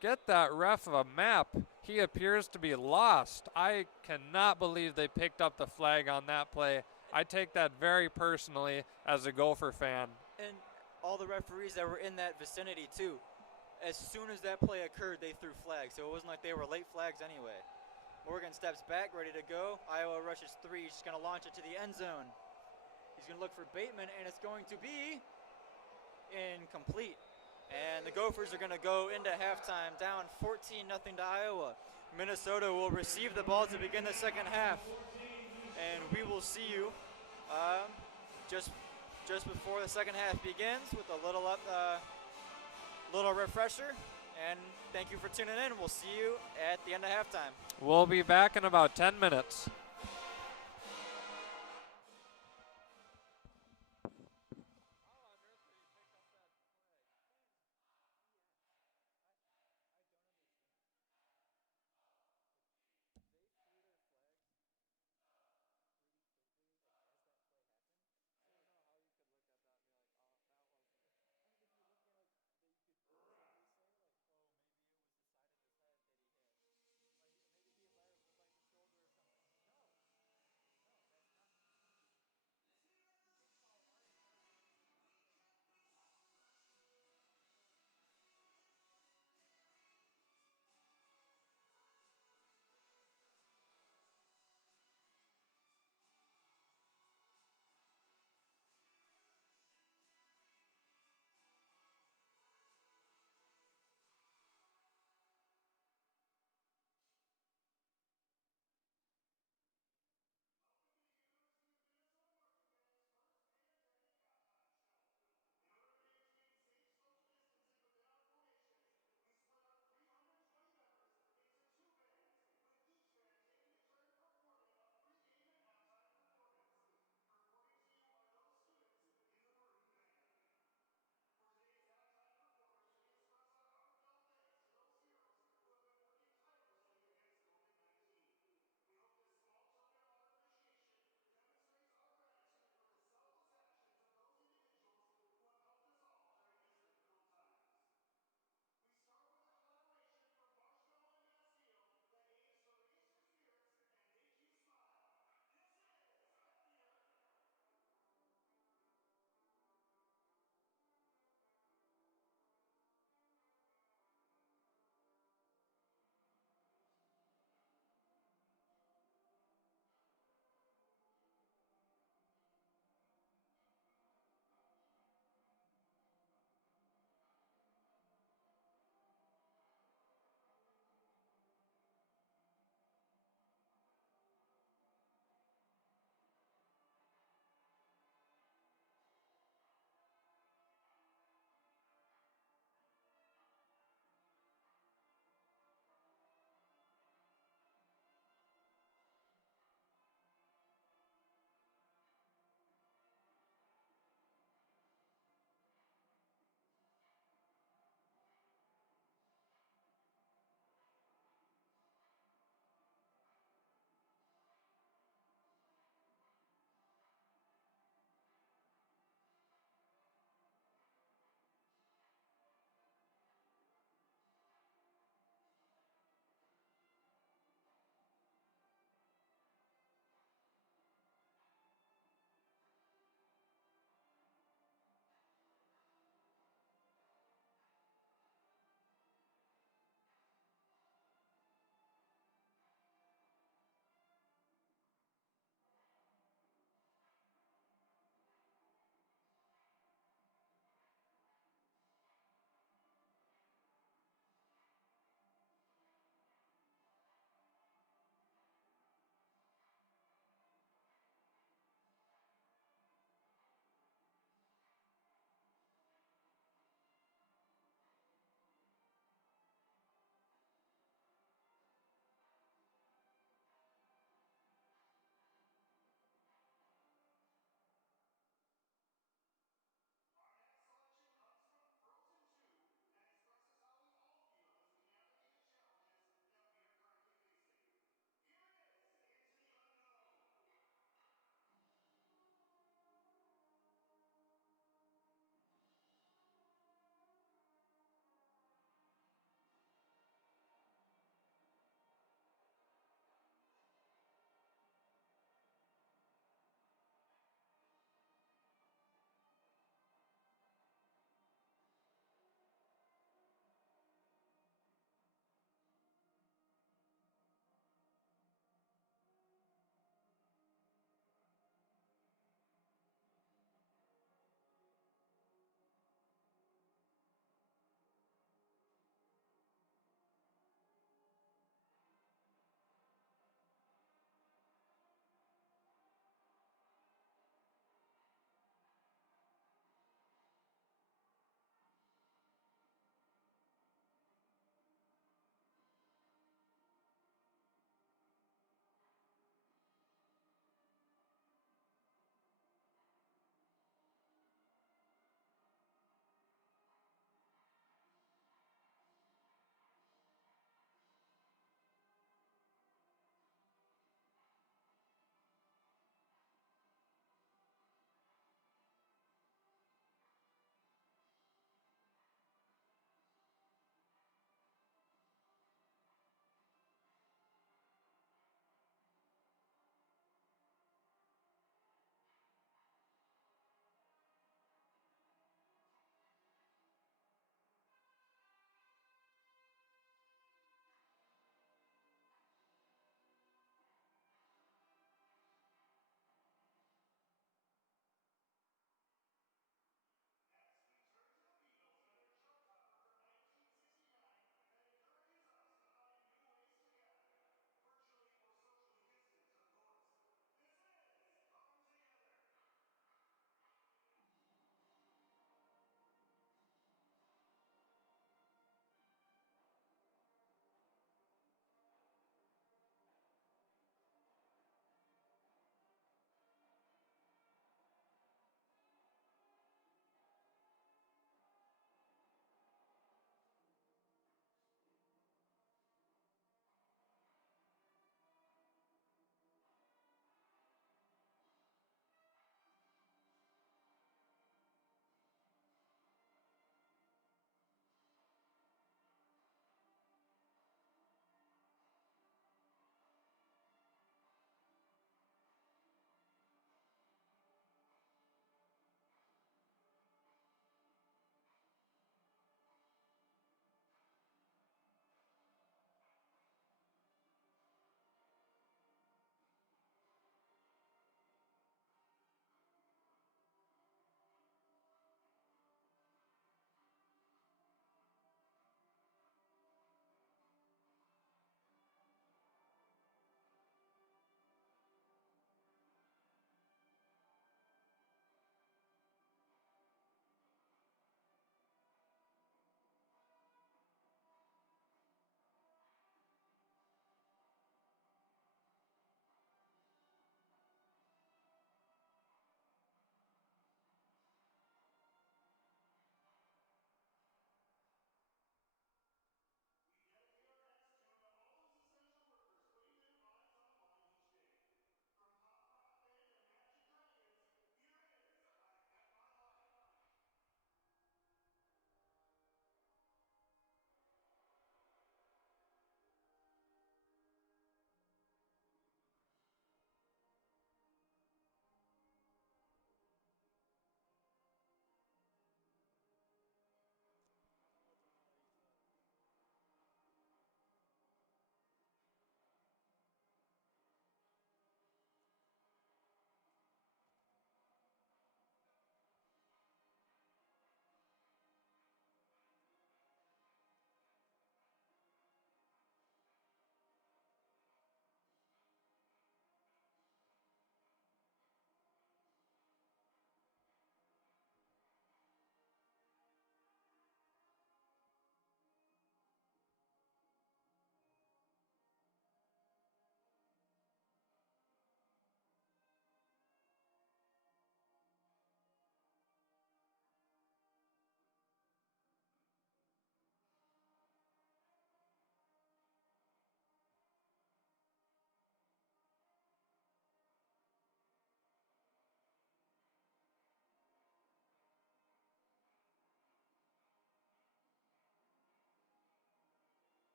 Get that ref a map. He appears to be lost. I cannot believe they picked up the flag on that play. I take that very personally as a Gopher fan. And all the referees that were in that vicinity too, as soon as that play occurred, they threw flags. So it wasn't like they were late flags anyway. Morgan steps back, ready to go. Iowa rushes 3. He's just going to launch it to the end zone. He's going to look for Bateman, and it's going to be incomplete. And the Gophers are going to go into halftime down 14-0 to Iowa. Minnesota will receive the ball to begin the second half. And we will see you just before the second half begins with a little refresher. And thank you for tuning in. We'll see you at the end of halftime. We'll be back in about 10 minutes.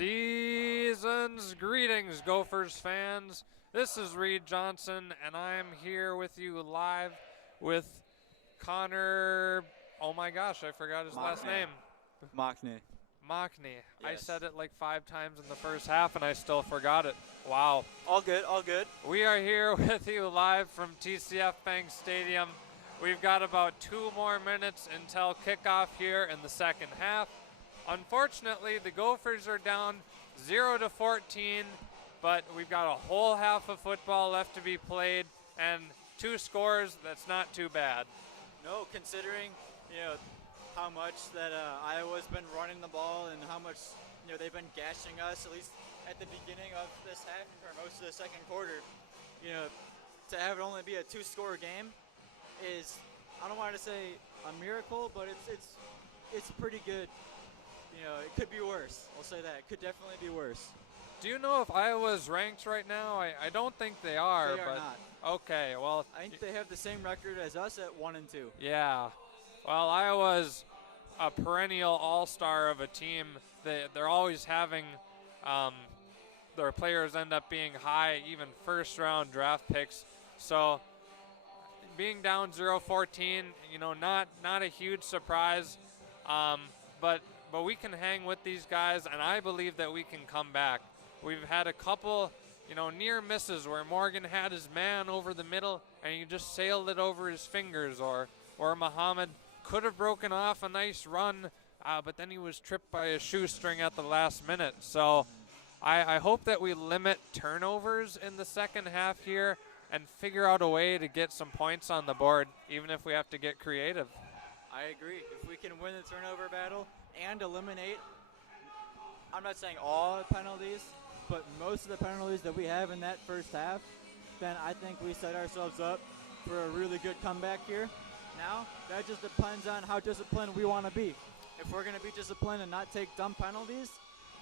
Season's greetings, Gophers fans. This is Reed Johnson, and I am here with you live with Connor. Oh my gosh, I forgot his last name. Mockney. Mockney. I Yes. said it like 5 times in the first half, and I still forgot it. Wow. All good, all good. We are here with you live from TCF Bank Stadium. We've got about 2 more minutes until kickoff here in the second half. Unfortunately, the Gophers are down 0-14, but we've got a whole half of football left to be played, and 2 scores, that's not too bad. No, considering, how much that Iowa's been running the ball and how much, they've been gashing us, at least at the beginning of this half and for most of the second quarter, to have it only be a 2-score game is, I don't want to say a miracle, but it's pretty good. It could be worse. I'll say that. It could definitely be worse. Do you know if Iowa's ranked right now? I don't think they are. They are not. Okay, well. I think they have the same record as us at 1-2. Yeah. Well, Iowa's a perennial all-star of a team. They're always having their players end up being high, even first-round draft picks. So being down 0-14, not a huge surprise. But we can hang with these guys, and I believe that we can come back. We've had a couple, near misses where Morgan had his man over the middle and he just sailed it over his fingers, or Muhammad could have broken off a nice run, but then he was tripped by a shoestring at the last minute. So I hope that we limit turnovers in the second half here and figure out a way to get some points on the board, even if we have to get creative. I agree. If we can win the turnover battle and eliminate, I'm not saying all penalties, but most of the penalties that we have in that first half, then I think we set ourselves up for a really good comeback here. Now, that just depends on how disciplined we want to be. If we're going to be disciplined and not take dumb penalties,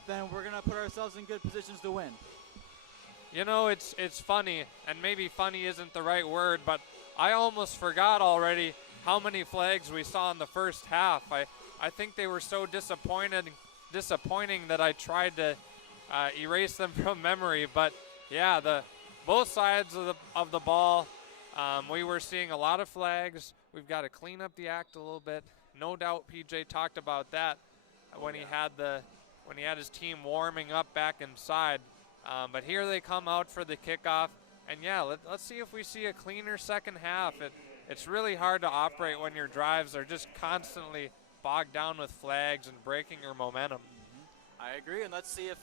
then we're going to put ourselves in good positions to win. It's funny, and maybe funny isn't the right word, but I almost forgot already how many flags we saw in the first half. I think they were so disappointing that I tried to erase them from memory. But yeah, both sides of the ball, we were seeing a lot of flags. We've got to clean up the act a little bit. No doubt PJ talked about that when he had his team warming up back inside. But here they come out for the kickoff, and yeah, let's see if we see a cleaner second half. It's really hard to operate when your drives are just constantly bogged down with flags and breaking your momentum. I agree, and let's see if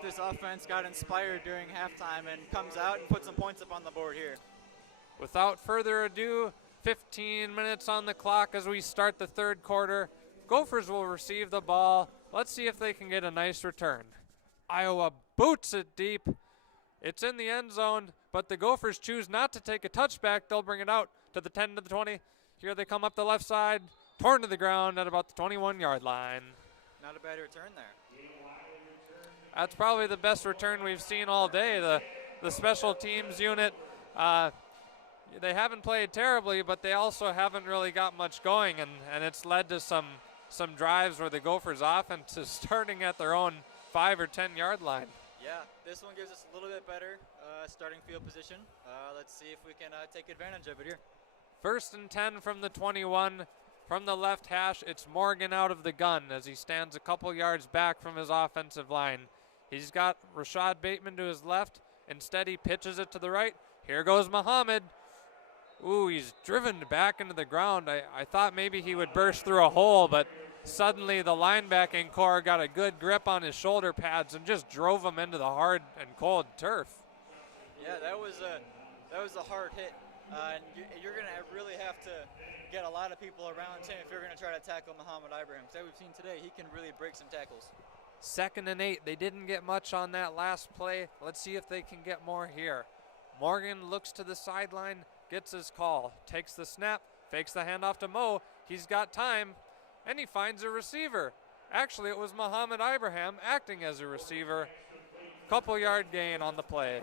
this offense got inspired during halftime and comes out and puts some points up on the board here. Without further ado, 15 minutes on the clock as we start the third quarter. Gophers will receive the ball. Let's see if they can get a nice return. Iowa boots it deep. It's in the end zone, but the Gophers choose not to take a touchback. They'll bring it out to the 10 to the 20. Here they come up the left side, torn to the ground at about the 21-yard line. Not a bad return there. That's probably the best return we've seen all day. The special teams unit, they haven't played terribly, but they also haven't really got much going, and it's led to some drives where the Gophers offense is starting at their own 5 or 10-yard line. Yeah, this one gives us a little bit better starting field position. Let's see if we can take advantage of it here. 1st and 10 from the 21. From the left hash, it's Morgan out of the gun as he stands a couple yards back from his offensive line. He's got Rashad Bateman to his left. Instead, he pitches it to the right. Here goes Muhammad. Ooh, he's driven back into the ground. I thought maybe he would burst through a hole, but suddenly the linebacking core got a good grip on his shoulder pads and just drove him into the hard and cold turf. Yeah, that was a hard hit. And you're going to really have to get a lot of people around him if you're going to try to tackle Muhammad Ibrahim. So we've seen today, he can really break some tackles. 2nd and 8. They didn't get much on that last play. Let's see if they can get more here. Morgan looks to the sideline, gets his call, takes the snap, fakes the handoff to Mo. He's got time, and he finds a receiver. Actually, it was Muhammad Ibrahim acting as a receiver. Couple yard gain on the play.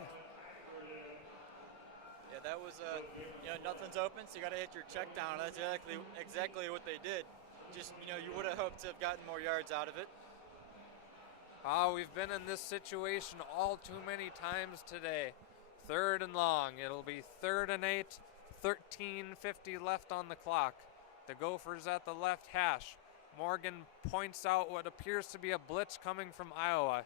Yeah, that was nothing's open, so you got to hit your check down. That's exactly what they did. Just, you would have hoped to have gotten more yards out of it. Oh, we've been in this situation all too many times today. 3rd and long. It'll be 3rd and 8, 13:50 left on the clock. The Gophers at the left hash. Morgan points out what appears to be a blitz coming from Iowa.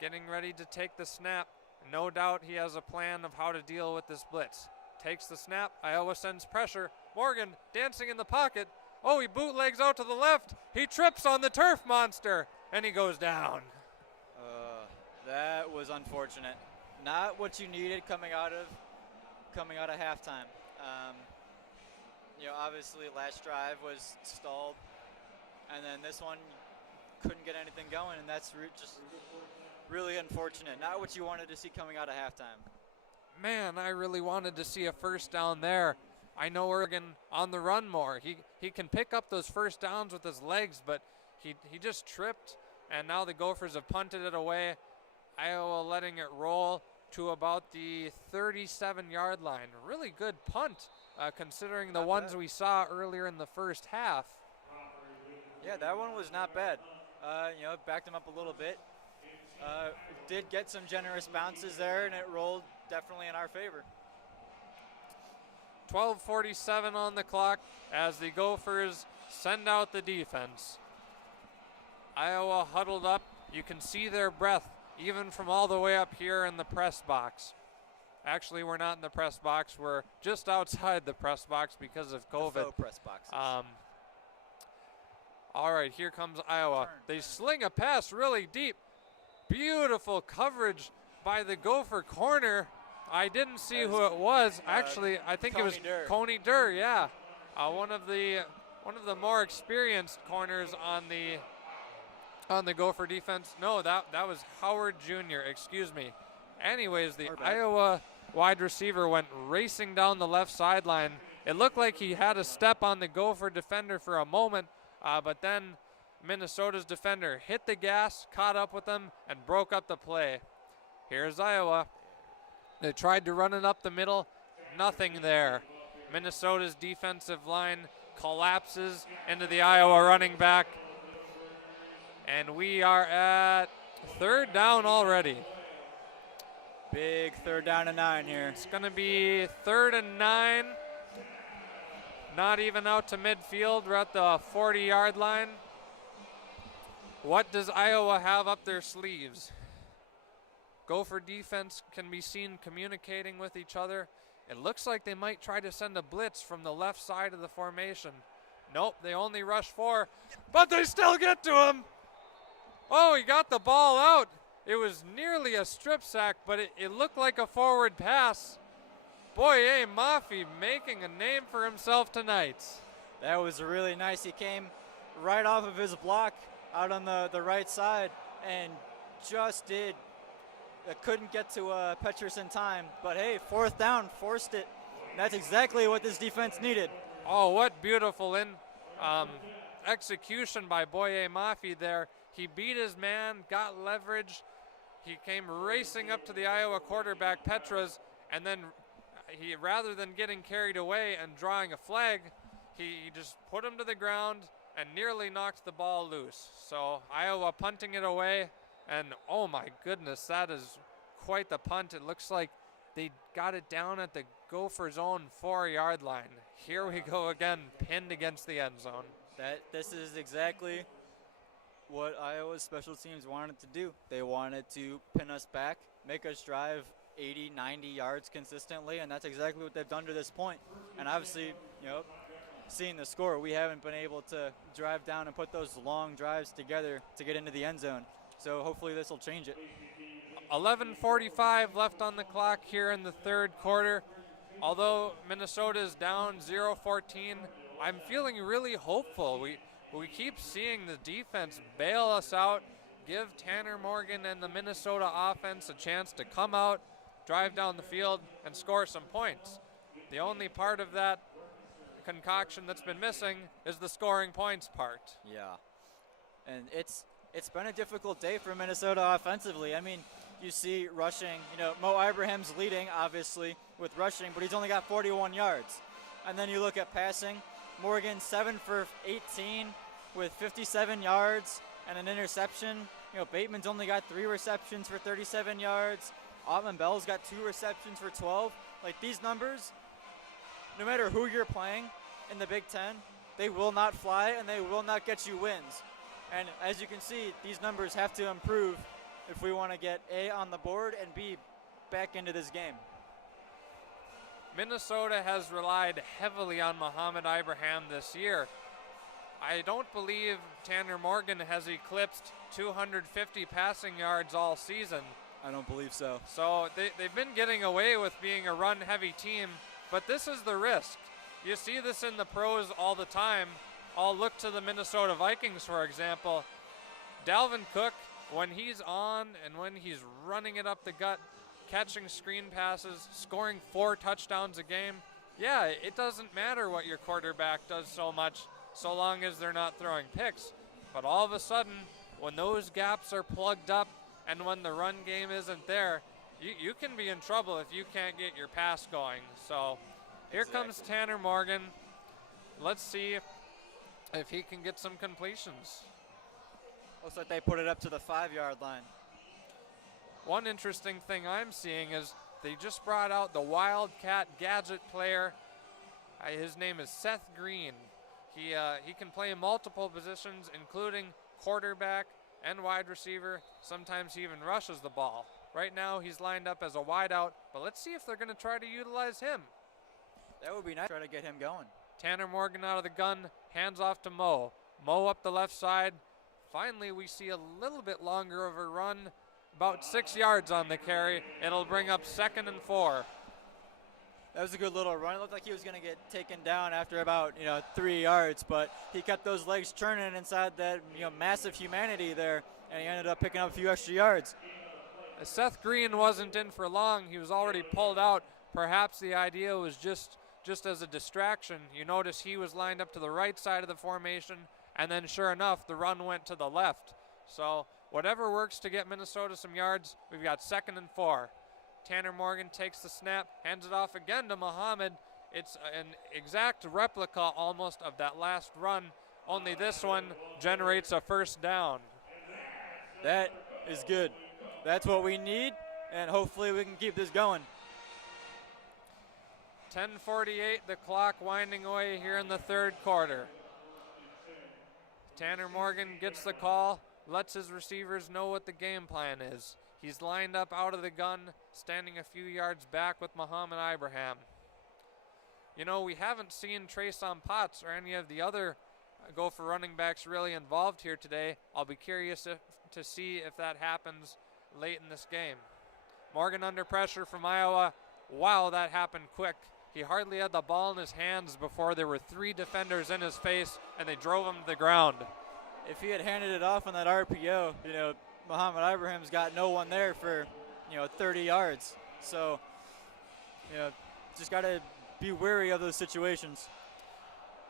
Getting ready to take the snap. No doubt he has a plan of how to deal with this blitz. Takes the snap. Iowa sends pressure. Morgan dancing in the pocket. Oh, he bootlegs out to the left. He trips on the turf monster, and he goes down. That was unfortunate. Not what you needed coming out of halftime. Obviously last drive was stalled, and then this one couldn't get anything going, and that's just really unfortunate. Not what you wanted to see coming out of halftime. Man, I really wanted to see a first down there. I know Oregon on the run more. He can pick up those first downs with his legs, but he just tripped, and now the Gophers have punted it away. Iowa letting it roll to about the 37-yard line. Really good punt, considering the ones we saw earlier in the first half. Yeah, that one was not bad. Backed him up a little bit. Did get some generous bounces there, and it rolled definitely in our favor. 12:47 on the clock as the Gophers send out the defense. Iowa huddled up. You can see their breath even from all the way up here in the press box. Actually, we're not in the press box. We're just outside the press box because of COVID. The faux press boxes. All right, here comes Iowa. They sling a pass really deep. Beautiful coverage by the Gopher corner. I didn't see who it was. Actually, I think it was Coney Durr. Yeah, one of the more experienced corners on the Gopher defense. No, that was Howard Jr. Excuse me. Anyways, the Iowa wide receiver went racing down the left sideline. It looked like he had a step on the Gopher defender for a moment, but then Minnesota's defender hit the gas, caught up with him, and broke up the play. Here's Iowa. They tried to run it up the middle. Nothing there. Minnesota's defensive line collapses into the Iowa running back. And we are at 3rd down already. Big 3rd down and 9 here. It's going to be 3rd and 9. Not even out to midfield. We're at the 40-yard line. What does Iowa have up their sleeves? Gopher defense can be seen communicating with each other. It looks like they might try to send a blitz from the left side of the formation. Nope, they only rush 4, but they still get to him. Oh, he got the ball out. It was nearly a strip sack, but it looked like a forward pass. Boye Mafi making a name for himself tonight. That was really nice. He came right off of his block out on the right side and just couldn't get to Petrus in time. But hey, 4th down, forced it. That's exactly what this defense needed. Oh, what beautiful execution by Boye Mafi there. He beat his man, got leverage. He came racing up to the Iowa quarterback, Petrus, and then he, rather than getting carried away and drawing a flag, he just put him to the ground and nearly knocked the ball loose. So Iowa punting it away, and oh my goodness, that is quite the punt. It looks like they got it down at the Gophers' own 4-yard line. Here we go again, pinned against the end zone. This is exactly what Iowa's special teams wanted to do. They wanted to pin us back, make us drive 80, 90 yards consistently, and that's exactly what they've done to this point. And obviously, seeing the score, we haven't been able to drive down and put those long drives together to get into the end zone. So hopefully this will change it. 11:45 left on the clock here in the 3rd quarter. Although Minnesota is down 0-14, I'm feeling really hopeful. We keep seeing the defense bail us out, give Tanner Morgan and the Minnesota offense a chance to come out, drive down the field, and score some points. The only part of that concoction that's been missing is the scoring points part. Yeah, and it's been a difficult day for Minnesota offensively. I mean, you see rushing, Mo Ibrahim's leading, obviously, with rushing, but he's only got 41 yards. And then you look at passing, Morgan 7 for 18 with 57 yards, and an interception. You know, Bateman's only got 3 receptions for 37 yards. Ottman Bell's got 2 receptions for 12. Like, these numbers, no matter who you're playing in the Big Ten, they will not fly and they will not get you wins. And as you can see, these numbers have to improve if we want to get A, on the board, and B, back into this game. Minnesota has relied heavily on Muhammad Ibrahim this year. I don't believe Tanner Morgan has eclipsed 250 passing yards all season. I don't believe so. So they've been getting away with being a run-heavy team, but this is the risk. You see this in the pros all the time. I'll look to the Minnesota Vikings, for example. Dalvin Cook, when he's on and when he's running it up the gut, catching screen passes, scoring 4 touchdowns a game, yeah, it doesn't matter what your quarterback does so much, so long as they're not throwing picks. But all of a sudden, when those gaps are plugged up and when the run game isn't there, you can be in trouble if you can't get your pass going. So here comes Tanner Morgan. Let's see if he can get some completions. Looks like they put it up to the 5-yard line. One interesting thing I'm seeing is they just brought out the Wildcat gadget player. His name is Seth Green. He can play multiple positions, including quarterback and wide receiver. Sometimes he even rushes the ball. Right now he's lined up as a wideout, but let's see if they're going to try to utilize him. That would be nice. Try to get him going. Tanner Morgan out of the gun, hands off to Mo. Mo up the left side. Finally, we see a little bit longer of a run, about 6 yards on the carry. It'll bring up 2nd and 4. That was a good little run. It looked like he was going to get taken down after about 3 yards, but he kept those legs churning inside that massive humanity there, and he ended up picking up a few extra yards. Seth Green wasn't in for long. He was already pulled out. Perhaps the idea was just as a distraction. You notice he was lined up to the right side of the formation, and then sure enough, the run went to the left. So whatever works to get Minnesota some yards, we've got 2nd and 4. Tanner Morgan takes the snap, hands it off again to Muhammad. It's an exact replica almost of that last run, only this one generates a 1st down. That is good. That's what we need, and hopefully we can keep this going. 10:48, the clock winding away here in the 3rd quarter. Tanner Morgan gets the call, lets his receivers know what the game plan is. He's lined up out of the gun, standing a few yards back with Muhammad Ibrahim. We haven't seen Treson Potts or any of the other Gopher running backs really involved here today. I'll be curious to see if that happens late in this game. Morgan under pressure from Iowa. Wow, that happened quick. He hardly had the ball in his hands before there were 3 defenders in his face, and they drove him to the ground. If he had handed it off on that RPO, Muhammad Ibrahim's got no one there for, 30 yards. So, just got to be wary of those situations.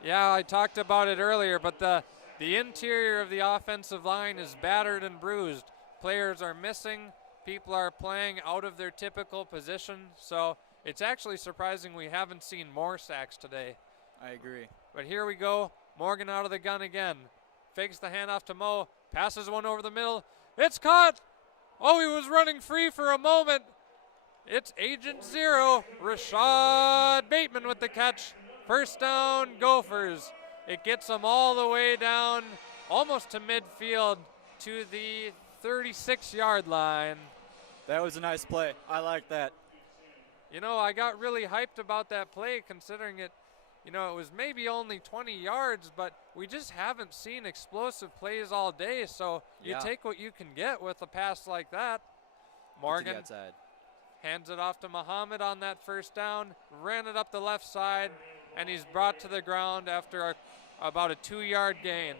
Yeah, I talked about it earlier, but the interior of the offensive line is battered and bruised. Players are missing. People are playing out of their typical position. So it's actually surprising we haven't seen more sacks today. I agree. But here we go. Morgan out of the gun again. Fakes the handoff to Mo. Passes one over the middle. It's caught. Oh, he was running free for a moment. It's Agent Zero. Rashad Bateman with the catch. 1st down, Gophers. It gets them all the way down, almost to midfield, to the 36-yard line. That was a nice play. I like that. I got really hyped about that play considering it, it was maybe only 20 yards, but we just haven't seen explosive plays all day, so you take what you can get with a pass like that. Morgan hands it off to Muhammad on that 1st down, ran it up the left side, and he's brought to the ground after about a 2-yard gain.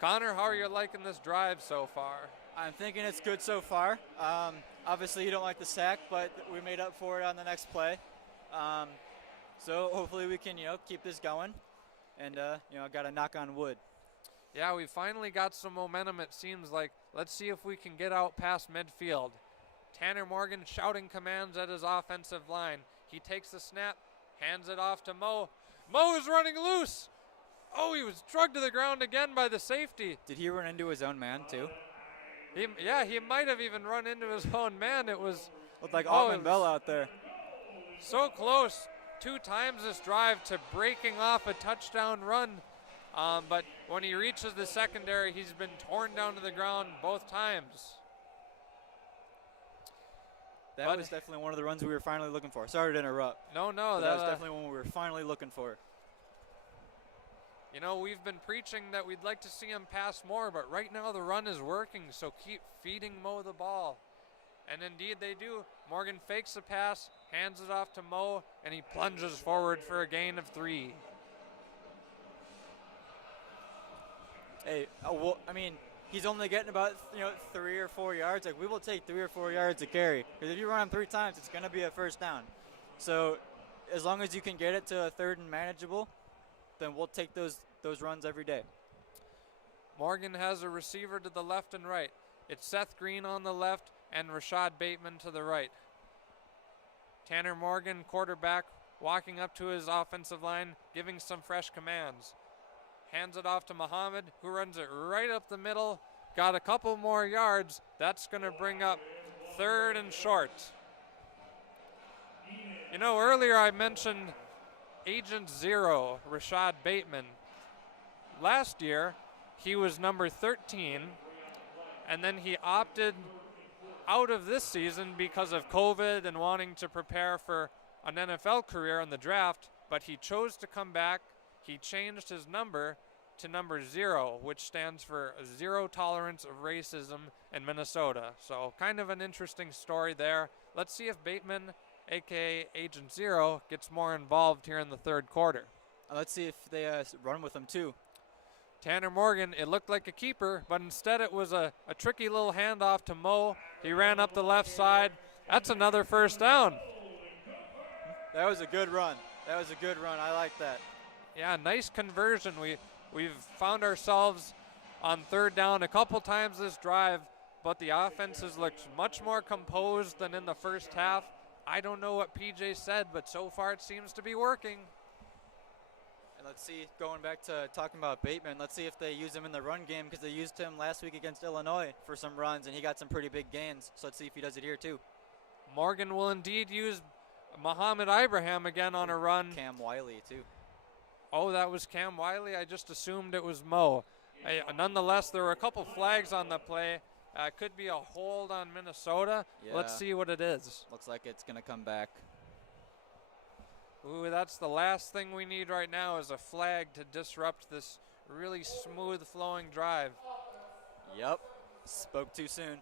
Connor, how are you liking this drive so far? I'm thinking it's good so far. Obviously, you don't like the sack, but we made up for it on the next play. So hopefully we can, keep this going. And, got to knock on wood. Yeah, we finally got some momentum, it seems like. Let's see if we can get out past midfield. Tanner Morgan shouting commands at his offensive line. He takes the snap, hands it off to Mo. Mo is running loose. Oh, he was drugged to the ground again by the safety. Did he run into his own man too? He might have even run into his own man. It was Looked like Oh, Altman it Bell was- out there. so close 2 times this drive to breaking off a touchdown run. But when he reaches the secondary, he's been torn down to the ground both times. That But- was definitely one of the runs we were finally looking for. Sorry to interrupt. No, But that was that, definitely one we were finally looking for. you know, we've been preaching that we'd like to see him pass more, but right now the run is working, so keep feeding Mo the ball. And indeed they do. Morgan fakes the pass, hands it off to Mo, and he plunges forward for a gain of 3. Hey, well, I mean, he's only getting about 3 or 4 yards. Like, we will take 3 or 4 yards to carry, because if you run him 3 times, it's gonna be a first down. So, as long as you can get it to a 3rd and manageable, then we'll take those runs every day. Morgan has a receiver to the left and right. It's Seth Green on the left and Rashad Bateman to the right. Tanner Morgan, quarterback, walking up to his offensive line, giving some fresh commands. Hands it off to Muhammad, who runs it right up the middle. Got a couple more yards. That's going to bring up 3rd and short. You know, earlier I mentioned Agent Zero, Rashad Bateman. Last year, he was number 13, and then he opted out of this season because of COVID and wanting to prepare for an NFL career in the draft, but he chose to come back. He changed his number to number 0, which stands for zero tolerance of racism in Minnesota. So kind of an interesting story there. Let's see if Bateman, aka Agent Zero, gets more involved here in the 3rd quarter. Let's see if they run with him too. Tanner Morgan, it looked like a keeper, but instead it was a tricky little handoff to Mo. He ran up the left side. That's another first down. That was a good run. That was a good run. I like that. Yeah, nice conversion. We've found ourselves on 3rd down a couple times this drive, but the offense has looked much more composed than in the first half. I don't know what PJ said, but so far it seems to be working. And let's see, going back to talking about Bateman, let's see if they use him in the run game, because they used him last week against Illinois for some runs, and he got some pretty big gains. So let's see if he does it here too. Morgan will indeed use Muhammad Ibrahim again on a run. Cam Wiley too. Oh, that was Cam Wiley. I just assumed it was Mo. Nonetheless, there were a couple flags on the play. Could be a hold on Minnesota. Let's Yeah. see what it is. Looks like it's going to come back. Ooh, that's the last thing we need right now is a flag to disrupt this really smooth flowing drive. Yep. Spoke too soon.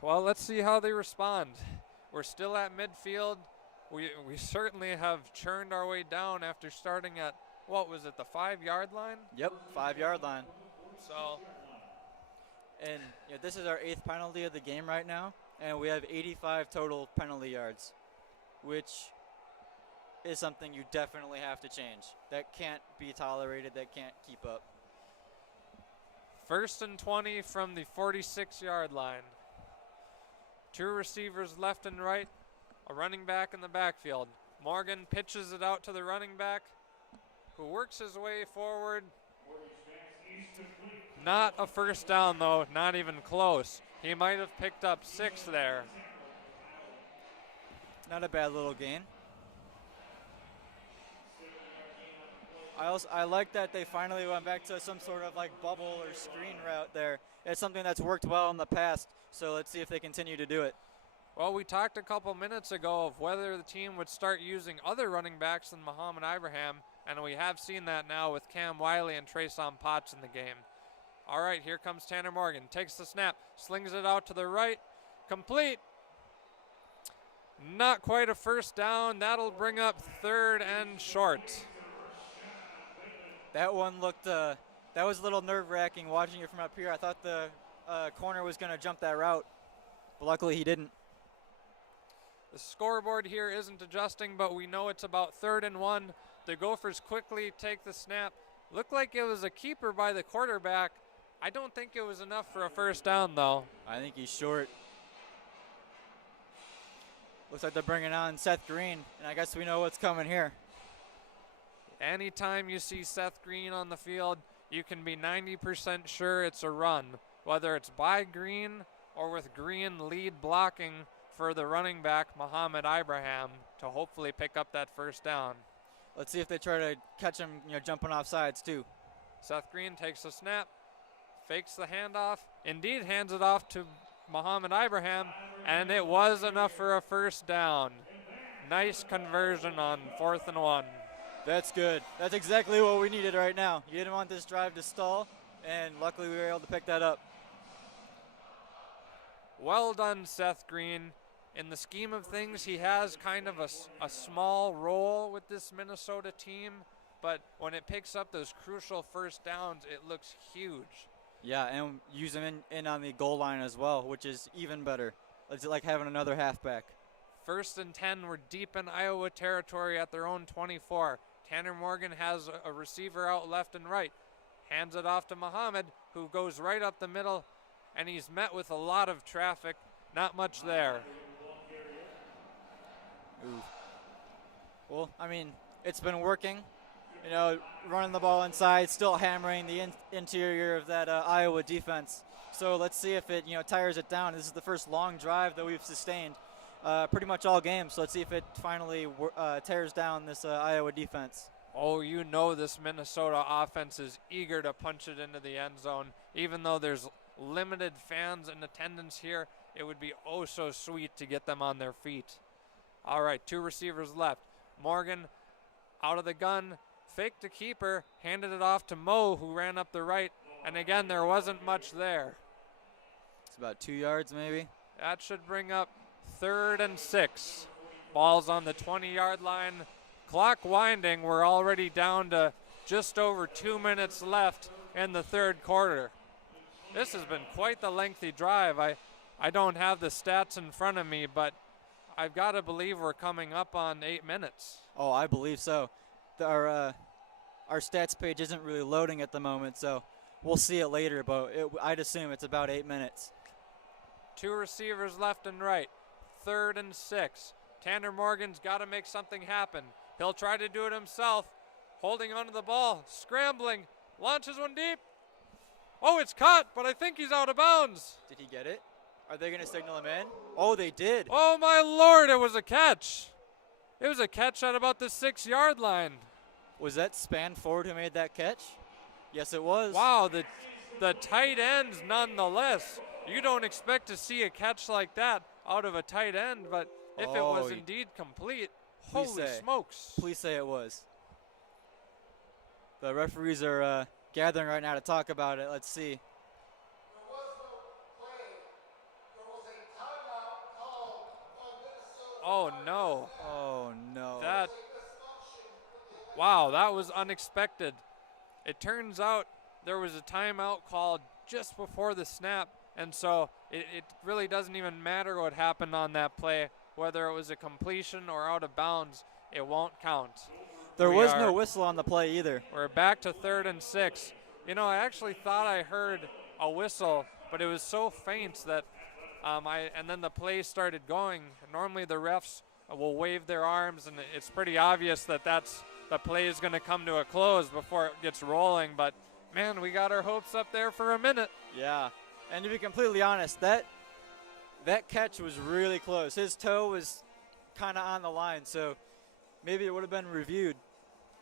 Well, let's see how they respond. We're still at midfield. We certainly have churned our way down after starting at, what was it, the 5-yard line? Yep, 5-yard line. So, And this is our 8th penalty of the game right now, and we have 85 total penalty yards, which is something you definitely have to change. That can't be tolerated. That can't keep up. 1st and 20 from the 46-yard line. 2 receivers left and right, a running back in the backfield. Morgan pitches it out to the running back, who works his way forward. Not a first down, though, not even close. He might have picked up 6 there. Not a bad little gain. I like that they finally went back to some sort of like bubble or screen route there. It's something that's worked well in the past, so let's see if they continue to do it. Well, we talked a couple minutes ago of whether the team would start using other running backs than Muhammad Ibrahim, and we have seen that now with Cam Wiley and Treson Potts in the game. All right, here comes Tanner Morgan. Takes the snap, slings it out to the right. Complete. Not quite a first down. That'll bring up 3rd and short. That one looked, that was a little nerve-wracking watching it from up here. I thought the corner was going to jump that route, but luckily he didn't. The scoreboard here isn't adjusting, but we know it's about 3rd and 1. The Gophers quickly take the snap. Looked like it was a keeper by the quarterback. I don't think it was enough for a first down, though. I think he's short. Looks like they're bringing on Seth Green, and I guess we know what's coming here. Anytime you see Seth Green on the field, you can be 90% sure it's a run, whether it's by Green or with Green lead blocking for the running back, Muhammad Ibrahim, to hopefully pick up that first down. Let's see if they try to catch him, jumping off sides too. Seth Green takes the snap, fakes the handoff, indeed hands it off to Muhammad Ibrahim, and it was enough for a first down. Nice conversion on 4th and 1. That's good. That's exactly what we needed right now. You didn't want this drive to stall, and luckily we were able to pick that up. Well done, Seth Green. In the scheme of things, he has kind of a small role with this Minnesota team, but when it picks up those crucial first downs, it looks huge. Yeah, and use him in on the goal line as well, which is even better. It's like having another halfback. 1st and 10, we're deep in Iowa territory at their own 24. Tanner Morgan has a receiver out left and right. Hands it off to Muhammad, who goes right up the middle, and he's met with a lot of traffic. Not much there. Ooh. Well, I mean, it's been working. Running the ball inside, still hammering the interior of that Iowa defense. So let's see if it, tires it down. This is the first long drive that we've sustained pretty much all game. So let's see if it finally tears down this Iowa defense. Oh, this Minnesota offense is eager to punch it into the end zone. Even though there's limited fans in attendance here, it would be oh so sweet to get them on their feet. All right, 2 receivers left. Morgan out of the gun, faked the keeper, handed it off to Mo, who ran up the right, and again, there wasn't much there. It's about 2 yards maybe. That should bring up 3rd and 6. Ball's on the 20-yard line. Clock winding. We're already down to just over 2 minutes left in the 3rd quarter. This has been quite the lengthy drive. I don't have the stats in front of me, but I've got to believe we're coming up on 8 minutes. Oh, I believe so. Our stats page isn't really loading at the moment, so we'll see it later, but I'd assume it's about 8 minutes. 2 receivers left and right. 3rd and 6. Tanner Morgan's got to make something happen. He'll try to do it himself. Holding onto the ball, scrambling, launches one deep. Oh, it's caught, but I think he's out of bounds. Did he get it? Are they going to signal him in? Oh, they did. Oh, my Lord, it was a catch. It was a catch at about the 6-yard line. Was that Span Ford who made that catch? Yes, it was. Wow, the tight ends nonetheless. You don't expect to see a catch like that out of a tight end, but if it was indeed complete, holy smokes. Please say it was. The referees are gathering right now to talk about it. Let's see. There was no play. There was a timeout called by Minnesota. Oh, no. Oh, no. Wow, that was unexpected. It turns out there was a timeout called just before the snap, and so it really doesn't even matter what happened on that play, whether it was a completion or out of bounds, it won't count. There was no whistle on the play either. We're back to 3rd and 6. I actually thought I heard a whistle, but it was so faint that and then the play started going. Normally the refs will wave their arms, and it's pretty obvious that the play is going to come to a close before it gets rolling. But, man, we got our hopes up there for a minute. Yeah, and to be completely honest, that catch was really close. His toe was kind of on the line, so maybe it would have been reviewed.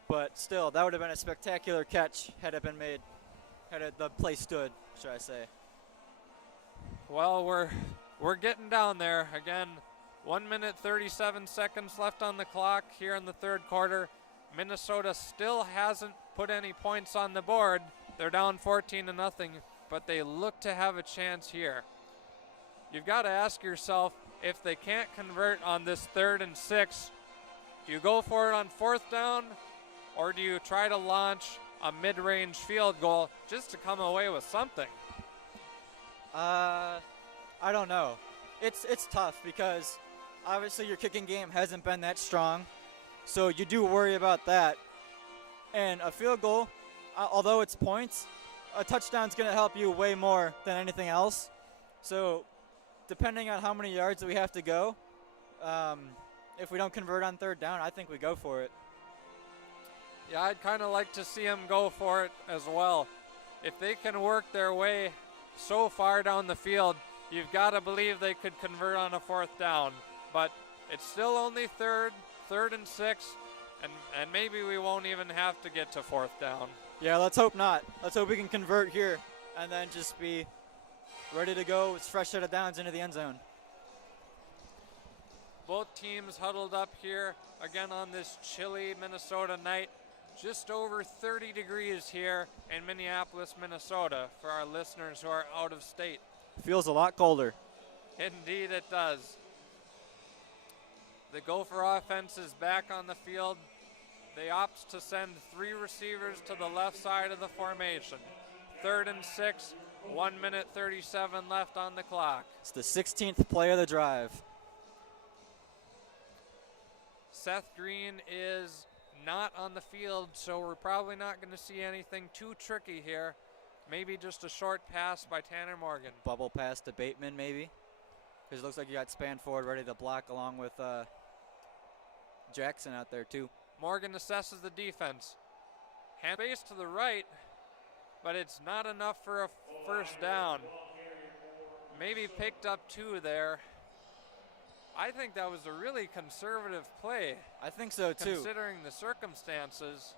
But still, that would have been a spectacular catch had it been made, the play stood, should I say. Well, we're getting down there. Again, 1 minute 37 seconds left on the clock here in the 3rd quarter. Minnesota still hasn't put any points on the board. They're down 14-0, but they look to have a chance here. You've got to ask yourself, if they can't convert on this 3rd and 6, do you go for it on 4th down, or do you try to launch a mid-range field goal just to come away with something? I don't know. It's tough because obviously your kicking game hasn't been that strong, so you do worry about that. And a field goal, although it's points, a touchdown's going to help you way more than anything else. So depending on how many yards that we have to go, if we don't convert on third down, I think we go for it. Yeah, I'd kind of like to see them go for it as well. If they can work their way so far down the field, you've got to believe they could convert on a fourth down. But it's still only third and 6, and maybe we won't even have to get to fourth down. Yeah, let's hope not. Let's hope we can convert here and then just be ready to go with fresh set of downs into the end zone. Both teams huddled up here again on this chilly Minnesota night. Just over 30 degrees here in Minneapolis, Minnesota, for our listeners who are out of state. Feels a lot colder. Indeed it does. The Gopher offense is back on the field. They opt to send 3 receivers to the left side of the formation. 3rd and 6, 1 minute 37 left on the clock. It's the 16th play of the drive. Seth Green is not on the field, so we're probably not going to see anything too tricky here. Maybe just a short pass by Tanner Morgan. Bubble pass to Bateman maybe, because it looks like you got Spanford ready to block along with Jackson out there too. Morgan assesses the defense. Hand base to the right, but it's not enough for a first down. Maybe picked up 2 there. I think that was a really conservative play. I think so too. Considering the circumstances.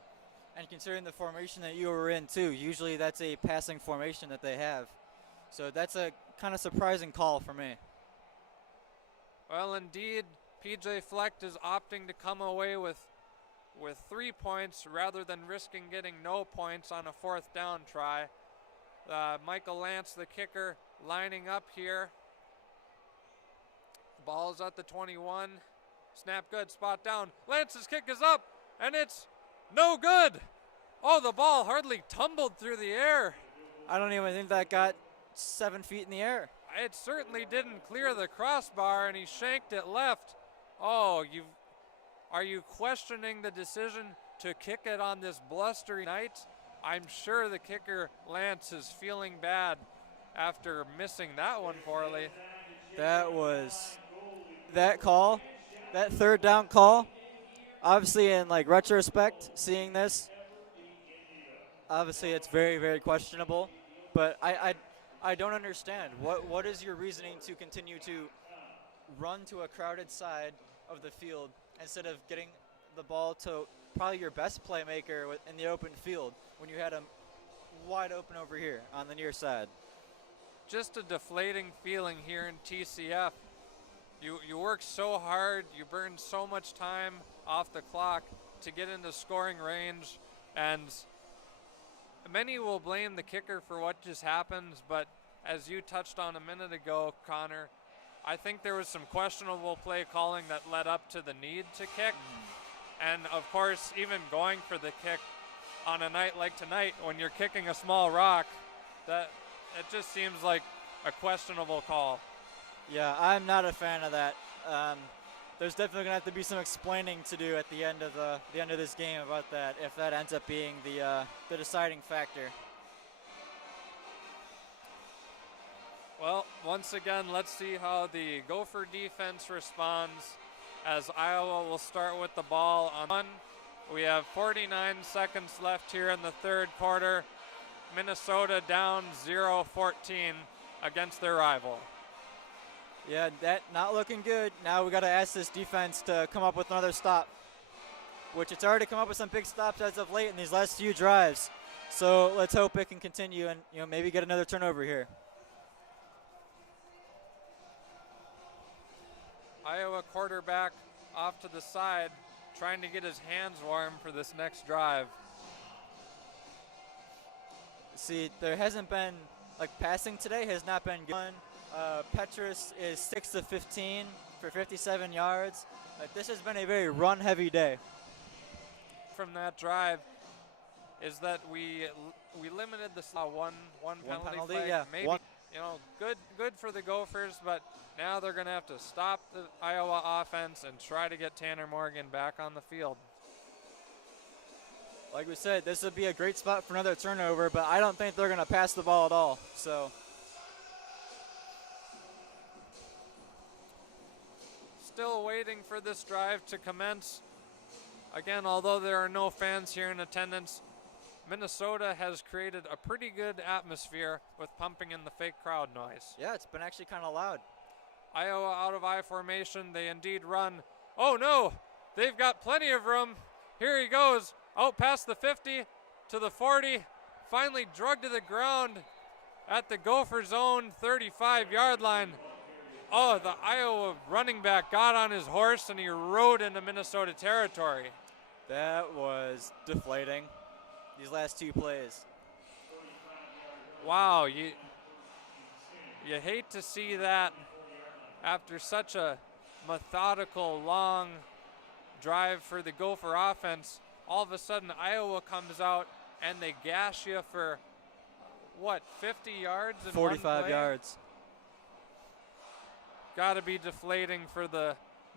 And considering the formation that you were in too. Usually that's a passing formation that they have. So that's a kind of surprising call for me. Well, indeed, PJ Fleck is opting to come away with 3 points rather than risking getting no points on a fourth down try. Michael Lance, the kicker, lining up here. Ball's at the 21. Snap good, spot down. Lance's kick is up, and it's no good. Oh, the ball hardly tumbled through the air. I don't even think that got 7 feet in the air. It certainly didn't clear the crossbar, and he shanked it left. Oh, are you questioning the decision to kick it on this blustery night? I'm sure the kicker, Lance, is feeling bad after missing that one poorly. That call, that third down call, obviously in like retrospect, seeing this, obviously it's very, very questionable. But I don't understand. What is your reasoning to continue to run to a crowded side of the field instead of getting the ball to probably your best playmaker in the open field when you had him wide open over here on the near side? Just a deflating feeling here in TCF. You work so hard, you burn so much time off the clock to get into scoring range, and many will blame the kicker for what just happened, but as you touched on a minute ago, Connor, I think there was some questionable play calling that led up to the need to kick. And of course, even going for the kick on a night like tonight when you're kicking a small rock, that it just seems like a questionable call. Yeah, I'm not a fan of that. There's definitely gonna have to be some explaining to do at the end of this game about that, if that ends up being the deciding factor. Well, once again, let's see how the Gopher defense responds as Iowa will start with the ball on 1. We have 49 seconds left here in the third quarter. Minnesota down 0-14 against their rival. Yeah, that not looking good. Now we got to ask this defense to come up with another stop, which it's already come up with some big stops as of late in these last few drives. So let's hope it can continue and maybe get another turnover here. Iowa quarterback off to the side, trying to get his hands warm for this next drive. See, there hasn't been, passing today has not been good. Petrus is 6 of 15 for 57 yards. This has been a very run-heavy day. From that drive is that we limited the one penalty flag. Yeah. Maybe good for the Gophers, but now they're going to have to stop the Iowa offense and try to get Tanner Morgan back on the field. Like we said, this would be a great spot for another turnover, but I don't think they're going to pass the ball at all. So still waiting for this drive to commence. Again, although there are no fans here in attendance, Minnesota has created a pretty good atmosphere with pumping in the fake crowd noise. Yeah, it's been actually kind of loud. Iowa out of I formation. They indeed run. Oh no, they've got plenty of room. Here he goes, out past the 50 to the 40, finally drugged to the ground at the Gophers' own 35-yard line. Oh, the Iowa running back got on his horse and he rode into Minnesota territory. That was deflating, these last two plays. Wow, you hate to see that after such a methodical, long drive for the Gopher offense. All of a sudden, Iowa comes out and they gash you for, what, 50 yards in 45 one play? yards. Got to be deflating for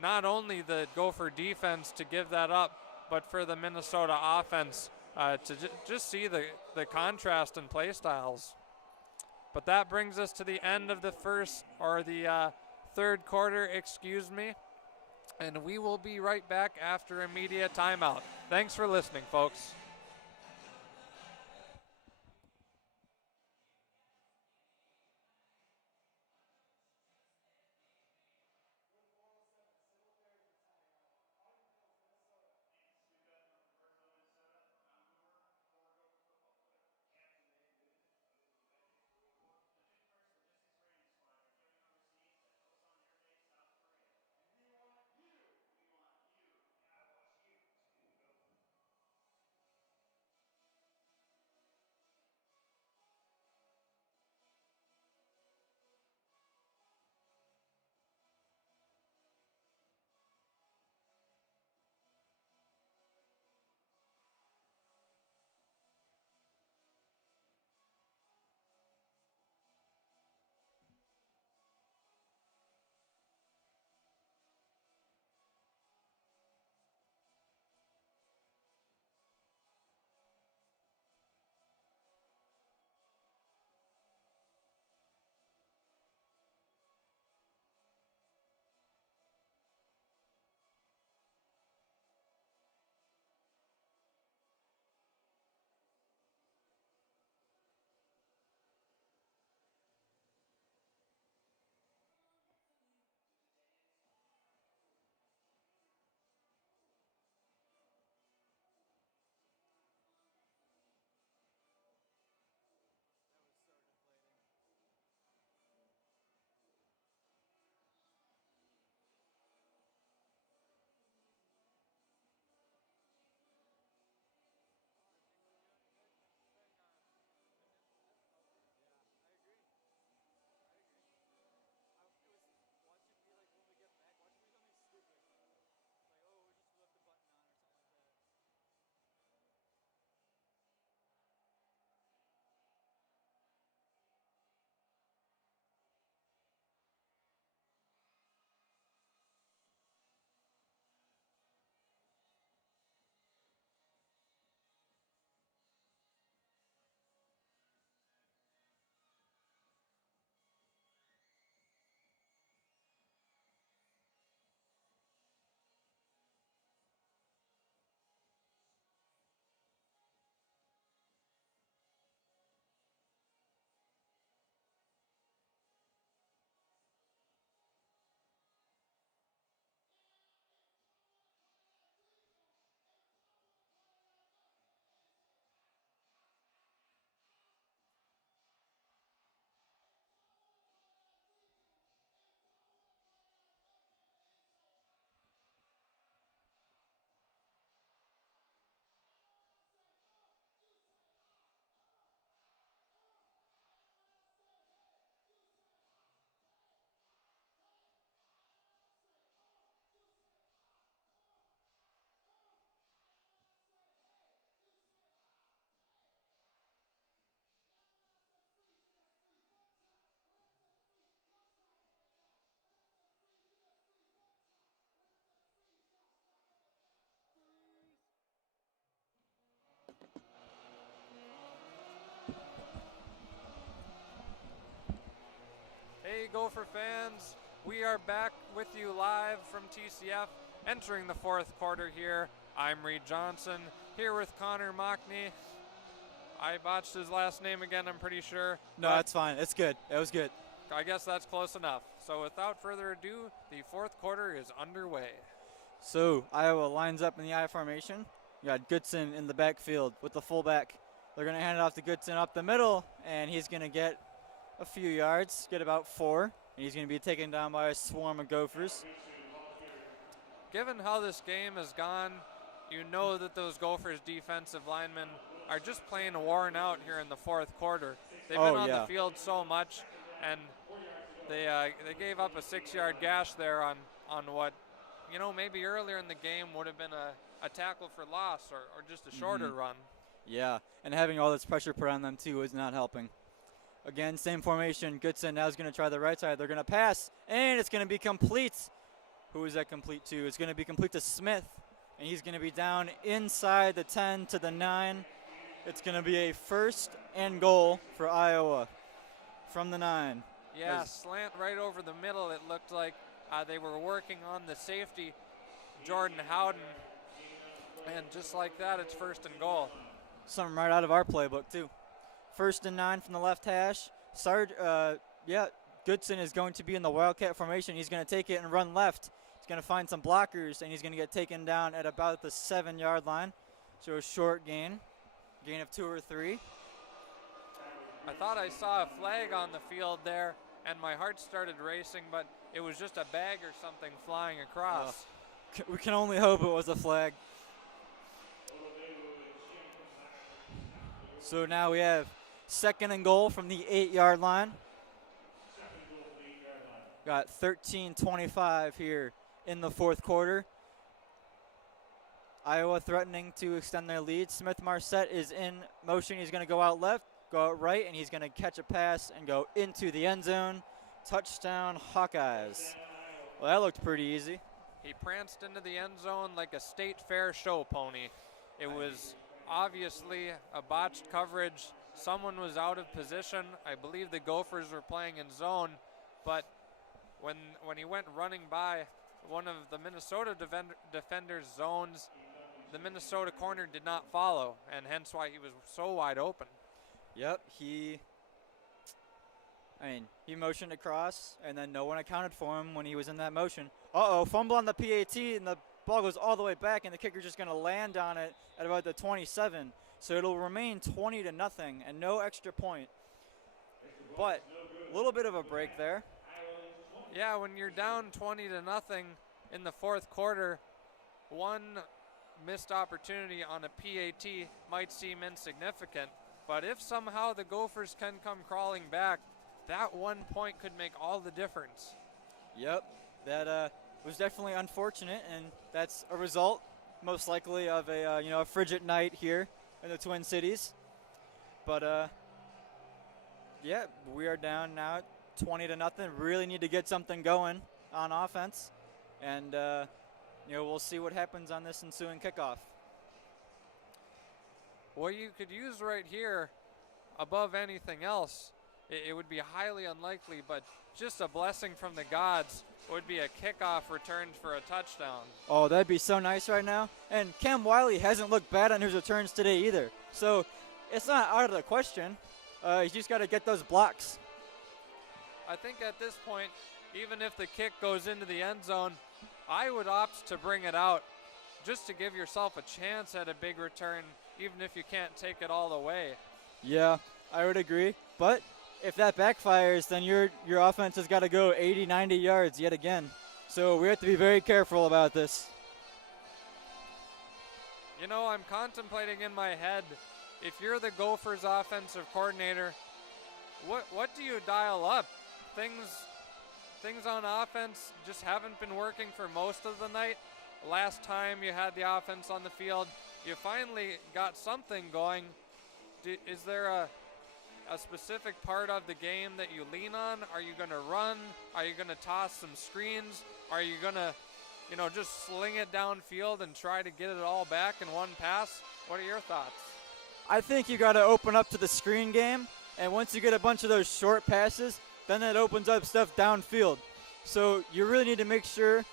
not only the Gopher defense to give that up, but for the Minnesota offense to just see the contrast in play styles. But that brings us to the end of the third quarter, excuse me. And we will be right back after a media timeout. Thanks for listening, folks. Hey, Gopher fans, We are back with you live from TCF, entering the fourth quarter here. I'm Reed Johnson, here with Connor Mockney. I botched his last name again, I'm pretty sure. No, but that's fine. It's good. It was good. I guess that's close enough. So without further ado, the fourth quarter is underway. So Iowa lines up in the I formation. You got Goodson in the backfield with the fullback. They're going to hand it off to Goodson up the middle, and he's going to get a few yards, get about 4, and he's going to be taken down by a swarm of Gophers. Given how this game has gone, you know that those Gophers defensive linemen are just plain worn out here in the fourth quarter. They've been on the field so much, and they gave up a 6-yard gash there on what, maybe earlier in the game would have been a tackle for loss or just a shorter run. Yeah, and having all this pressure put on them too is not helping. Again, same formation. Goodson now is going to try the right side. They're going to pass, and it's going to be complete. Who is that complete to? It's going to be complete to Smith, and he's going to be down inside the 10 to the 9. It's going to be a 1st and goal for Iowa from the 9. Yeah, slant right over the middle. It looked like they were working on the safety, Jordan Howden, and just like that, it's 1st and goal. Something right out of our playbook too. 1st and 9 from the left hash. Goodson is going to be in the Wildcat formation. He's going to take it and run left. He's going to find some blockers, and he's going to get taken down at about the 7-yard line. So a short gain of 2 or 3. I thought I saw a flag on the field there, and my heart started racing, but it was just a bag or something flying across. We can only hope it was a flag. So now we have 2nd and goal from the 8-yard line. Got 13:25 here in the fourth quarter. Iowa threatening to extend their lead. Smith Marset is in motion. He's going to go out left, go out right, and he's going to catch a pass and go into the end zone. Touchdown, Hawkeyes. Well, that looked pretty easy. He pranced into the end zone like a state fair show pony. It was obviously a botched coverage. Someone was out of position. I believe the Gophers were playing in zone, but when he went running by one of the Minnesota defenders' zones, the Minnesota corner did not follow, and hence why he was so wide open. Yep, he motioned across, and then no one accounted for him when he was in that motion. Fumble on the PAT, and the ball goes all the way back, and the kicker's just going to land on it at about the 27. So it'll remain 20-0 and no extra point. But a little bit of a break there. Yeah, when you're down 20-0 in the fourth quarter, one missed opportunity on a PAT might seem insignificant, but if somehow the Gophers can come crawling back, that 1 point could make all the difference. Yep, that was definitely unfortunate, and that's a result, most likely, of a frigid night here in the Twin Cities. But we are down now 20-0. Really need to get something going on offense, and we'll see what happens on this ensuing kickoff. What you could use right here, above anything else, it would be highly unlikely, but just a blessing from the gods, would be a kickoff returned for a touchdown. Oh, that'd be so nice right now. And Cam Wiley hasn't looked bad on his returns today either. So it's not out of the question. He's just got to get those blocks. I think at this point, even if the kick goes into the end zone, I would opt to bring it out just to give yourself a chance at a big return, even if you can't take it all the way. Yeah, I would agree. But if that backfires, then your offense has got to go 80, 90 yards yet again. So we have to be very careful about this. I'm contemplating in my head, if you're the Gophers offensive coordinator, what do you dial up? Things on offense just haven't been working for most of the night. Last time you had the offense on the field, you finally got something going. Is there a specific part of the game that you lean on? Are you going to run? Are you going to toss some screens? Are you going to, just sling it downfield and try to get it all back in one pass? What are your thoughts? I think you got to open up to the screen game, and once you get a bunch of those short passes, then it opens up stuff downfield. So you really need to make sure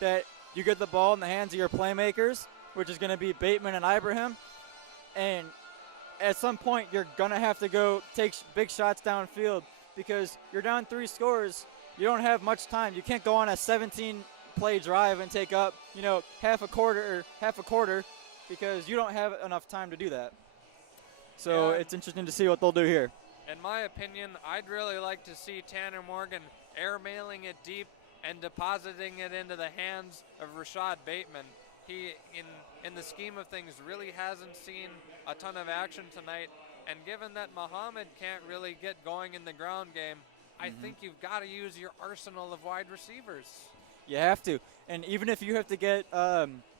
that you get the ball in the hands of your playmakers, which is going to be Bateman and Ibrahim. And at some point, you're going to have to go take big shots downfield because you're down 3 scores. You don't have much time. You can't go on a 17-play drive and take up, half a quarter because you don't have enough time to do that. So Yeah. it's interesting to see what they'll do here. In my opinion, I'd really like to see Tanner Morgan airmailing it deep and depositing it into the hands of Rashad Bateman. He, in the scheme of things, really hasn't seen a ton of action tonight. And given that Muhammad can't really get going in the ground game, I think you've got to use your arsenal of wide receivers. You have to. And even if you have to get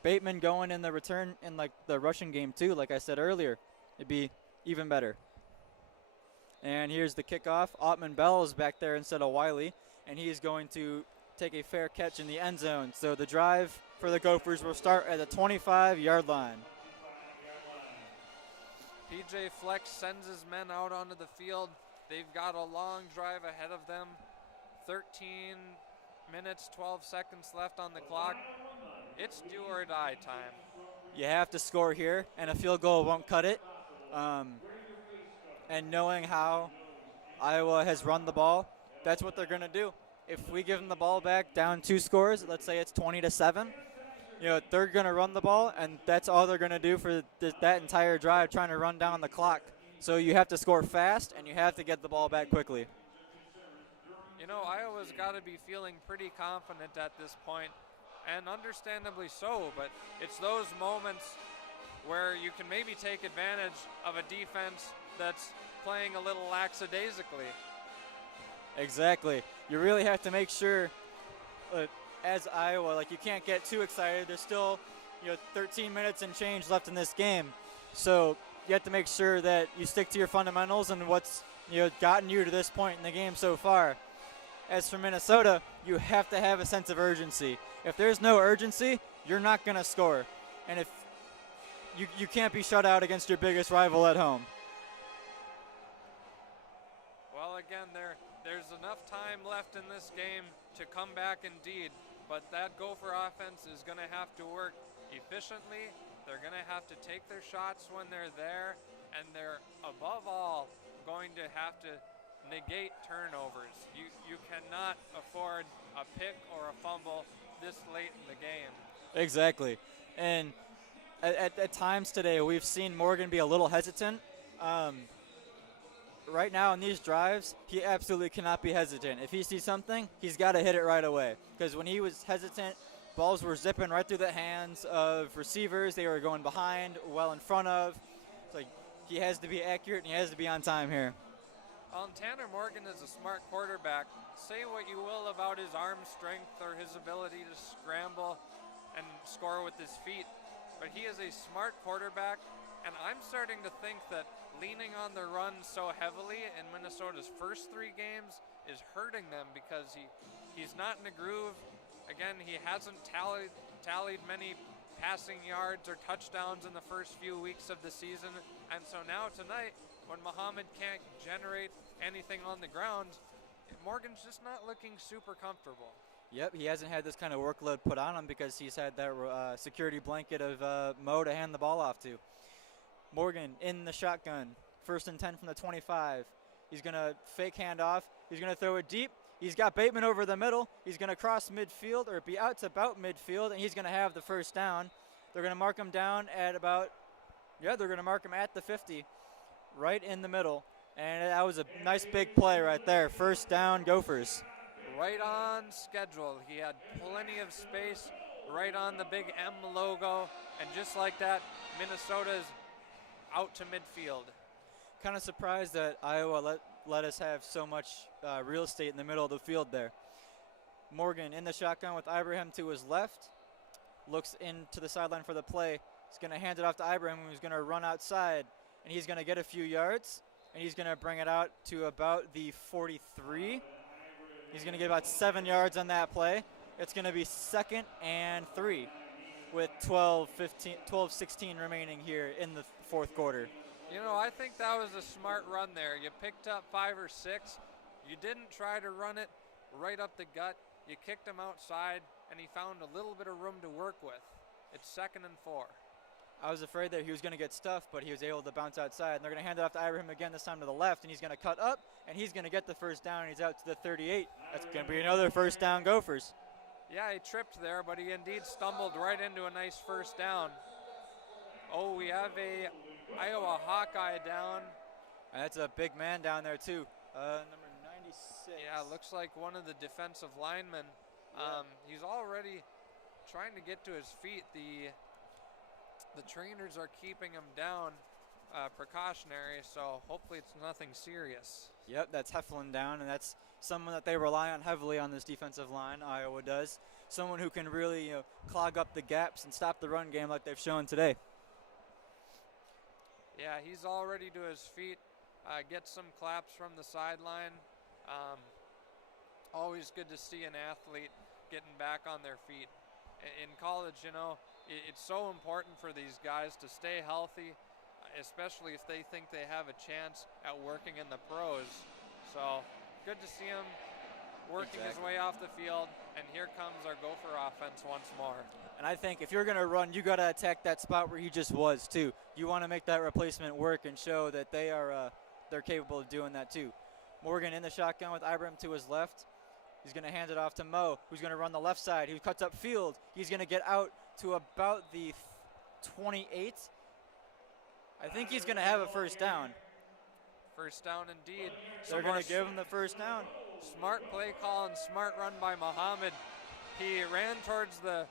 Bateman going in the return in like the rushing game too, like I said earlier, it'd be even better. And here's the kickoff. Ottman Bell is back there instead of Wiley, and he is going to take a fair catch in the end zone. So the drive for the Gophers will start at the 25-yard line. PJ Flex sends his men out onto the field. They've got a long drive ahead of them. 13 minutes, 12 seconds left on the clock. It's do or die time. You have to score here, and a field goal won't cut it. And knowing how Iowa has run the ball, that's what they're going to do. If we give them the ball back down 2 scores, let's say it's 20-7, they're going to run the ball, and that's all they're going to do for that entire drive, trying to run down the clock. So you have to score fast, and you have to get the ball back quickly. Iowa's got to be feeling pretty confident at this point, and understandably so, but it's those moments where you can maybe take advantage of a defense that's playing a little lackadaisically. Exactly. You really have to make sure, as Iowa, you can't get too excited. There's still, 13 minutes and change left in this game. So you have to make sure that you stick to your fundamentals and what's, gotten you to this point in the game so far. As for Minnesota, you have to have a sense of urgency. If there's no urgency, you're not going to score. And if you can't be shut out against your biggest rival at home. Well, again, there's enough time left in this game to come back indeed, but that Gopher offense is going to have to work efficiently. They're going to have to take their shots when they're there, and they're, above all, going to have to negate turnovers. You cannot afford a pick or a fumble this late in the game. Exactly. And at times today, we've seen Morgan be a little hesitant. Right now in these drives, he absolutely cannot be hesitant. If he sees something, he's got to hit it right away. Because when he was hesitant, balls were zipping right through the hands of receivers. They were going behind, well in front of. So he has to be accurate and he has to be on time here. Tanner Morgan is a smart quarterback. Say what you will about his arm strength or his ability to scramble and score with his feet, but he is a smart quarterback, and I'm starting to think that leaning on the run so heavily in Minnesota's first 3 games is hurting them because he's not in a groove. Again, he hasn't tallied many passing yards or touchdowns in the first few weeks of the season, and so now tonight, when Muhammad can't generate anything on the ground, Morgan's just not looking super comfortable. Yep, he hasn't had this kind of workload put on him because he's had that security blanket of Mo to hand the ball off to. Morgan in the shotgun, 1st and 10 from the 25. He's going to fake handoff. He's going to throw it deep. He's got Bateman over the middle. He's going to cross midfield or be out to about midfield, and he's going to have the first down. They're going to mark him down at they're going to mark him at the 50, right in the middle. And that was a nice big play right there. First down, Gophers. Right on schedule. He had plenty of space right on the big M logo. And just like that, Minnesota's out to midfield. Kind of surprised that Iowa let us have so much real estate in the middle of the field there. Morgan in the shotgun with Ibrahim to his left. Looks into the sideline for the play. He's going to hand it off to Ibrahim, who's going to run outside. And he's going to get a few yards. And he's going to bring it out to about the 43. He's going to get about 7 yards on that play. It's going to be 2nd and 3 with 12-16 remaining here in the 4th quarter. I think that was a smart run there. You picked up 5 or 6. You didn't try to run it right up the gut. You kicked him outside, and he found a little bit of room to work with. It's 2nd and 4. I was afraid that he was going to get stuffed, but he was able to bounce outside. And they're going to hand it off to Ibrahim again, this time to the left, and he's going to cut up, and he's going to get the first down, and he's out to the 38. That's going to be another first down Gophers. Yeah, he tripped there, but he indeed stumbled right into a nice first down. Oh, we have a Iowa Hawkeye down. And that's a big man down there, too. Number 96. Yeah, looks like one of the defensive linemen. He's already trying to get to his feet. The trainers are keeping him down, precautionary, so hopefully it's nothing serious. Yep, that's Heflin down, and that's someone that they rely on heavily on this defensive line, Iowa does. Someone who can really clog up the gaps and stop the run game like they've shown today. Yeah, he's already to his feet. Gets some claps from the sideline. Always good to see an athlete getting back on their feet. In college, it's so important for these guys to stay healthy, especially if they think they have a chance at working in the pros. So good to see him working his way off the field, and here comes our Gopher offense once more. And I think if you're going to run, you got to attack that spot where he just was too. You want to make that replacement work and show that they're capable of doing that too. Morgan in the shotgun with Ibrahim to his left. He's going to hand it off to Mo, who's going to run the left side, who cuts up field. He's going to get out to about the 28. I think he's going to have a first down. First down indeed. They're going to give him the first down. Smart play call and smart run by Muhammad. He ran towards the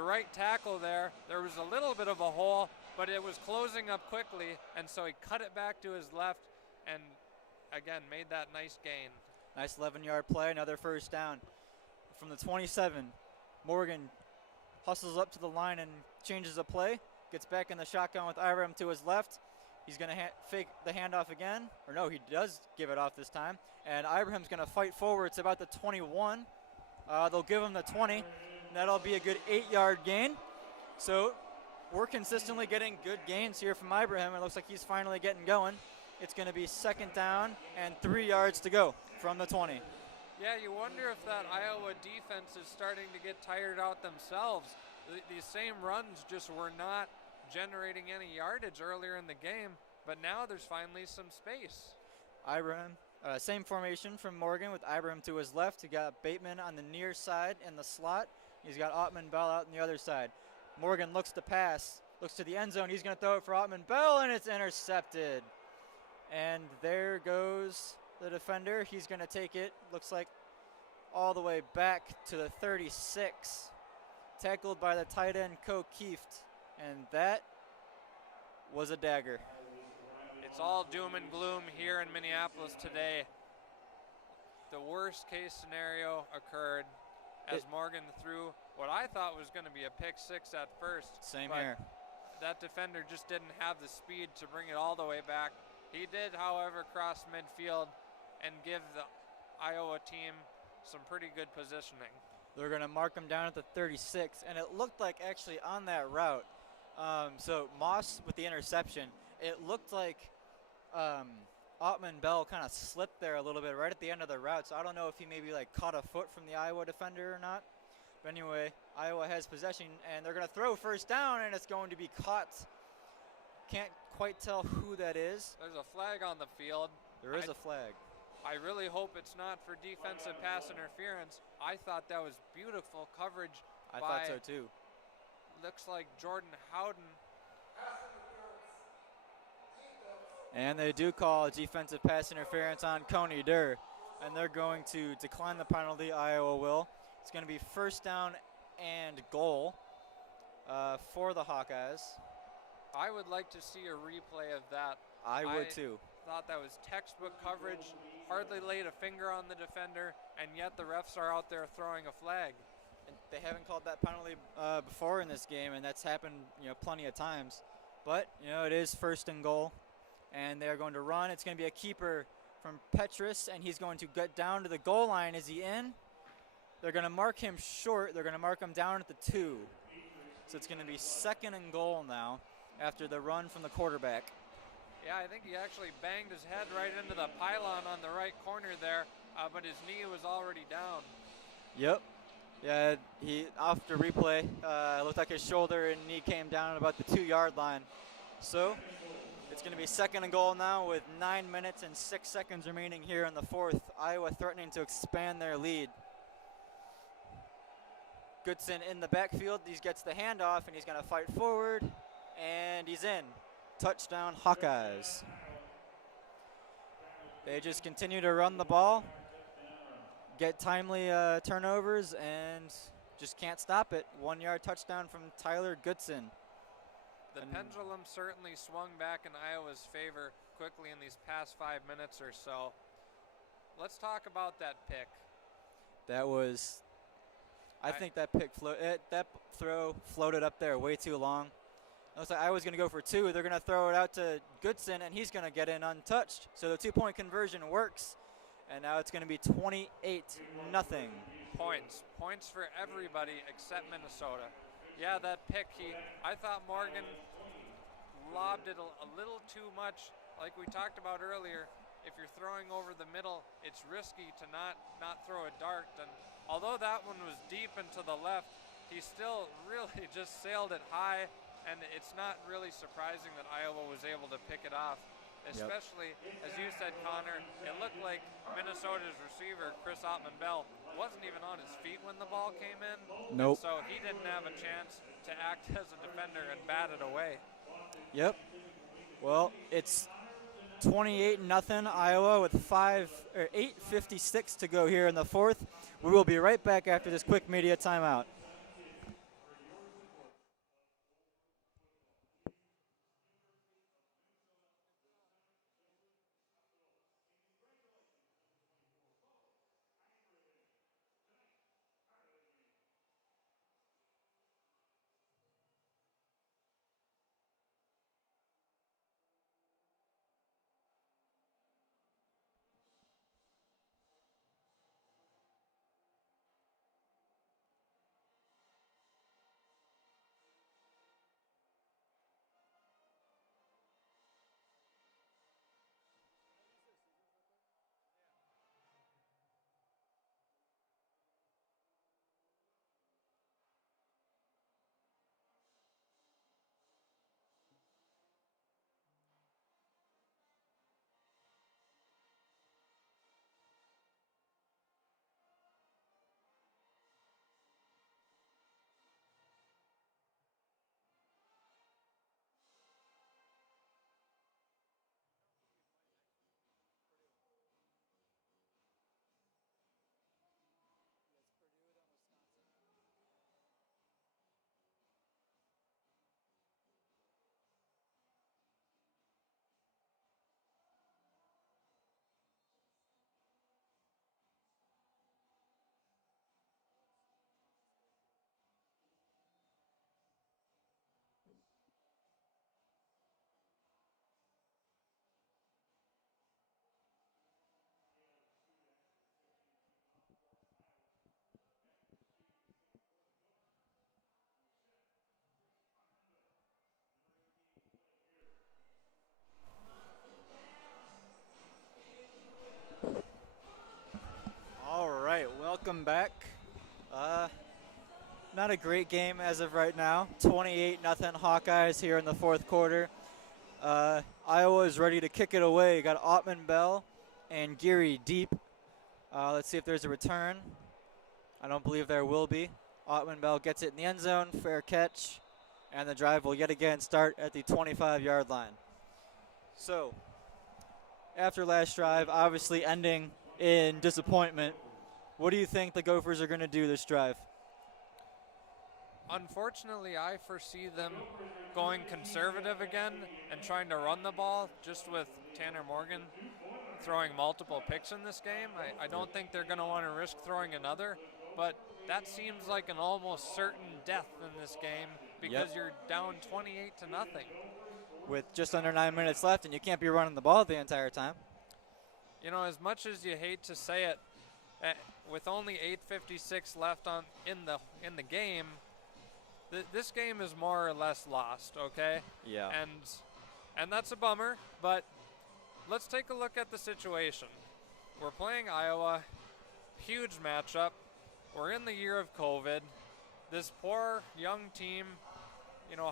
right tackle there. There was a little bit of a hole, but it was closing up quickly, and so he cut it back to his left and, again, made that nice gain. Nice 11-yard play, another first down. From the 27, Morgan hustles up to the line and changes the play. Gets back in the shotgun with Ibrahim to his left. He's going to fake the handoff again. Or no, he does give it off this time. And Ibrahim's going to fight forward. It's about the 21. They'll give him the 20. And that'll be a good 8-yard gain. So we're consistently getting good gains here from Ibrahim. It looks like he's finally getting going. It's going to be 2nd down and 3 yards to go from the 20. Yeah, you wonder if that Iowa defense is starting to get tired out themselves. These same runs just were not generating any yardage earlier in the game, but now there's finally some space. Ibrahim, same formation from Morgan with Ibrahim to his left. He got Bateman on the near side in the slot. He's got Ottman Bell out on the other side. Morgan looks to pass, looks to the end zone. He's going to throw it for Ottman Bell, and it's intercepted. And there goes the defender. He's going to take it, looks like, all the way back to the 36. Tackled by the tight end, Kieft. And that was a dagger. It's all doom and gloom here in Minneapolis today. The worst case scenario occurred as Morgan threw what I thought was going to be a pick six at first. Same here. That defender just didn't have the speed to bring it all the way back. He did, however, cross midfield and give the Iowa team some pretty good positioning. They're going to mark him down at the 36, and it looked like actually on that route. So Moss with the interception, it looked like Ottman Bell kind of slipped there a little bit right at the end of the route. So I don't know if he maybe like caught a foot from the Iowa defender or not. But anyway, Iowa has possession, and they're going to throw first down, and it's going to be caught. Can't quite tell who that is. There's a flag on the field. There is a flag. I really hope it's not for defensive pass interference. I thought that was beautiful coverage. I thought so too. Looks like Jordan Howden. And they do call defensive pass interference on Coney Durr. And they're going to decline the penalty, Iowa will. It's going to be first down and goal for the Hawkeyes. I would like to see a replay of that. I would too. Thought that was textbook coverage, hardly laid a finger on the defender, and yet the refs are out there throwing a flag. And they haven't called that penalty before in this game, and that's happened plenty of times. But it is first and goal, and they're going to run. It's going to be a keeper from Petrus, and he's going to get down to the goal line. Is he in? They're going to mark him short. They're going to mark him down at the 2. So it's going to be second and goal now after the run from the quarterback. Yeah, I think he actually banged his head right into the pylon on the right corner there, but his knee was already down. Yep. Yeah, he after replay, looked like his shoulder and knee came down at about the 2-yard line. So it's going to be 2nd and goal now with 9 minutes and 6 seconds remaining here in the 4th. Iowa threatening to expand their lead. Goodson in the backfield. He gets the handoff and he's going to fight forward, and he's in. Touchdown Hawkeyes. They just continue to run the ball, get timely turnovers, and just can't stop it. 1-yard touchdown from Tyler Goodson. The pendulum certainly swung back in Iowa's favor quickly in these past 5 minutes or so. Let's talk about that pick. That was, I think that that throw floated up there way too long. It looks like Iowa's going to go for 2. They're going to throw it out to Goodson, and he's going to get in untouched. So the 2-point conversion works, and now it's going to be 28-0. Points for everybody except Minnesota. Yeah, that pick, I thought Morgan lobbed it a little too much. Like we talked about earlier, if you're throwing over the middle, it's risky to not throw a dart. And although that one was deep and to the left, he still really just sailed it high. And it's not really surprising that Iowa was able to pick it off, especially, as you said, Connor, it looked like Minnesota's receiver, Chris Ottman-Bell, wasn't even on his feet when the ball came in. Nope. So he didn't have a chance to act as a defender and bat it away. Yep. Well, it's 28-0 Iowa with 8:56 to go here in the 4th. We will be right back after this quick media timeout. All right, welcome back. Not a great game as of right now. 28-0 Hawkeyes here in the 4th quarter. Iowa is ready to kick it away. Got Ottman-Bell and Geary deep. Let's see if there's a return. I don't believe there will be. Ottman-Bell gets it in the end zone, fair catch, and the drive will yet again start at the 25-yard line. So, after last drive, obviously ending in disappointment, what do you think the Gophers are going to do this drive? Unfortunately, I foresee them going conservative again and trying to run the ball, just with Tanner Morgan throwing multiple picks in this game. I don't think they're going to want to risk throwing another, but that seems like an almost certain death in this game because you're down 28-0. With just under 9 minutes left, and you can't be running the ball the entire time. You know, as much as you hate to say it, with only 8:56 left in the game, this game is more or less lost. Okay. Yeah. And that's a bummer. But let's take a look at the situation. We're playing Iowa, huge matchup. we're in the year of COVID. This poor young team,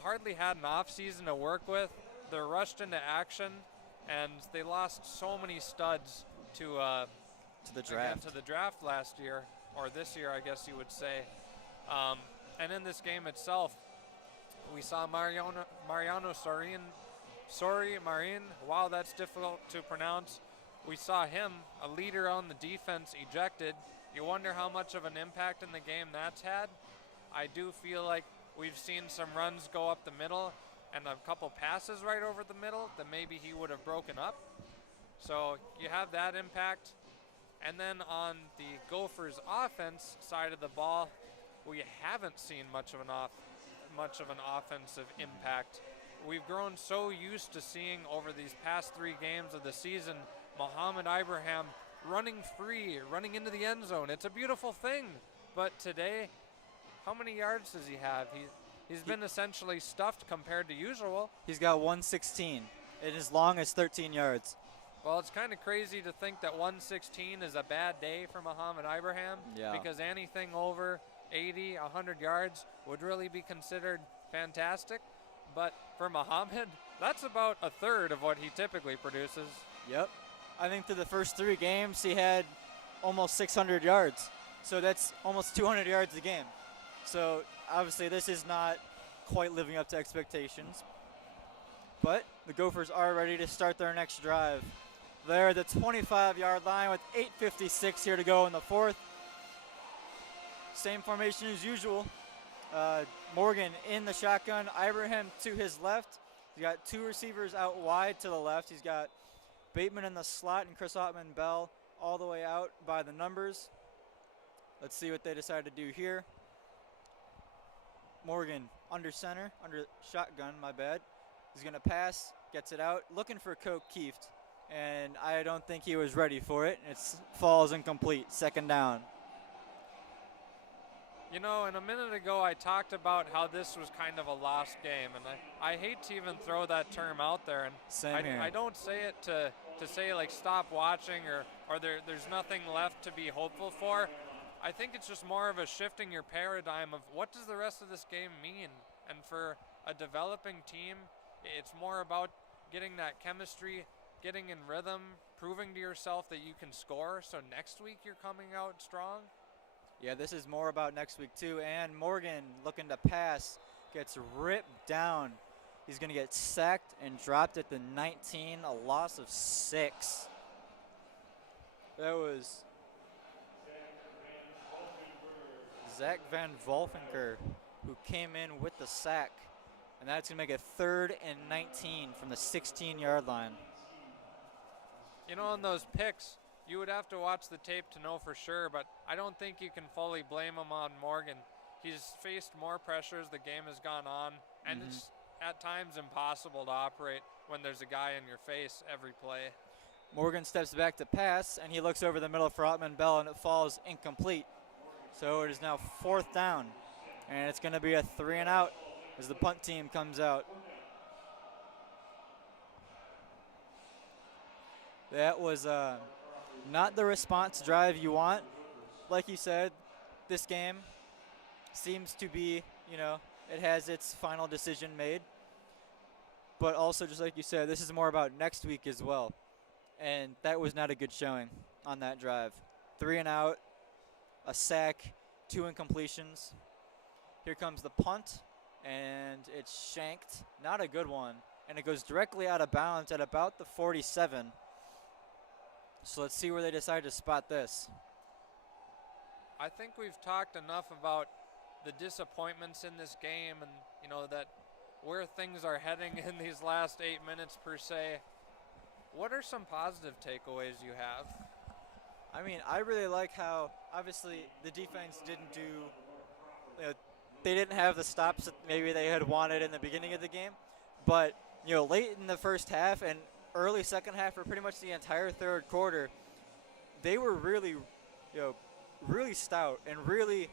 hardly had an off season to work with. They're rushed into action, and they lost so many studs to the draft. to the draft last year, or this year, I guess you would say. And in this game itself, we saw Mariano Marin. Wow, that's difficult to pronounce. We saw him, a leader on the defense, ejected. You wonder how much of an impact in the game that's had. I do feel like we've seen some runs go up the middle and a couple passes right over the middle that maybe he would have broken up. So you have that impact. And then on the Gophers offense side of the ball, we haven't seen much of an offensive impact. We've grown so used to seeing over these past 3 games of the season Mohamed Ibrahim running free, running into the end zone. It's a beautiful thing. But today, how many yards does he have? He's been essentially stuffed compared to usual. He's got 116 and as long as 13 yards. Well, it's kind of crazy to think that 116 is a bad day for Mohamed Ibrahim, because anything over 80, 100 yards would really be considered fantastic. But for Mohamed, that's about a third of what he typically produces. Yep. I think through the first 3 games, he had almost 600 yards. So that's almost 200 yards a game. So obviously this is not quite living up to expectations. But the Gophers are ready to start their next drive. They're at the 25-yard line with 8:56 here to go in the 4th. Same formation as usual. Morgan in the shotgun, Ibrahim to his left. He's got 2 receivers out wide to the left. He's got Bateman in the slot and Chris Ottman-Bell all the way out by the numbers. Let's see what they decide to do here. Morgan under center, under shotgun, my bad. He's going to pass, gets it out, looking for Coke Kieft, and I don't think he was ready for it. It falls incomplete, 2nd down. And a minute ago I talked about how this was kind of a lost game, and I hate to even throw that term out there. And Same here. I don't say it to say like stop watching or there's nothing left to be hopeful for. I think it's just more of a shifting your paradigm of what does the rest of this game mean. And for a developing team, it's more about getting that chemistry, getting in rhythm, proving to yourself that you can score. So next week you're coming out strong. Yeah, this is more about next week too. And Morgan looking to pass, gets ripped down. He's going to get sacked and dropped at the 19, a loss of 6. That was Zach Van Volfenker who came in with the sack. And that's going to make it 3rd and 19 from the 16-yard line. On those picks, you would have to watch the tape to know for sure, but I don't think you can fully blame him on Morgan. He's faced more pressure as the game has gone on, and it's at times impossible to operate when there's a guy in your face every play. Morgan steps back to pass, and he looks over the middle for Ottman-Bell, and it falls incomplete. So it is now 4th down, and it's going to be a 3-and-out as the punt team comes out. That was not the response drive you want. Like you said, this game seems to be, it has its final decision made. But also, just like you said, this is more about next week as well. And that was not a good showing on that drive. 3-and-out, a sack, 2 incompletions. Here comes the punt, and it's shanked. Not a good one. And it goes directly out of bounds at about the 47. So let's see where they decide to spot this. I think we've talked enough about the disappointments in this game and, that where things are heading in these last 8 minutes per se. What are some positive takeaways you have? I mean, I really like how, obviously, the defense didn't do, they didn't have the stops that maybe they had wanted in the beginning of the game. But, late in the first half and early second half, or pretty much the entire 3rd quarter, they were really, really stout and really,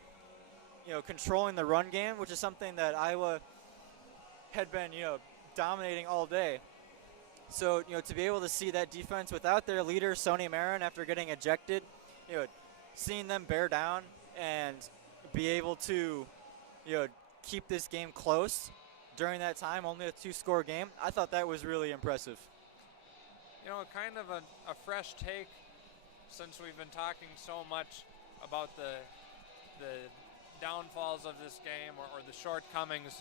controlling the run game, which is something that Iowa had been, dominating all day. So, to be able to see that defense without their leader, Sonny Marin, after getting ejected, seeing them bear down and be able to, keep this game close during that time, only a 2-score game. I thought that was really impressive. Kind of a fresh take since we've been talking so much about the downfalls of this game or the shortcomings.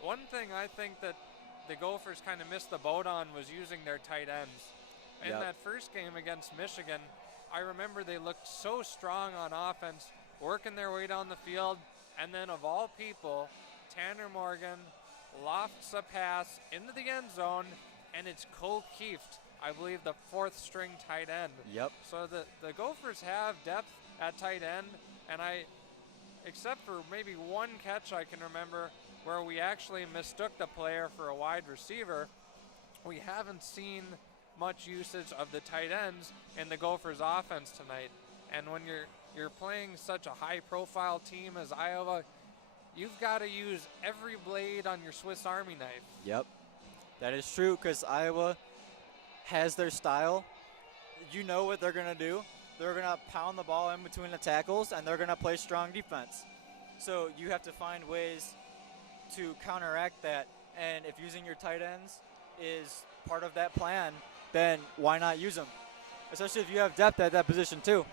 One thing I think that the Gophers kind of missed the boat on was using their tight ends. In Yep. that first game against Michigan, I remember they looked so strong on offense, working their way down the field, and then of all people, Tanner Morgan lofts a pass into the end zone, and it's Cole Kieft, I believe the 4th string tight end. Yep. So the Gophers have depth at tight end, and except for maybe one catch I can remember where we actually mistook the player for a wide receiver, we haven't seen much usage of the tight ends in the Gophers offense tonight. And when you're playing such a high-profile team as Iowa, you've got to use every blade on your Swiss Army knife. Yep. That is true, because Iowa has their style. You know what they're going to do. They're going to pound the ball in between the tackles, and they're going to play strong defense. So you have to find ways to counteract that. And if using your tight ends is part of that plan, then why not use them? Especially if you have depth at that position too.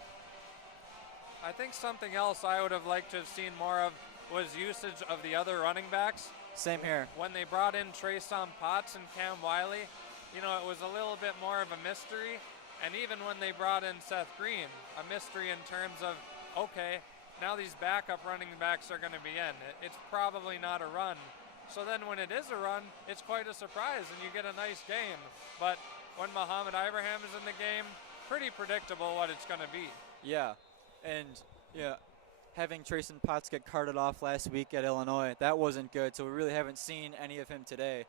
I think something else I would have liked to have seen more of was usage of the other running backs. Same here. When they brought in Trayson Potts and Cam Wiley, it was a little bit more of a mystery. And even when they brought in Seth Green, a mystery in terms of, okay, now these backup running backs are going to be in. It's probably not a run. So then when it is a run, it's quite a surprise and you get a nice game. But when Muhammad Ibrahim is in the game, pretty predictable what it's going to be. Yeah. And having Trayson Potts get carted off last week at Illinois, that wasn't good. So we really haven't seen any of him today.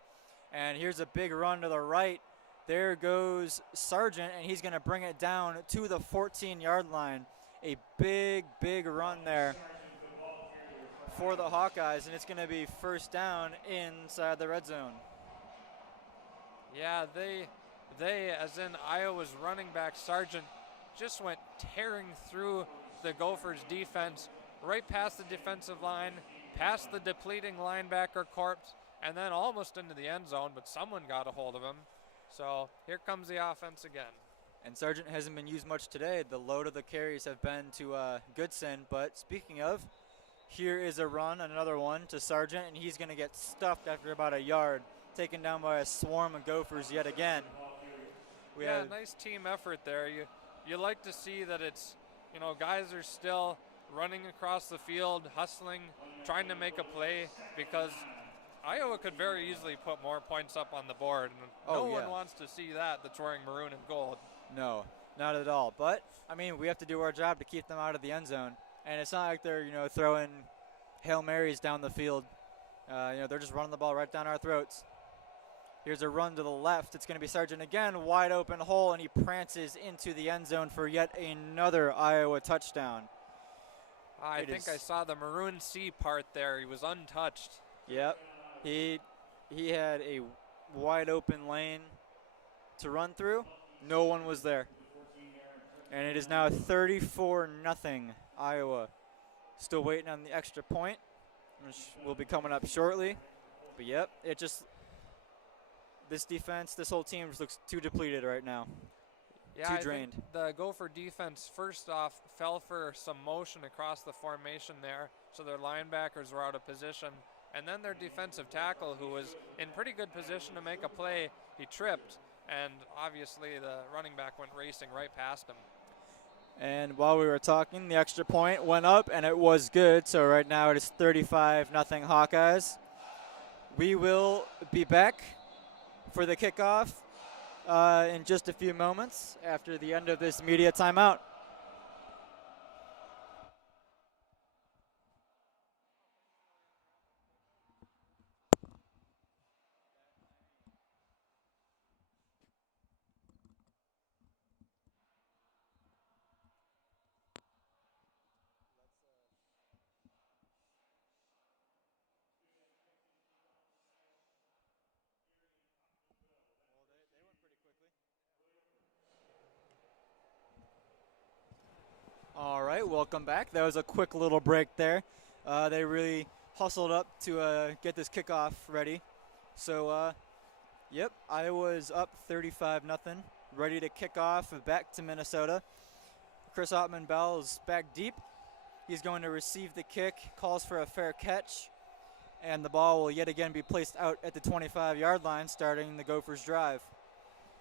And here's a big run to the right. There goes Sargent, and he's going to bring it down to the 14-yard line. A big, big run there for the Hawkeyes, and it's going to be first down inside the red zone. Yeah, they, as in Iowa's running back Sargent, just went tearing through the Gophers defense, right past the defensive line, past the depleting linebacker corps, and then almost into the end zone, but someone got a hold of him. So here comes the offense again. And Sargent hasn't been used much today. The load of the carries have been to Goodson. But speaking of, here is a run, another one to Sargent, and he's going to get stuffed after about a yard, taken down by a swarm of Gophers yet again. Nice team effort there. You like to see that it's, guys are still running across the field, hustling, trying to make a play, because Iowa could very easily put more points up on the board. And no one wants to see that's wearing maroon and gold. No, not at all. But, we have to do our job to keep them out of the end zone. And it's not like they're, throwing Hail Marys down the field. They're just running the ball right down our throats. Here's a run to the left. It's going to be Sargent again, wide open hole, and he prances into the end zone for yet another Iowa touchdown. I think I saw the maroon C part there. He was untouched. Yep. He had a wide open lane to run through. No one was there. And it is now 34-0 Iowa. Still waiting on the extra point, which will be coming up shortly. But yep, this defense, this whole team just looks too depleted right now. Yeah, too I drained. think the Gopher defense, first off, fell for some motion across the formation there, so their linebackers were out of position. And then their defensive tackle, who was in pretty good position to make a play, he tripped, and obviously the running back went racing right past him. And while we were talking, the extra point went up, and it was good. So right now it is 35-0 Hawkeyes. We will be back for the kickoff in just a few moments after the end of this media timeout. right, welcome back. That was a quick little break there. They really hustled up to get this kickoff ready. So, yep, Iowa's up 35-0, ready to kick off back to Minnesota. Chris Ottman-Bell is back deep. He's going to receive the kick, calls for a fair catch, and the ball will yet again be placed out at the 25-yard line, starting the Gophers' drive.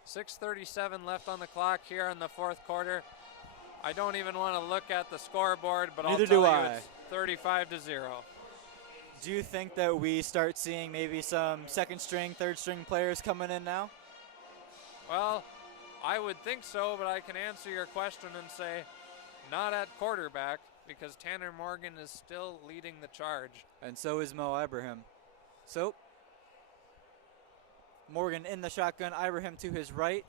6:37 left on the clock here in the fourth quarter. I don't even want to look at the scoreboard, but Neither I'll tell do you I. it's 35-0. Do you think that we start seeing maybe some second-string, third-string players coming in now? Well, I would think so, but I can answer your question and say not at quarterback because Tanner Morgan is still leading the charge. And so is Mo Ibrahim. So, Morgan in the shotgun, Ibrahim to his right.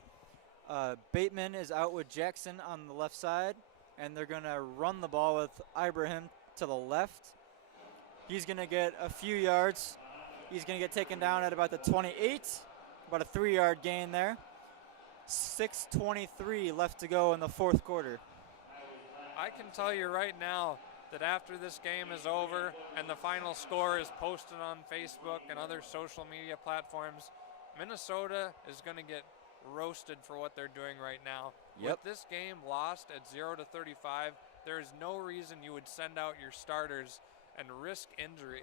Bateman is out with Jackson on the left side, and they're going to run the ball with Ibrahim to the left. He's going to get a few yards. He's going to get taken down at about the 28, about a 3-yard gain there. 6:23 left to go in the fourth quarter. I can tell you right now that after this game is over and the final score is posted on Facebook and other social media platforms, Minnesota is going to get roasted for what they're doing right now. Yep. With this game lost at 0-35, there is no reason you would send out your starters and risk injury.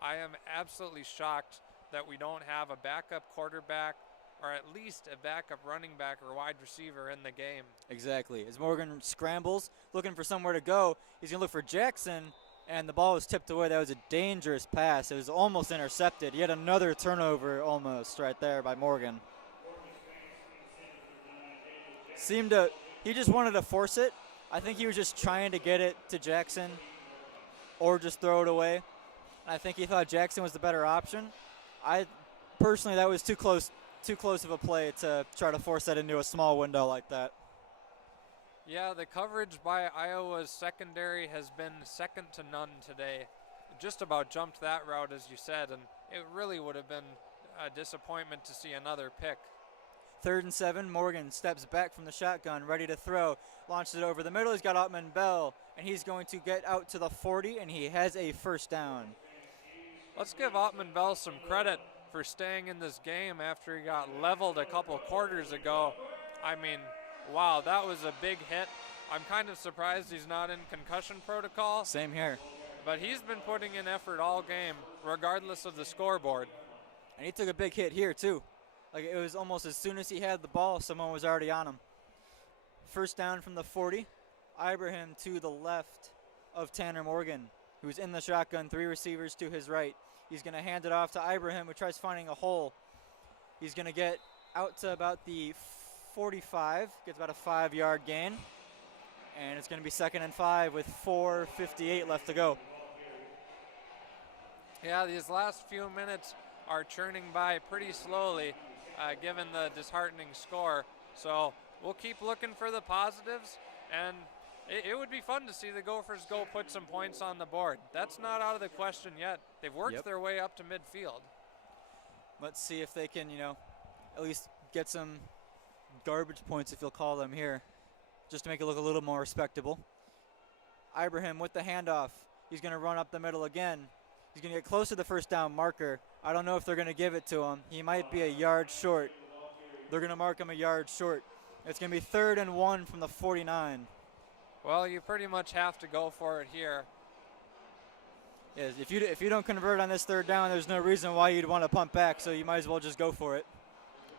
I am absolutely shocked that we don't have a backup quarterback or at least a backup running back or wide receiver in the game. Exactly. As Morgan scrambles, looking for somewhere to go, he's going to look for Jackson, and the ball was tipped away. That was a dangerous pass. It was almost intercepted. Yet another turnover almost right there by Morgan. He just wanted to force it. I think he was just trying to get it to Jackson or just throw it away. I think he thought Jackson was the better option. Personally, that was too close of a play to try to force that into a small window like that. Yeah, the coverage by Iowa's secondary has been second to none today. Just about jumped that route, as you said, and it really would have been a disappointment to see another pick. 3rd and 7, Morgan steps back from the shotgun, ready to throw. Launches it over the middle. He's got Ottman-Bell, and he's going to get out to the 40, and he has a first down. Let's give Ottman-Bell some credit for staying in this game after he got leveled a couple quarters ago. I mean, wow, that was a big hit. I'm kind of surprised he's not in concussion protocol. Same here. But he's been putting in effort all game, regardless of the scoreboard. And he took a big hit here, too. Like, it was almost as soon as he had the ball, someone was already on him. First down from the 40. Ibrahim to the left of Tanner Morgan, who's in the shotgun, 3 receivers to his right. He's going to hand it off to Ibrahim, who tries finding a hole. He's going to get out to about the 45, gets about a 5-yard gain. And it's going to be 2nd and 5 with 4:58 left to go. Yeah, these last few minutes are churning by pretty slowly, given the disheartening score. So we'll keep looking for the positives, and it would be fun to see the Gophers go put some points on the board. That's not out of the question yet. They've worked their way up to midfield. Let's see if they can, at least get some garbage points, if you'll call them here, just to make it look a little more respectable. Ibrahim with the handoff. He's going to run up the middle again. He's going to get close to the first down marker. I don't know if they're going to give it to him. He might be a yard short. They're going to mark him a yard short. It's going to be 3rd and 1 from the 49. Well, you pretty much have to go for it here. Yes, if you don't convert on this 3rd down, there's no reason why you'd want to punt back, so you might as well just go for it.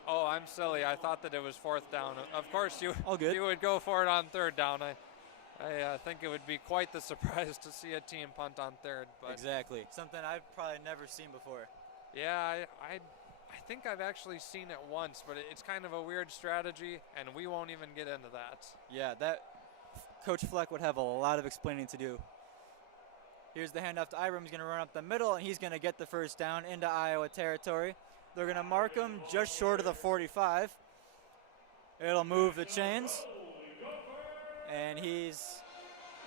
Oh, I'm silly. I thought that it was 4th down. Of course, you would go for it on 3rd down. I think it would be quite the surprise to see a team punt on 3rd. But exactly. Something I've probably never seen before. Yeah, I think I've actually seen it once, but it's kind of a weird strategy, and we won't even get into that. Yeah, that Coach Fleck would have a lot of explaining to do. Here's the handoff to Ibrahim. He's going to run up the middle, and he's going to get the first down into Iowa territory. They're going to mark him just short of the 45. It'll move the chains. And he's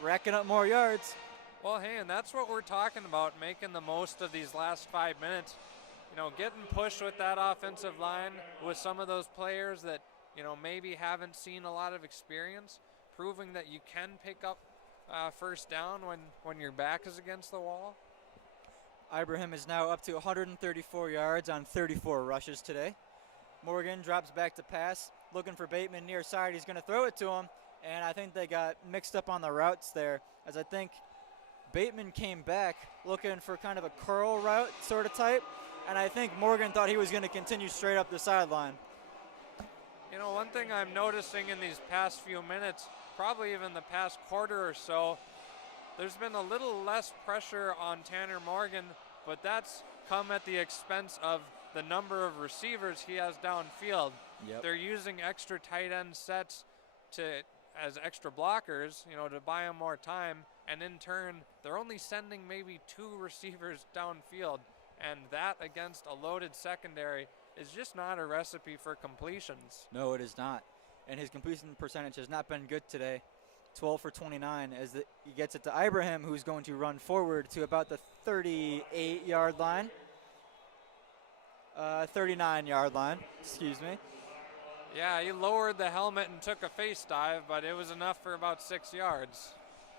racking up more yards. Well, hey, and that's what we're talking about, making the most of these last 5 minutes. Getting pushed with that offensive line with some of those players that, maybe haven't seen a lot of experience, proving that you can pick up first down when your back is against the wall. Ibrahim is now up to 134 yards on 34 rushes today. Morgan drops back to pass, looking for Bateman near side. He's going to throw it to him, and I think they got mixed up on the routes there, as I think Bateman came back looking for kind of a curl route sort of type, and I think Morgan thought he was going to continue straight up the sideline. You know, one thing I'm noticing in these past few minutes, probably even the past quarter or so, there's been a little less pressure on Tanner Morgan, but that's come at the expense of the number of receivers he has downfield. Yep. They're using extra tight end sets as extra blockers, you know, to buy them more time, and in turn, they're only sending maybe 2 receivers downfield, and that against a loaded secondary is just not a recipe for completions. No, it is not. And his completion percentage has not been good today. 12 for 29 as he gets it to Ibrahim, who's going to run forward to about the 38-yard line. 39-yard line, excuse me. Yeah, he lowered the helmet and took a face dive, but it was enough for about 6 yards.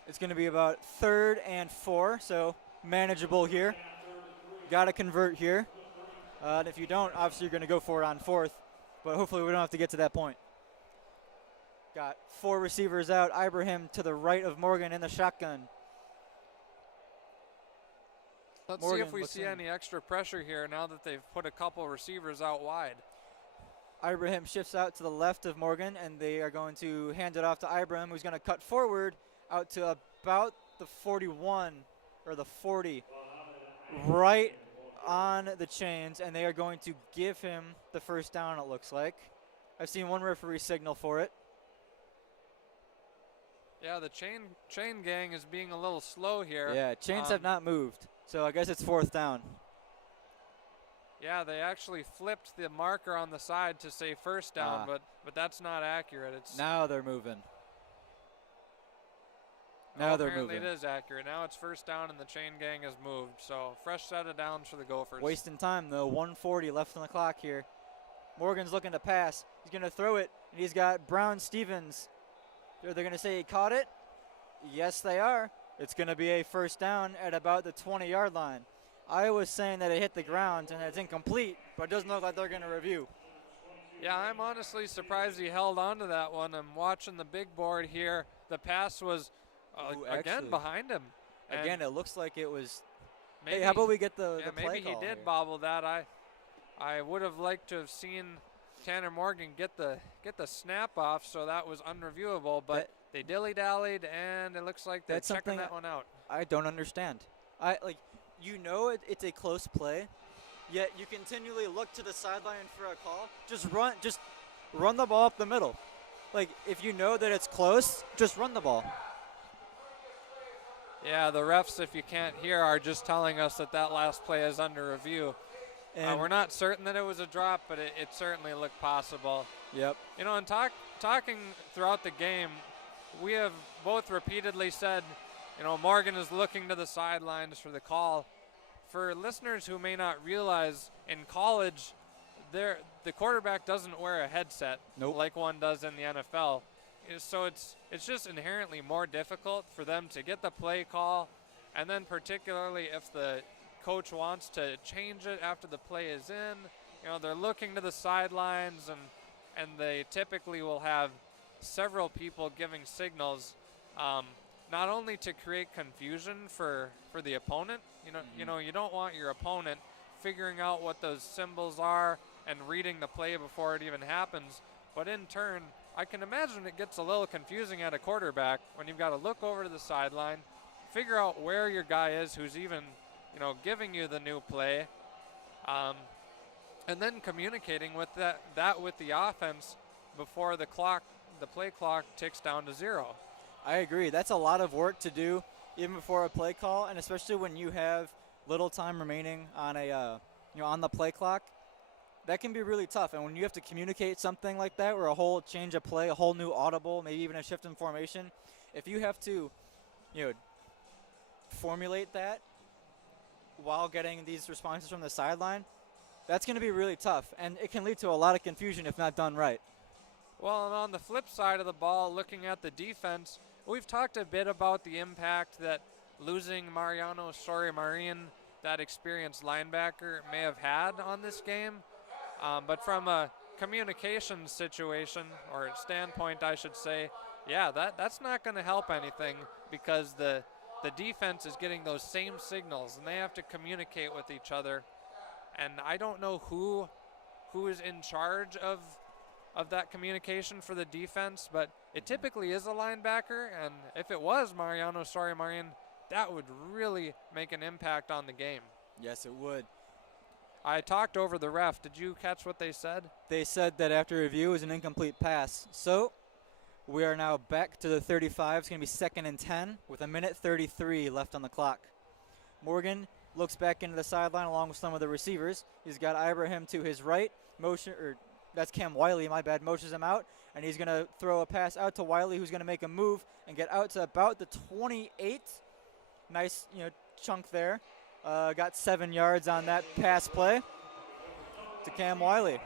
It's going to be about 3rd and 4, so manageable here. Got to convert here. And if you don't, obviously you're going to go for it on 4th, but hopefully we don't have to get to that point. Got 4 receivers out. Ibrahim to the right of Morgan in the shotgun. Let's Morgan see if we looks see in. any extra pressure here now that they've put a couple receivers out wide. Ibrahim shifts out to the left of Morgan, and they are going to hand it off to Ibrahim, who's going to cut forward out to about the 41 or the 40, right on the chains, and they are going to give him the first down, it looks like. I've seen one referee signal for it. Yeah, the chain gang is being a little slow here. Yeah, chains have not moved, so I guess it's 4th down. Yeah, they actually flipped the marker on the side to say first down, but that's not accurate. It's Now they're moving. Now they're apparently moving. it is accurate. Now it's first down and the chain gang has moved. So fresh set of downs for the Gophers. Wasting time, though. 1:40 left on the clock here. Morgan's looking to pass. He's going to throw it, and he's got Brown Stevens. Are they going to say he caught it? Yes, they are. It's going to be a first down at about the 20-yard line. I was saying that it hit the ground and it's incomplete, but it doesn't look like they're going to review. Yeah, I'm honestly surprised he held on to that one. I'm watching the big board here. The pass was, Ooh, again, actually, behind him. And Again, it looks like it was. maybe, Hey, how about we get the play maybe he call did here? bobble that. I would have liked to have seen Tanner Morgan get the snap off, so that was unreviewable, but they dilly-dallied, and it looks like they're That's checking something that one out. I don't understand. It's a close play, yet you continually look to the sideline for a call. Just run the ball up the middle. Like, if you know that it's close, just run the ball. Yeah, the refs, if you can't hear, are just telling us that last play is under review. And We're not certain that it was a drop, but it certainly looked possible. Yep. You know, in talking throughout the game, we have both repeatedly said, you know, Morgan is looking to the sidelines for the call. For listeners who may not realize, in college, the quarterback doesn't wear a headset like one does in the NFL. So it's just inherently more difficult for them to get the play call, and then particularly if the coach wants to change it after the play is in, you know, they're looking to the sidelines, and they typically will have several people giving signals, not only to create confusion for the opponent. You don't want your opponent figuring out what those symbols are and reading the play before it even happens, but in turn, I can imagine it gets a little confusing at a quarterback when you've got to look over to the sideline, figure out where your guy is who's even, giving you the new play, and then communicating with that with the offense before the play clock ticks down to 0. I agree. That's a lot of work to do even before a play call, and especially when you have little time remaining on on the play clock. That can be really tough, and when you have to communicate something like that, or a whole change of play, a whole new audible, maybe even a shift in formation, if you have to, formulate that while getting these responses from the sideline, that's going to be really tough, and it can lead to a lot of confusion if not done right. Well, and on the flip side of the ball, looking at the defense, we've talked a bit about the impact that losing Mariano Sori-Marin, that experienced linebacker, may have had on this game. But from a communication situation, or standpoint, I should say, yeah, that's not going to help anything because the defense is getting those same signals, and they have to communicate with each other. And I don't know who is in charge of that communication for the defense, but it typically is a linebacker, and if it was Mariano Sori-Marin, that would really make an impact on the game. Yes, it would. I talked over the ref. Did you catch what they said? They said that after review it was an incomplete pass. So we are now back to the 35. It's going to be 2nd and 10 with 1:33 left on the clock. Morgan looks back into the sideline along with some of the receivers. He's got Ibrahim to his right. That's Cam Wiley, my bad, motions him out, and he's going to throw a pass out to Wiley, who's going to make a move and get out to about the 28. Nice, chunk there. Got 7 yards on that pass play to Cam Wiley.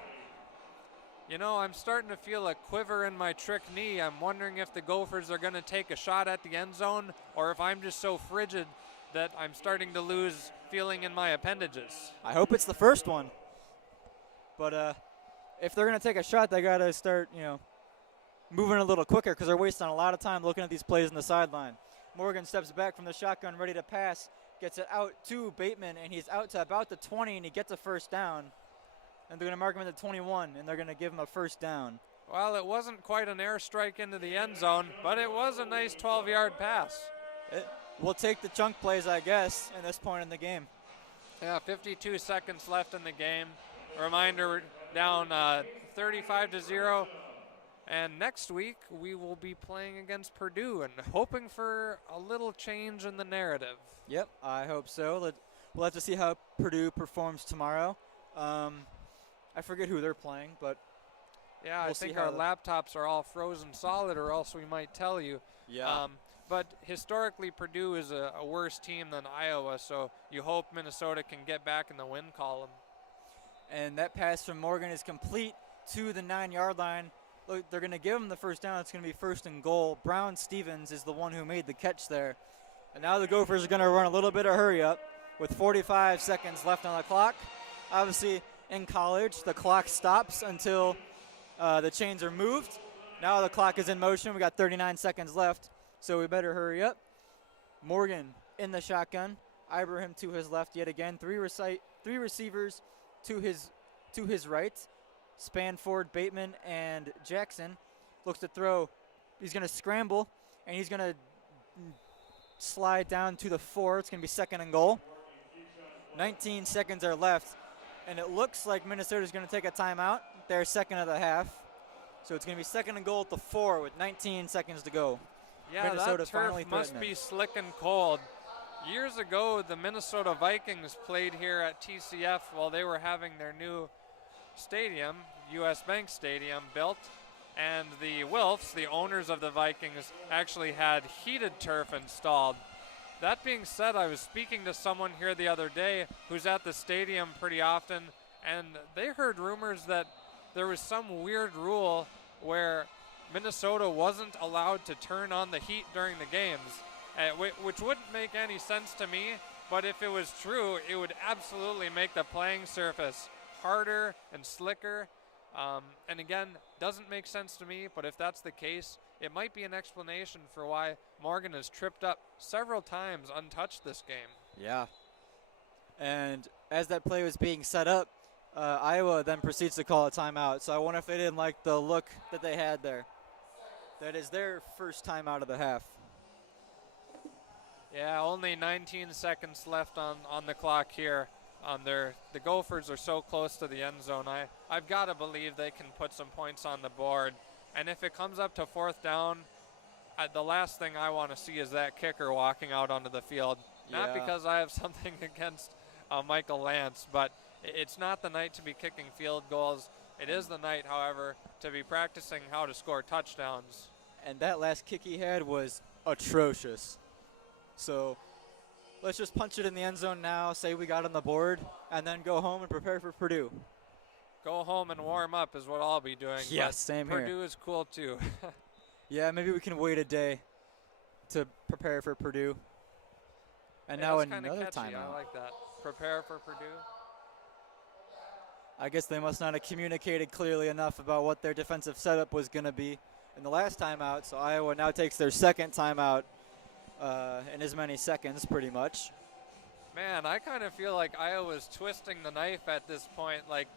I'm starting to feel a quiver in my trick knee. I'm wondering if the Gophers are going to take a shot at the end zone, or if I'm just so frigid that I'm starting to lose feeling in my appendages. I hope it's the first one. But if they're going to take a shot, they got to start, moving a little quicker because they're wasting a lot of time looking at these plays on the sideline. Morgan steps back from the shotgun, ready to pass, gets it out to Bateman, and he's out to about the 20, and he gets a first down. And they're going to mark him at the 21, and they're going to give him a first down. Well, it wasn't quite an airstrike into the end zone, but it was a nice 12-yard pass. We'll take the chunk plays, I guess, at this point in the game. Yeah, 52 seconds left in the game. Reminder, we're down 35-0. And next week, we will be playing against Purdue and hoping for a little change in the narrative. Yep, I hope so. We'll have to see how Purdue performs tomorrow. I forget who they're playing, but yeah, we'll I think our laptops are all frozen solid, or else we might tell you. Yeah. But historically, Purdue is a worse team than Iowa, so you hope Minnesota can get back in the win column. And that pass from Morgan is complete to the 9-yard line. Look, they're going to give him the first down. It's going to be 1st and goal. Brown Stevens is the one who made the catch there. And now the Gophers are going to run a little bit of hurry up with 45 seconds left on the clock. Obviously, in college, the clock stops until the chains are moved. Now the clock is in motion. We got 39 seconds left, so we better hurry up. Morgan in the shotgun. Ibrahim to his left yet again. Three receivers to his right. Spanford, Bateman, and Jackson. Looks to throw. He's going to scramble, and he's going to slide down to the 4. It's going to be 2nd and goal. 19 seconds are left, and it looks like Minnesota's going to take a timeout. Their second of the half. So it's going to be 2nd and goal at the 4 with 19 seconds to go. Yeah, Minnesota that turf must be slick and cold. Years ago, the Minnesota Vikings played here at TCF while they were having their new stadium, US Bank Stadium, built. And the Wilfs, the owners of the Vikings, actually had heated turf installed. That being said, I was speaking to someone here the other day who's at the stadium pretty often, and they heard rumors that there was some weird rule where Minnesota wasn't allowed to turn on the heat during the games, which wouldn't make any sense to me, but if it was true, it would absolutely make the playing surface harder and slicker. And again, doesn't make sense to me, but if that's the case, it might be an explanation for why Morgan has tripped up several times untouched this game. Yeah. And as that play was being set up, Iowa then proceeds to call a timeout. So I wonder if they didn't like the look that they had there. That is their first timeout of the half. Yeah, only 19 seconds left on the clock here. The Gophers are so close to the end zone. I've got to believe they can put some points on the board. And if it comes up to 4th down, the last thing I want to see is that kicker walking out onto the field. Not because I have something against Michael Lance, but it's not the night to be kicking field goals. It is the night, however, to be practicing how to score touchdowns. And that last kick he had was atrocious. So let's just punch it in the end zone now, say we got on the board, and then go home and prepare for Purdue. Go home and warm up is what I'll be doing. Yes, same here. Purdue is cool too. Yeah, maybe we can wait a day. to prepare for Purdue. And Hey, now that's kinda another catchy. I timeout. like that. Prepare for Purdue. I guess they must not have communicated clearly enough about what their defensive setup was going to be in the last timeout. So Iowa now takes their second timeout in as many seconds, pretty much. Man, I kind of feel like Iowa's twisting the knife at this point. Like,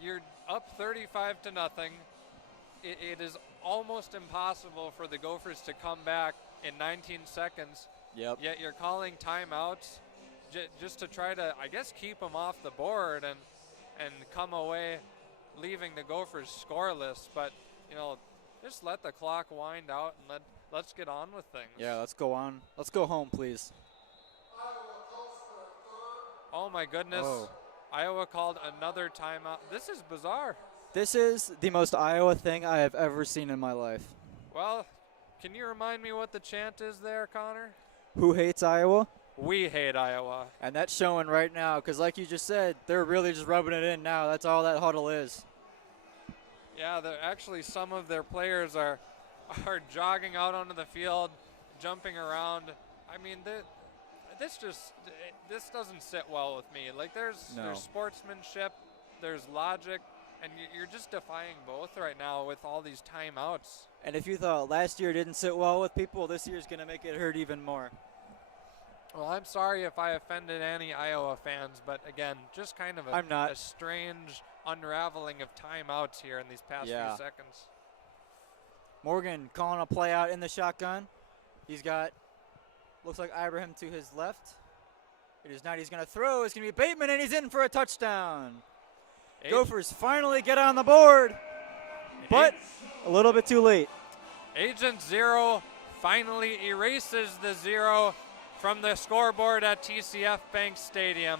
you're up 35 to nothing. It is almost impossible for the Gophers to come back in 19 seconds. Yep. Yet you're calling timeouts just to try to, I guess, keep them off the board and come away leaving the Gophers scoreless. But, you know, just let the clock wind out and let's get on with things. Yeah, let's go on. Let's go home, please. Oh, my goodness. Oh. Iowa called another timeout. This is bizarre. This is the most Iowa thing I have ever seen in my life. Well, can you remind me what the chant is there, Connor? Who hates Iowa? We hate Iowa. And that's showing right now because, like you just said, they're really just rubbing it in now. That's all that huddle is. Yeah, actually some of their players are jogging out onto the field, jumping around. I mean, this doesn't sit well with me. Like, there's sportsmanship, there's logic, and you're just defying both right now with all these timeouts. And if you thought last year didn't sit well with people, this year's going to make it hurt even more. Well, I'm sorry if I offended any Iowa fans, but again, just kind of a strange unraveling of timeouts here in these past few seconds. Morgan calling a play out in the shotgun. He's got, looks like Ibrahim to his left. It is not. He's going to throw. It's going to be Bateman, and he's in for a touchdown. Gophers finally get on the board, but a little bit too late. Agent Zero finally erases the 0 from the scoreboard at TCF Bank Stadium.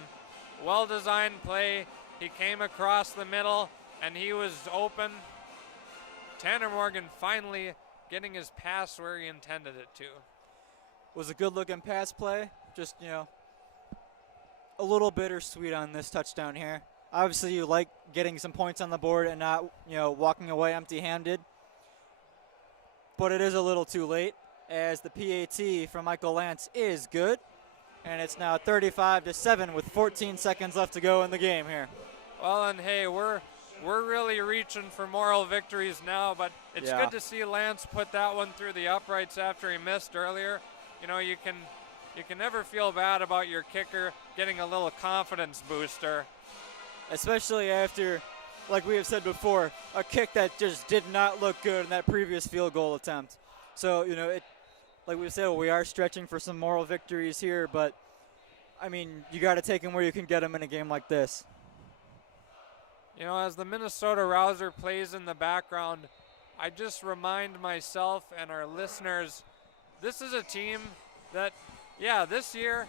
Well-designed play. He came across the middle, and he was open. Tanner Morgan finally getting his pass where he intended it to. Was a good-looking pass play. Just, you know, a little bittersweet on this touchdown here. Obviously, you like getting some points on the board and not, you know, walking away empty-handed. But it is a little too late, as the PAT from Michael Lance is good. And it's now 35-7 with 14 seconds left to go in the game here. Well, and hey, we're really reaching for moral victories now, but it's good to see Lance put that one through the uprights after he missed earlier. You know, you can never feel bad about your kicker getting a little confidence booster. Especially after, like we have said before, a kick that just did not look good in that previous field goal attempt. So, you know, like we said, we are stretching for some moral victories here, but, I mean, you got to take them where you can get them in a game like this. You know, as the Minnesota Rouser plays in the background, I just remind myself and our listeners, this is a team that, this year,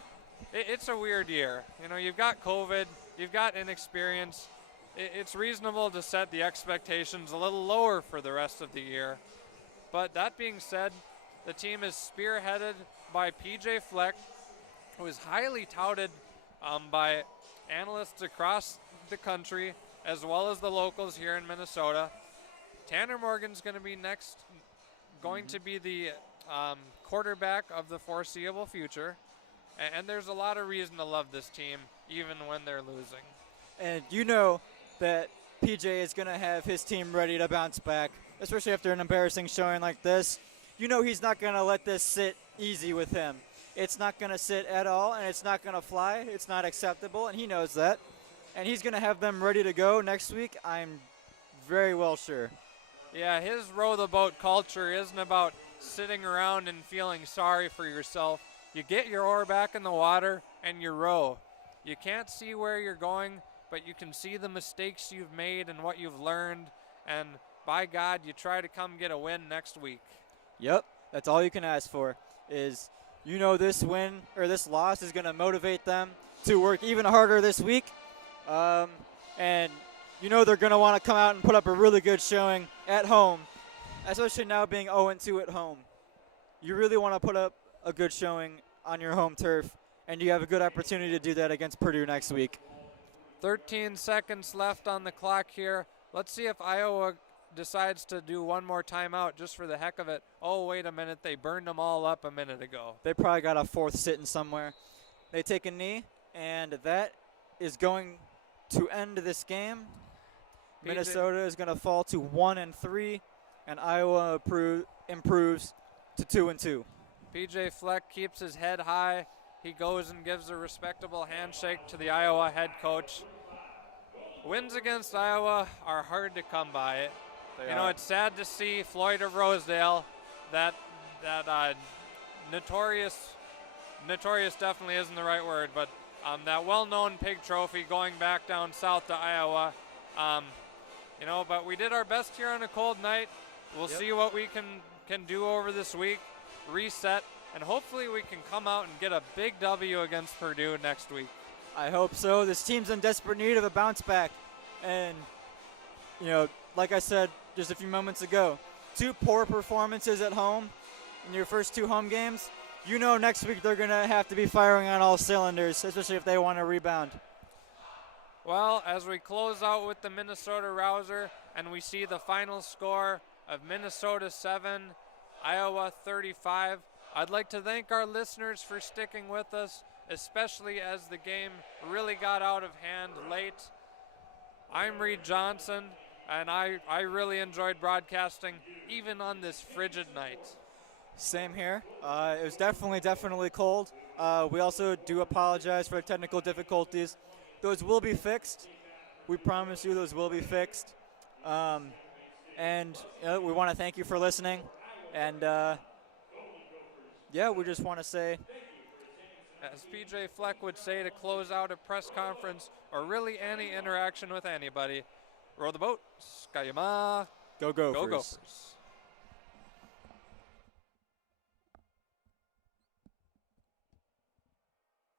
it's a weird year. You know, you've got COVID, you've got inexperience. It's reasonable to set the expectations a little lower for the rest of the year. But that being said, the team is spearheaded by PJ Fleck, who is highly touted by analysts across the country, as well as the locals here in Minnesota. Tanner Morgan's going to be next, going to be the quarterback of the foreseeable future. And there's a lot of reason to love this team, even when they're losing. And you know that PJ is going to have his team ready to bounce back, especially after an embarrassing showing like this. You know he's not going to let this sit easy with him. It's not going to sit at all, and it's not going to fly. It's not acceptable, and he knows that. And he's going to have them ready to go next week, I'm very well sure. Yeah, his row the boat culture isn't about sitting around and feeling sorry for yourself. You get your oar back in the water and you row. You can't see where you're going, but you can see the mistakes you've made and what you've learned. And by God, you try to come get a win next week. Yep, that's all you can ask for is, you know, this win or this loss is going to motivate them to work even harder this week. And you know they're going to want to come out and put up a really good showing at home, especially now being 0-2 at home. You really want to put up a good showing on your home turf, and you have a good opportunity to do that against Purdue next week. 13 seconds left on the clock here. Let's see if Iowa decides to do one more timeout just for the heck of it. Oh, wait a minute, they burned them all up a minute ago. They probably got a fourth sitting somewhere. They take a knee, and that is going to end this game. PJ Minnesota is going to fall to 1-3, and Iowa improves to 2-2. PJ Fleck keeps his head high. He goes and gives a respectable handshake to the Iowa head coach. Wins against Iowa are hard to come by. You know, it's sad to see Floyd of Rosedale, that notorious definitely isn't the right word, but that well-known pig trophy going back down south to Iowa. You know, but we did our best here on a cold night. We'll see what we can do over this week, reset, and hopefully we can come out and get a big W against Purdue next week. I hope so. This team's in desperate need of a bounce back. And, you know, like I said just a few moments ago, 2 poor performances at home in your first 2 home games. You know next week they're going to have to be firing on all cylinders, especially if they want to rebound. Well, as we close out with the Minnesota Rouser and we see the final score of Minnesota 7, Iowa 35, I'd like to thank our listeners for sticking with us, especially as the game really got out of hand late. I'm Reed Johnson, and I really enjoyed broadcasting, even on this frigid night. Same here. It was definitely cold. We also do apologize for the technical difficulties. Those will be fixed. We promise you those will be fixed. And you know, we want to thank you for listening. And, yeah, we just want to say, as PJ Fleck would say to close out a press conference or really any interaction with anybody, row the boat, Skayama, go Gophers. go Gophers.